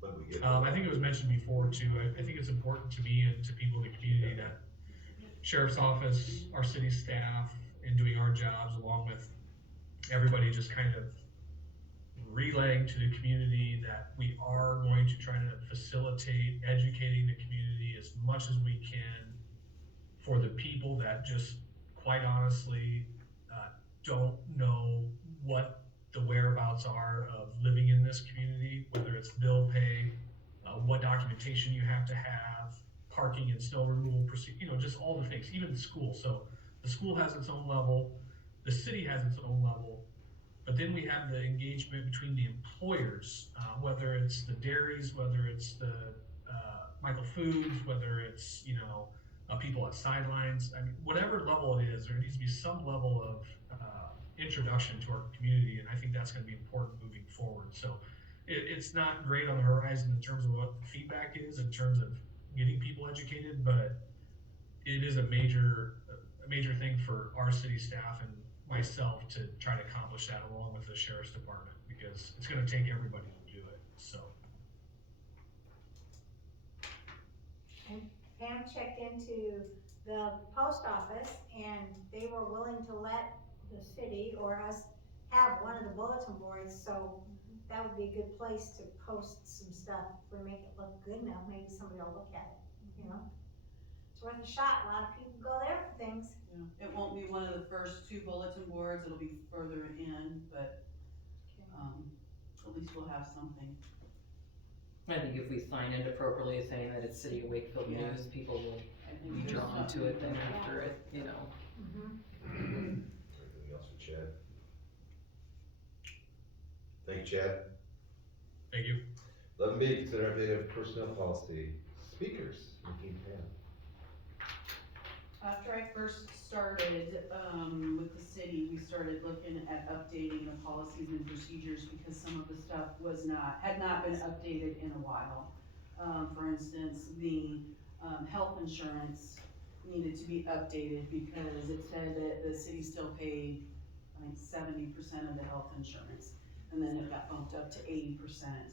But we get. I think it was mentioned before too, I think it's important to me and to people in the community that sheriff's office, our city staff, in doing our jobs along with everybody just kind of relaying to the community that we are going to try to facilitate educating the community as much as we can for the people that just quite honestly don't know what the whereabouts are of living in this community, whether it's bill pay, what documentation you have to have, parking and snow removal procedure, just all the things, even the school. So the school has its own level, the city has its own level, but then we have the engagement between the employers, whether it's the dairies, whether it's the Michael Foods, whether it's, people at sidelines. I mean, whatever level it is, there needs to be some level of introduction to our community, and I think that's going to be important moving forward. So it's not great on the horizon in terms of what the feedback is, in terms of getting people educated, but it is a major thing for our city staff and myself to try to accomplish that along with the sheriff's department, because it's going to take everybody to do it. So Pam checked into the post office and they were willing to let the city or us have one of the bulletin boards, so that would be a good place to post some stuff. If we make it look good enough, maybe somebody will look at it, It's worth a shot. A lot of people go there for things. Yeah, it won't be one of the first 2 bulletin boards, it'll be further in, but, at least we'll have something. I think if we sign it appropriately, saying that it's City of Wakefield Yeah. News, people will I think be there's drawn to it then something. after it, Anything else for Chad? Thank you, Chad. thank you. 11B, consider updated personnel policy. Speakers, Nikki and Pam. After I first started, with the city, we started looking at updating the policies and procedures because some of the stuff had not been updated in a while. For instance, the, health insurance needed to be updated because it said that the city still paid, I think, 70% of the health insurance. And then it got bumped up to 80%.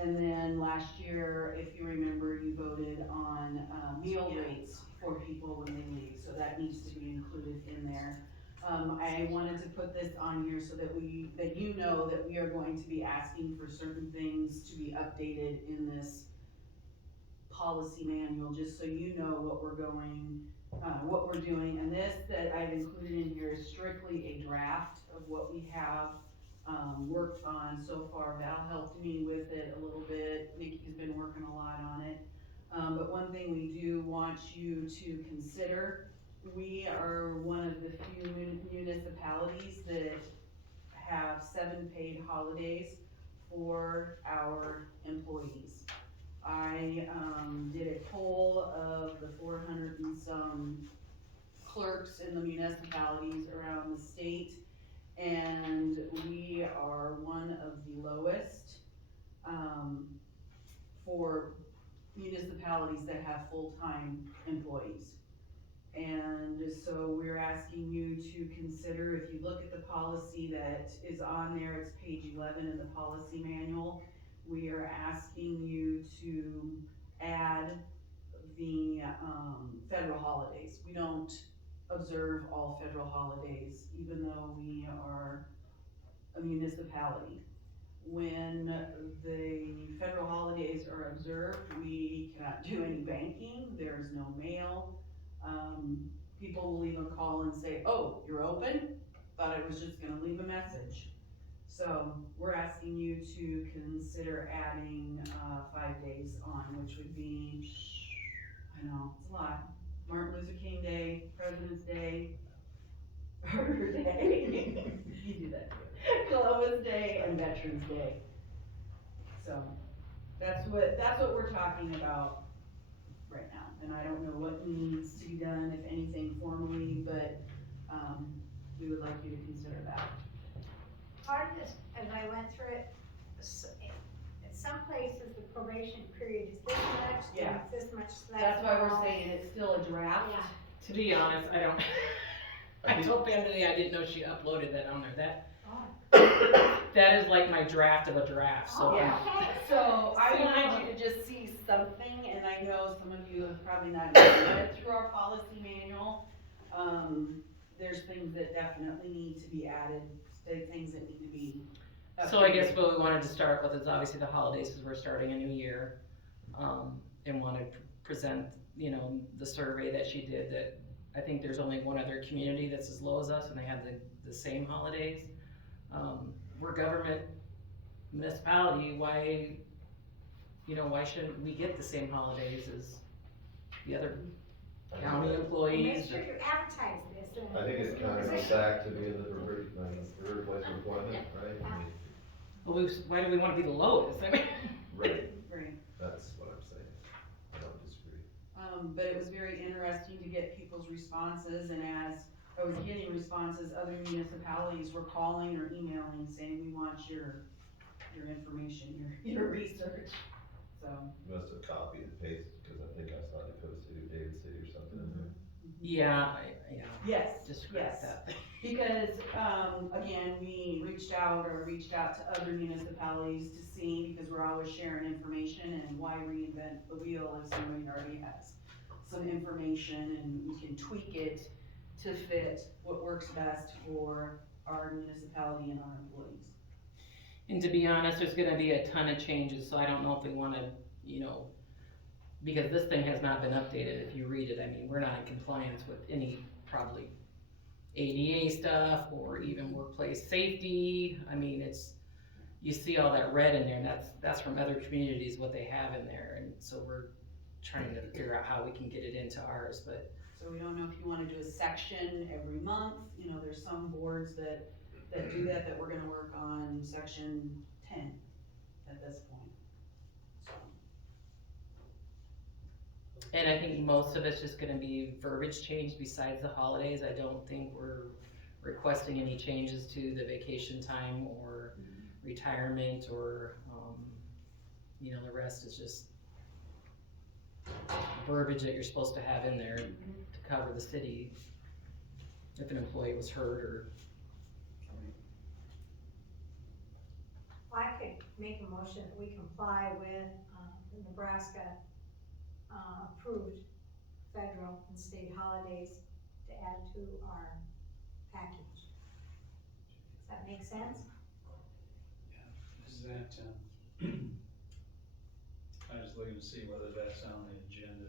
And then last year, if you remember, you voted on, meal rates for people when they leave, so that needs to be included in there. I wanted to put this on here so that you know that we are going to be asking for certain things to be updated in this policy manual, just so you know what we're doing. And this that I've included in here is strictly a draft of what we have worked on so far. Val helped me with it a little bit, Nikki has been working a lot on it. But one thing we do want you to consider, we are one of the few municipalities that have 7 paid holidays for our employees. I did a poll of the 400 and some clerks in the municipalities around the state, and we are one of the lowest for municipalities that have full-time employees. And so we're asking you to consider, if you look at the policy that is on there, it's page 11 in the policy manual, we are asking you to add the federal holidays. We don't observe all federal holidays, even though we are a municipality. When the federal holidays are observed, we cannot do any banking, there's no mail. People will even call and say, oh, you're open? Thought I was just gonna leave a message. So we're asking you to consider adding 5 days on, which would be, I know, it's a lot. Martin Luther King Day, President's Day, Arbor Day, you do that too. Columbus Day and Veterans Day. So that's what we're talking about right now. And I don't know what needs to be done, if anything formally, but we would like you to consider that. Part of this, as I went through it, it some places the probation period is this much, then Yeah. it's this much, so That's why we're all. saying it's still a draft. Yeah. To be honest, I don't, I told Pam today I didn't know she uploaded that on there, that is like my draft of a draft, so. Oh, Yeah. okay. So I So- wanted you to just see something, and I know some of you have probably not even read through our policy manual. There's things that definitely need to be added, things that need to be So I guess updated. what we wanted to start with is obviously the holidays, because we're starting a new year. And wanted to present, you know, the survey that she did, that I think there's only one other community that's as low as us, and they have the same holidays. We're government municipality, why, you know, why shouldn't we get the same holidays as the other county Well, employees? make sure you advertise this. And I think it kind of goes back to being the preferred place of employment, right? I mean, Well, why do we wanna be the lowest? I mean. right, Right. that's what I'm saying. I don't disagree. But it was very interesting to get people's responses, and as I was getting responses, other municipalities were calling or emailing saying, we want your information, your research, so. You must have copied and pasted, because I think I saw Dakota City, or David City or something in there. Yeah, Yes, just scrap yes. that thing. Because, again, we reached out to other municipalities to see, because we're always sharing information, and why reinvent the wheel if somebody already has some information, and we can tweak it to fit what works best for our municipality and our employees. And to be honest, there's gonna be a ton of changes, so I don't know if we wanna, you know, because this thing has not been updated, if you read it, I mean, we're not in compliance with any, probably, ADA stuff, or even workplace safety, I mean, it's, you see all that red in there, and that's from other communities, what they have in there, and so we're trying to figure out how we can get it into ours, but. So we don't know if you wanna do a section every month, you know, there's some boards that do that we're gonna work on section 10 at this point, so. And I think most of it's just gonna be verbiage change besides the holidays. I don't think we're requesting any changes to the vacation time or retirement or, you know, the rest is just verbiage that you're supposed to have in there to cover the city if an employee was hurt or. Well, I could make a motion that we comply with, the Nebraska, approved federal and state holidays to add to our package. Does that make sense? Is that, I was looking to see whether that's on the agenda,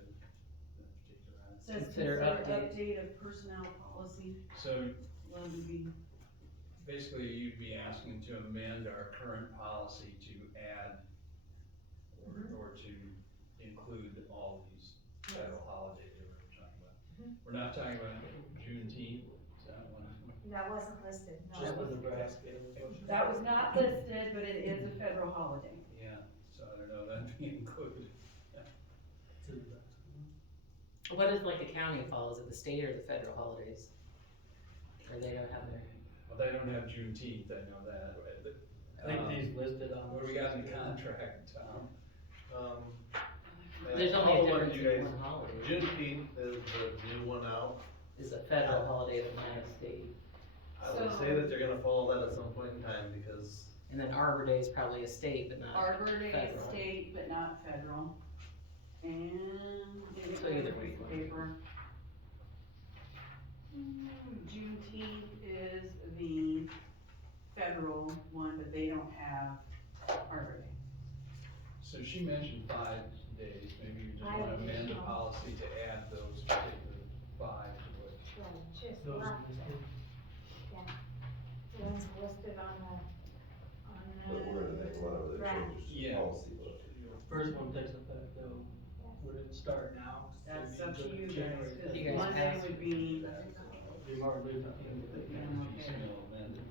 that particular item. Says Consider update of personnel policy, So well, would be, basically, you'd be asking to amend our current policy to add or to include all these federal holidays that we're talking about. We're not talking about Juneteenth, is that one? That wasn't listed, no. Just the Nebraska. was- that was not listed, but it is a federal holiday. Yeah, so I don't know, that'd be included. To Nebraska. What is like a county follows, it the state or the federal holidays? Or they don't have their. Well, they don't have Juneteenth, I know that. I think these listed on. What do we got in the contract, Tom? There's I'll only a let difference you in guys- one holiday. Juneteenth is the new one out. Is a federal holiday of Atlanta State. I would say that they're gonna follow that at some point in time, because And then Arbor Day is probably a state, but not Arbor Day is federal. state, but not federal. And, get So it either on a way. piece of paper. Juneteenth is the federal one, but they don't have Arbor Day. So she mentioned 5 days, maybe you just I wanna would amend the think so. policy to add those particular 5 to what. Well, just Those left listed. it. Yeah. The ones listed on the, But we're gonna make a lot of other Right. changes to the Yeah. policy book. First one takes effect though, would it start now? That's Maybe up to you January guys, 5th. You cause guys Monday pass. would be, Be Martin Luther King Day. Yeah, She's okay. gonna amend it.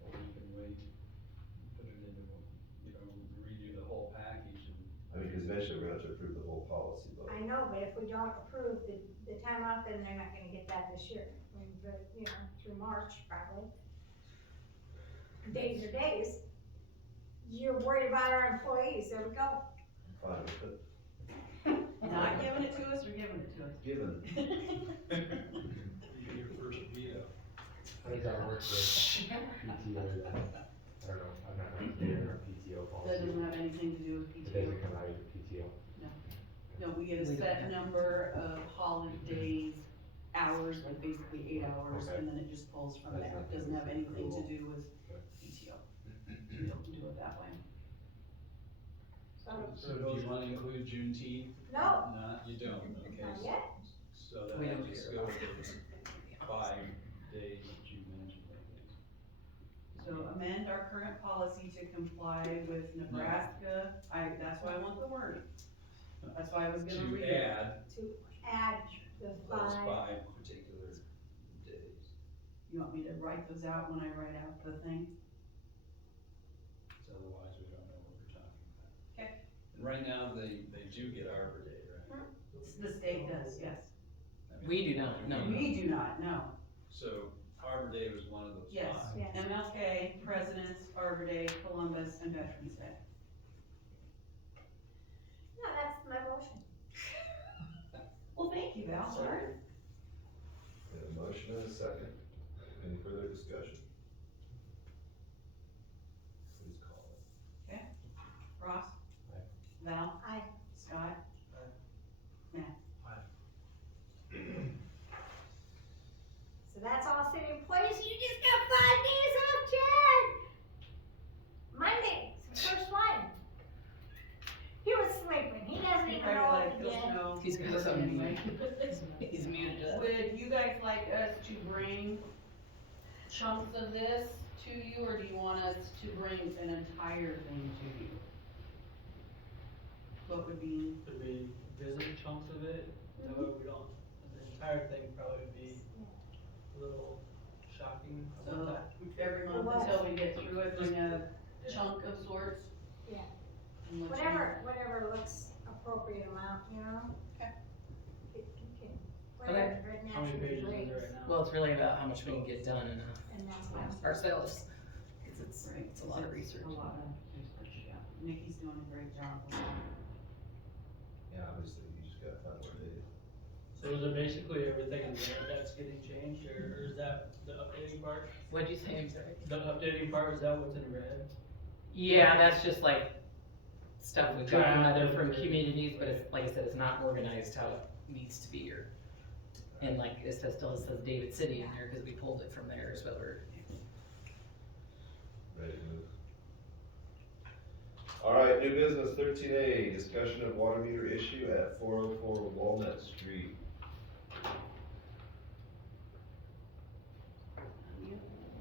Or we can wait, put it into, redo the whole package and. I mean, cause eventually we're gonna have to approve the whole policy book. I know, but if we don't approve the time off, then they're not gonna get that this year. I mean, but, you know, through March probably. days are days. You're worried about our employees, there we go. Fine with it. Not giving it to us or giving it to us? Given. You get your first veto. How does that work with PTO then? I don't know, I'm not really clear on our PTO That policy. doesn't have anything to do with It PTO. doesn't come out of your PTO. No, we get a set number of holidays, hours, like basically 8 hours, Okay. and then it just pulls from That's there. It nothing doesn't to have do with anything to approval. do with Okay. PTO. We don't do it that way. So do you wanna include Juneteenth? No. Not, you don't, okay. Not yet. So then We I don't just care go about with those 5 days that you mentioned, I think. So amend our current policy to comply with Nebraska, that's why I want the word. That's why I was gonna read To it. add To add the those 5, 5 particular days. You want me to write those out when I write out the thing? So otherwise, we don't know what we're talking about. Okay. And right now, they do get Arbor Day, right? The state does, yes. I mean, We do not, no. We do not, no. So Arbor Day was one of those 5. Yes, Yes. MLK, Presidents, Arbor Day, Columbus, and Veterans Day. no, that's my motion. Well, thank you, Val, sorry. We have a motion and a second. Any further discussion? Please call it. Ross? Aye. Val? Aye. Scott? Matt? So that's all city employees, you just got 5 days off, Chad! Monday, it's the first one. He was sleeping, he doesn't You even know probably what like he this, did. no. He's gonna send me. Anyway. He's muted us. Would you guys like us to bring chunks of this to you, or do you want us to bring an entire thing to you? What would be, Could be visit chunks of it, that way we don't, the entire thing probably would be a little shocking. so every For month what? until we get through it, bring a chunk of sorts? Yeah. And let you- Whatever looks appropriate amount, you know? Okay. You can, whatever's written How out many should be pages is great, there right now? Well, it's really about how much we can get done and and that's fine. ourselves. It's Right, it's a lot of research. A lot of research, yeah. Nikki's doing a great job with that. Yeah, obviously, you just gotta find where it is. So is it basically everything in there that's getting changed, or is that the updating part? What'd you say, I'm sorry? The updating part, is that what's in red? Yeah, that's just like stuff we've gotten Draft. either from communities, but it's, like I said, it's not organized how it needs to be, or, and like, it says, still says David City in there, cause we pulled it from there as well, or. Ready to move. All right, new business 13A, discussion of water meter issue at 404 Walnut Street.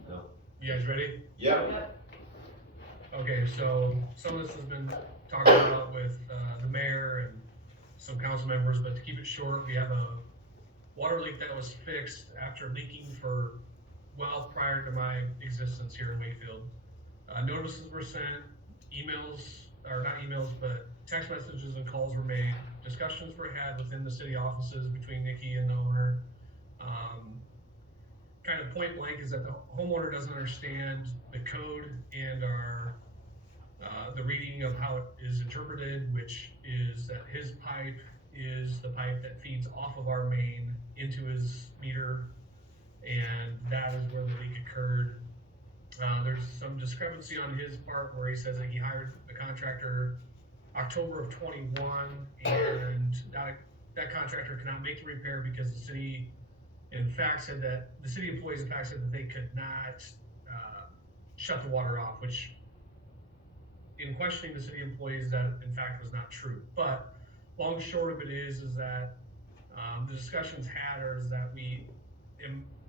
No. You guys ready? Yep. Okay, so some of this has been talked about with, the mayor and some council members, but to keep it short, we have a water leak that was fixed after leaking for, well, prior to my existence here in Wakefield. Notices were sent, emails, or not emails, but text messages and calls were made, discussions were had within the city offices between Nikki and the owner. Kind of point blank is that the homeowner doesn't understand the code and the reading of how it is interpreted, which is that his pipe is the pipe that feeds off of our main into his meter, and that is where the leak occurred. There's some discrepancy on his part where he says that he hired a contractor October of 21, and that contractor could not make the repair because the city in fact said that, the city employees in fact said that they could not shut the water off, which in questioning the city employees, that in fact was not true. But long short of it is that the discussions had is that we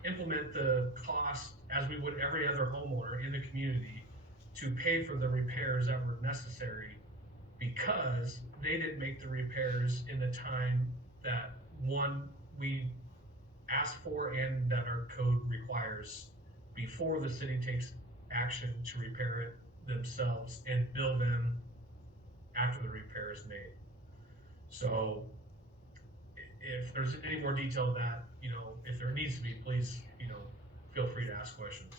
implement the cost as we would every other homeowner in the community to pay for the repairs that were necessary, because they didn't make the repairs in the time that we asked for and that our code requires, before the city takes action to repair it themselves and bill them after the repair is made. So if there's any more detail of that, if there needs to be, please, feel free to ask questions.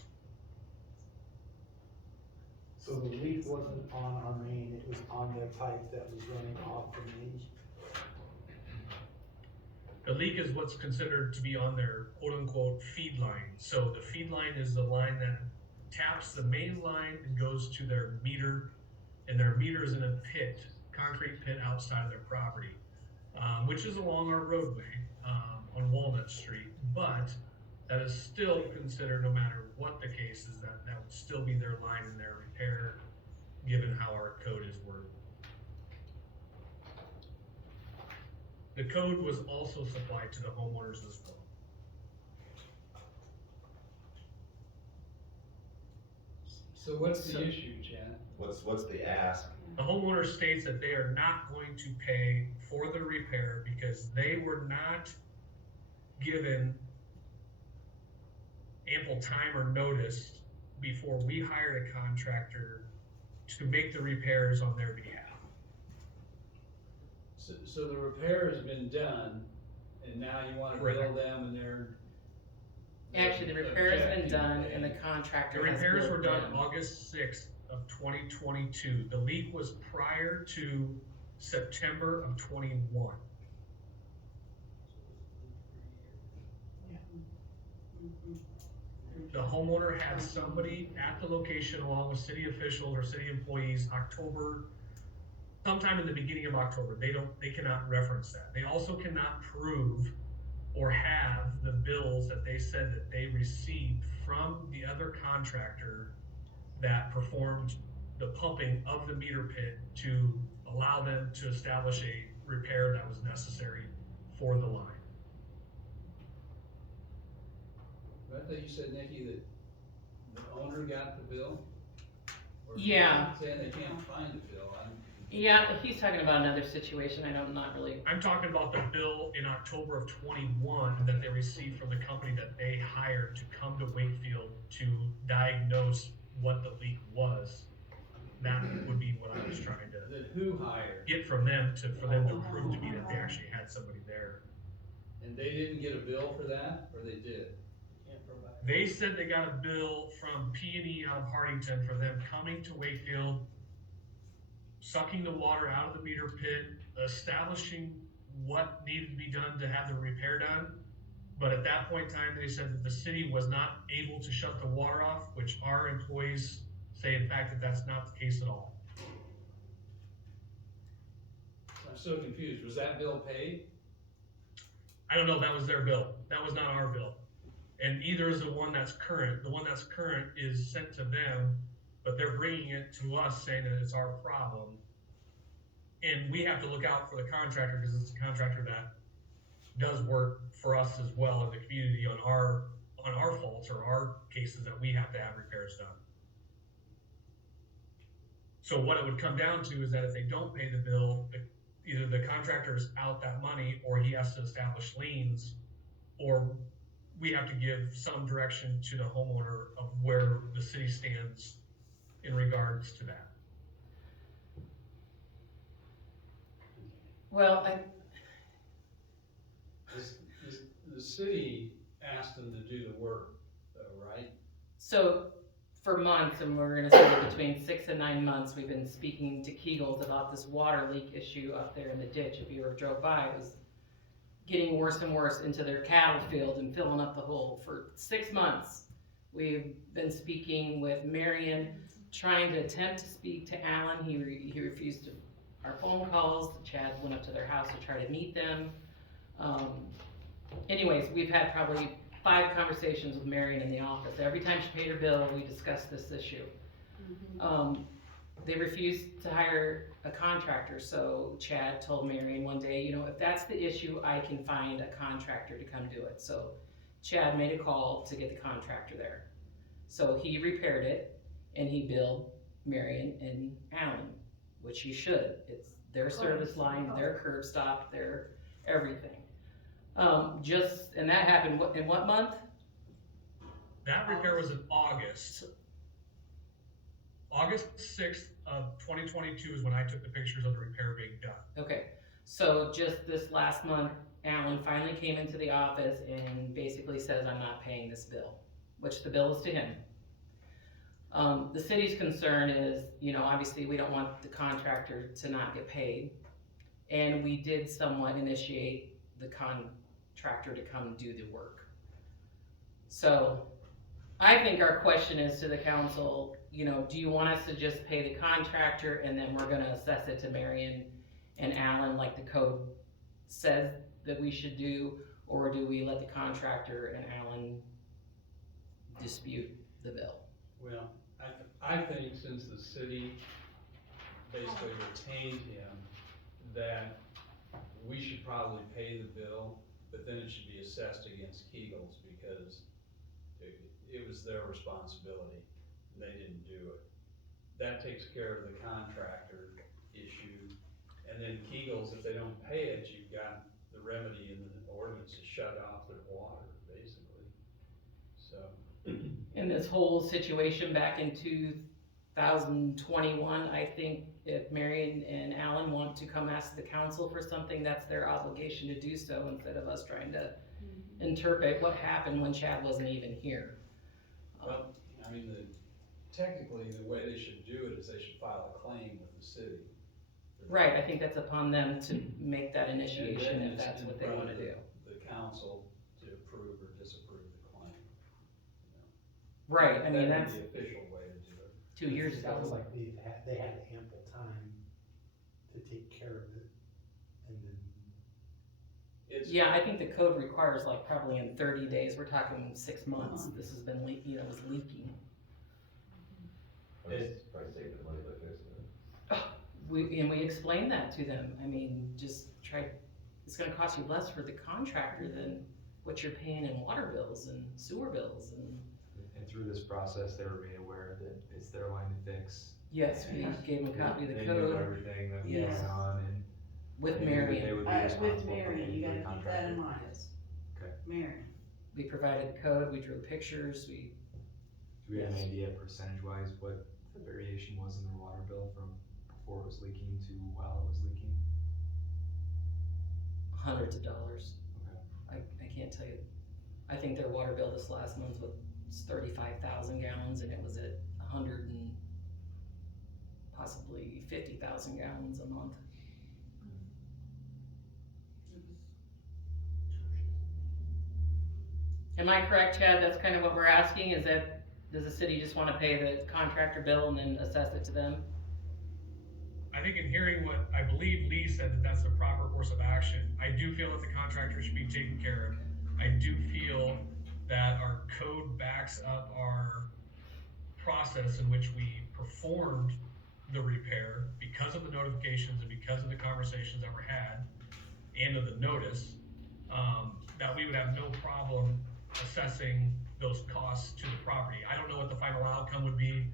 So the leak wasn't on our main, it was on the pipe that was running off the main. The leak is what's considered to be on their quote-unquote feed line. So the feed line is the line that taps the main line and goes to their meter, and their meter is in a pit, concrete pit outside of their property, which is along our roadway on Walnut Street. But that is still considered, no matter what the case is, that would still be their line and their repair, given how our code is worded. The code was also supplied to the homeowners as well. So what's the issue, Chad? What's the ask? The homeowner states that they are not going to pay for the repair because they were not given ample time or notice before we hired a contractor to make the repairs on their behalf. So the repair has been done, and now you wanna Correct. bill them and they're. Actually, the repair has been objecting done to and the paying. contractor The has repairs billed were done them. August 6th of 2022. The leak was prior to September of 21. The homeowner had somebody at the location along with city officials or city employees sometime in the beginning of October. They cannot reference that. They also cannot prove or have the bills that they said that they received from the other contractor that performed the pumping of the meter pit to allow them to establish a repair that was necessary for the line. But I thought you said, Nikki, that the owner got the bill? Or Yeah. saying they can't find the bill, Yeah, he's talking about another situation, I know I'm not really, I'm talking about the bill in October of 21 that they received from the company that they hired to come to Wakefield to diagnose what the leak was. That would be what I was trying to that who hired? get from them for them to prove to me that they actually had somebody there. And they didn't get a bill for that, or they did? Can't provide. They said they got a bill from P&E out of Hardington for them coming to Wakefield, sucking the water out of the meter pit, establishing what needed to be done to have the repair done. But at that point in time, they said that the city was not able to shut the water off, which our employees say in fact that that's not the case at all. I'm so confused, was that bill paid? I don't know, that was their bill. That was not our bill. And either is the one that's current. The one that's current is sent to them, but they're bringing it to us saying that it's our problem. And we have to look out for the contractor because it's a contractor that does work for us as well in the community on our faults or our cases that we have to have repairs done. So what it would come down to is that if they don't pay the bill, either the contractor is out that money or he has to establish liens, or we have to give some direction to the homeowner of where the city stands in regards to that. well, The city asked them to do the work, though, right? so for months, and we're gonna say between 6 and 9 months, we've been speaking to Kegels about this water leak issue up there in the ditch. If you ever drove by, it was getting worse and worse into their cattle field and filling up the hole. For 6 months, we've been speaking with Marion, trying to attempt to speak to Alan. He refused to, our phone calls. Chad went up to their house to try to meet them. Anyways, we've had probably 5 conversations with Marion in the office. Every time she paid her bill, we discussed this issue. They refused to hire a contractor, so Chad told Marion one day, you know, if that's the issue, I can find a contractor to come do it. So Chad made a call to get the contractor there. So he repaired it, and he billed Marion and Alan, which he should. It's their service line, their curb stop, their everything. And that happened in what month? That repair was in August. August 6th of 2022 is when I took the pictures of the repair being done. Okay, so just this last month, Alan finally came into the office and basically says, I'm not paying this bill, which the bill is to him. The city's concern is, you know, obviously we don't want the contractor to not get paid. And we did somewhat initiate the contractor to come do the work. So I think our question is to the council, you know, do you want us to just pay the contractor and then we're gonna assess it to Marion and Alan like the code says that we should do? Or do we let the contractor and Alan dispute the bill? Well, I think since the city basically retained him, that we should probably pay the bill, but then it should be assessed against Kegel's because it was their responsibility. They didn't do it. That takes care of the contractor issue. And then Kegel's, if they don't pay it, you've got the remedy in the ordinance to shut off their water, basically. So. In this whole situation back in 2021, I think if Marion and Alan want to come ask the council for something, that's their obligation to do so instead of us trying to interpret what happened when Chad wasn't even here. Well, I mean, technically, the way they should do it is they should file a claim with the city. Right, I think that's upon them to make that initiation And then if it's that's in what they front wanna of do. The council to approve or disapprove the claim. Right, I mean, That'd that's be the official way to do it. 2 years It ago. sounds like they had ample time to take care of it, and then. Yeah, I think the code requires like probably in 30 days, we're talking 6 months, this has been was leaking. It's probably saving the money by fixing it. We explained that to them, I mean, just it's gonna cost you less for the contractor than what you're paying in water bills and sewer bills and. And through this process, they were made aware that it's their line to fix. Yes, we gave them a copy of the They knew code everything that was Yes. going on and. with they knew that Marion. They would be With responsible for Marion, paying you for the gotta keep that in contractor. mind. Okay. Marion. We provided the code, we drew pictures, Do we have an idea percentage wise what the variation was in their water bill from before it was leaking to while it was leaking? hundreds of dollars. Okay. I can't tell you. I think their water bill this last month was 35,000 gallons and it was at 100 and possibly 50,000 gallons a month. Am I correct, Chad? That's kind of what we're asking, is that, does the city just wanna pay the contractor bill and then assess it to them? I think in hearing what I believe Lee said, that that's the proper course of action. I do feel that the contractor should be taken care of. I do feel that our code backs up our process in which we performed the repair because of the notifications and because of the conversations that were had and of the notice, that we would have no problem assessing those costs to the property. I don't know what the final outcome would be.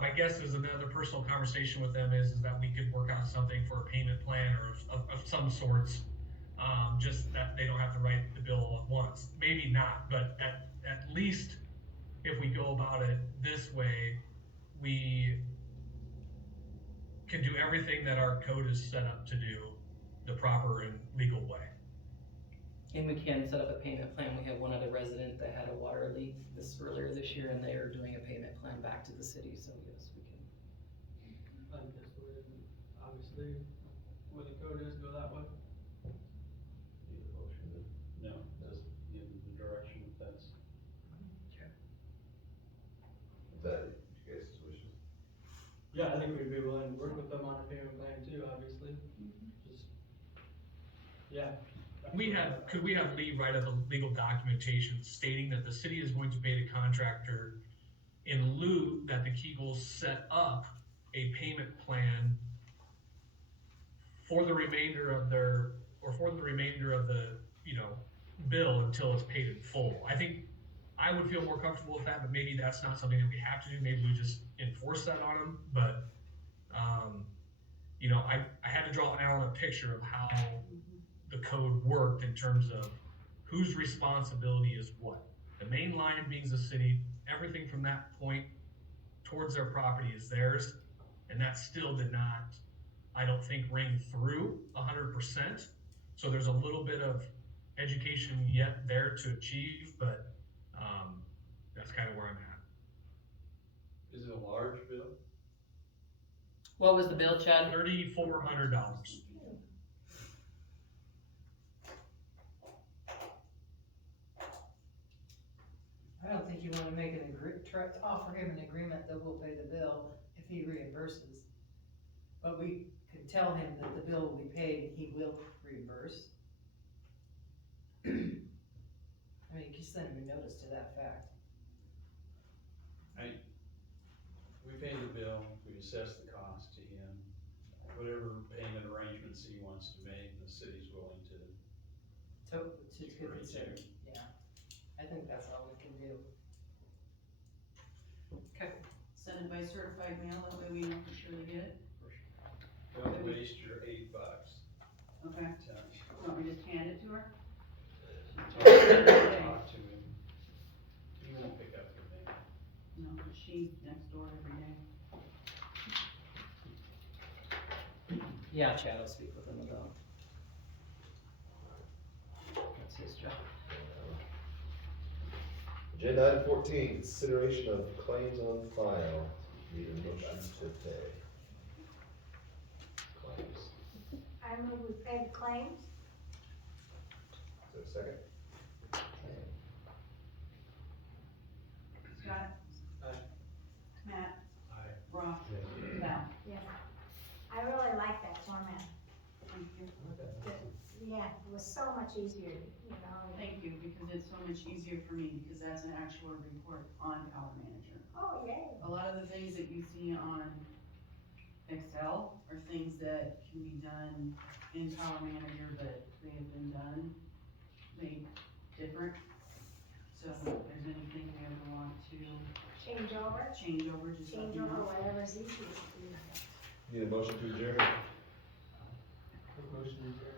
My guess is another personal conversation with them is that we could work out something for a payment plan or of some sorts, just that they don't have to write the bill all at once. Maybe not, but at least if we go about it this way, we can do everything that our code is set up to do the proper and legal way. And we can set up a payment plan. We have one other resident that had a water leak earlier this year and they are doing a payment plan back to the city, so yes, we can. I guess the way, obviously, where the code is, go that way. Need a motion to. No, just in the direction that's. Is that you guys' wishes? Yeah, I think we'd be willing to work with them on a payment plan too, obviously. Just, yeah. Could we have Lee write up a legal documentation stating that the city is going to pay the contractor in lieu that the Kegels set up a payment plan for the remainder of the, bill until it's paid in full? I think I would feel more comfortable with that, but maybe that's not something that we have to do. Maybe we just enforce that on them, but, I had to draw Alan a picture of how the code worked in terms of whose responsibility is what. The main line being the city, everything from that point towards their property is theirs, and that still did not, I don't think, ring through 100%. So there's a little bit of education yet there to achieve, but that's kind of where I'm at. Is it a large bill? What was the bill, Chad? $3,400. I don't think you wanna make offer him an agreement that we'll pay the bill if he reimburses. But we could tell him that the bill will be paid and he will reimburse. I mean, you can send him a notice to that fact. We pay the bill, we assess the cost to him, whatever payment arrangements he wants to make, the city's willing to. To consider, yeah. I think that's all we can do. Okay. Send it by certified mail, that way we know for sure to get it. Don't waste your $8. Okay, Tell me. want me to just hand it to her? Talk to him. He won't pick up your mail. No, she's next door every day. Yeah, Chad will speak with him about. That's his job. Agenda item 14, consideration of claims on file. Need a motion to pay. Claims. I move we pay the claims. Is there a second? Scott? Aye. Matt? Aye. Ross? Val? Yes. I really like that format. Thank you. Yeah, it was so much easier, you know. Thank you, because it's so much easier for me, because that's an actual report on Power Manager. Oh, yay. A lot of the things that you see on Excel are things that can be done in Power Manager, but they have been done, made different. So if there's anything we ever want to Change over, change over, just let change me over know. whatever's easiest to do. Need a motion to adjourn? Motion to adjourn.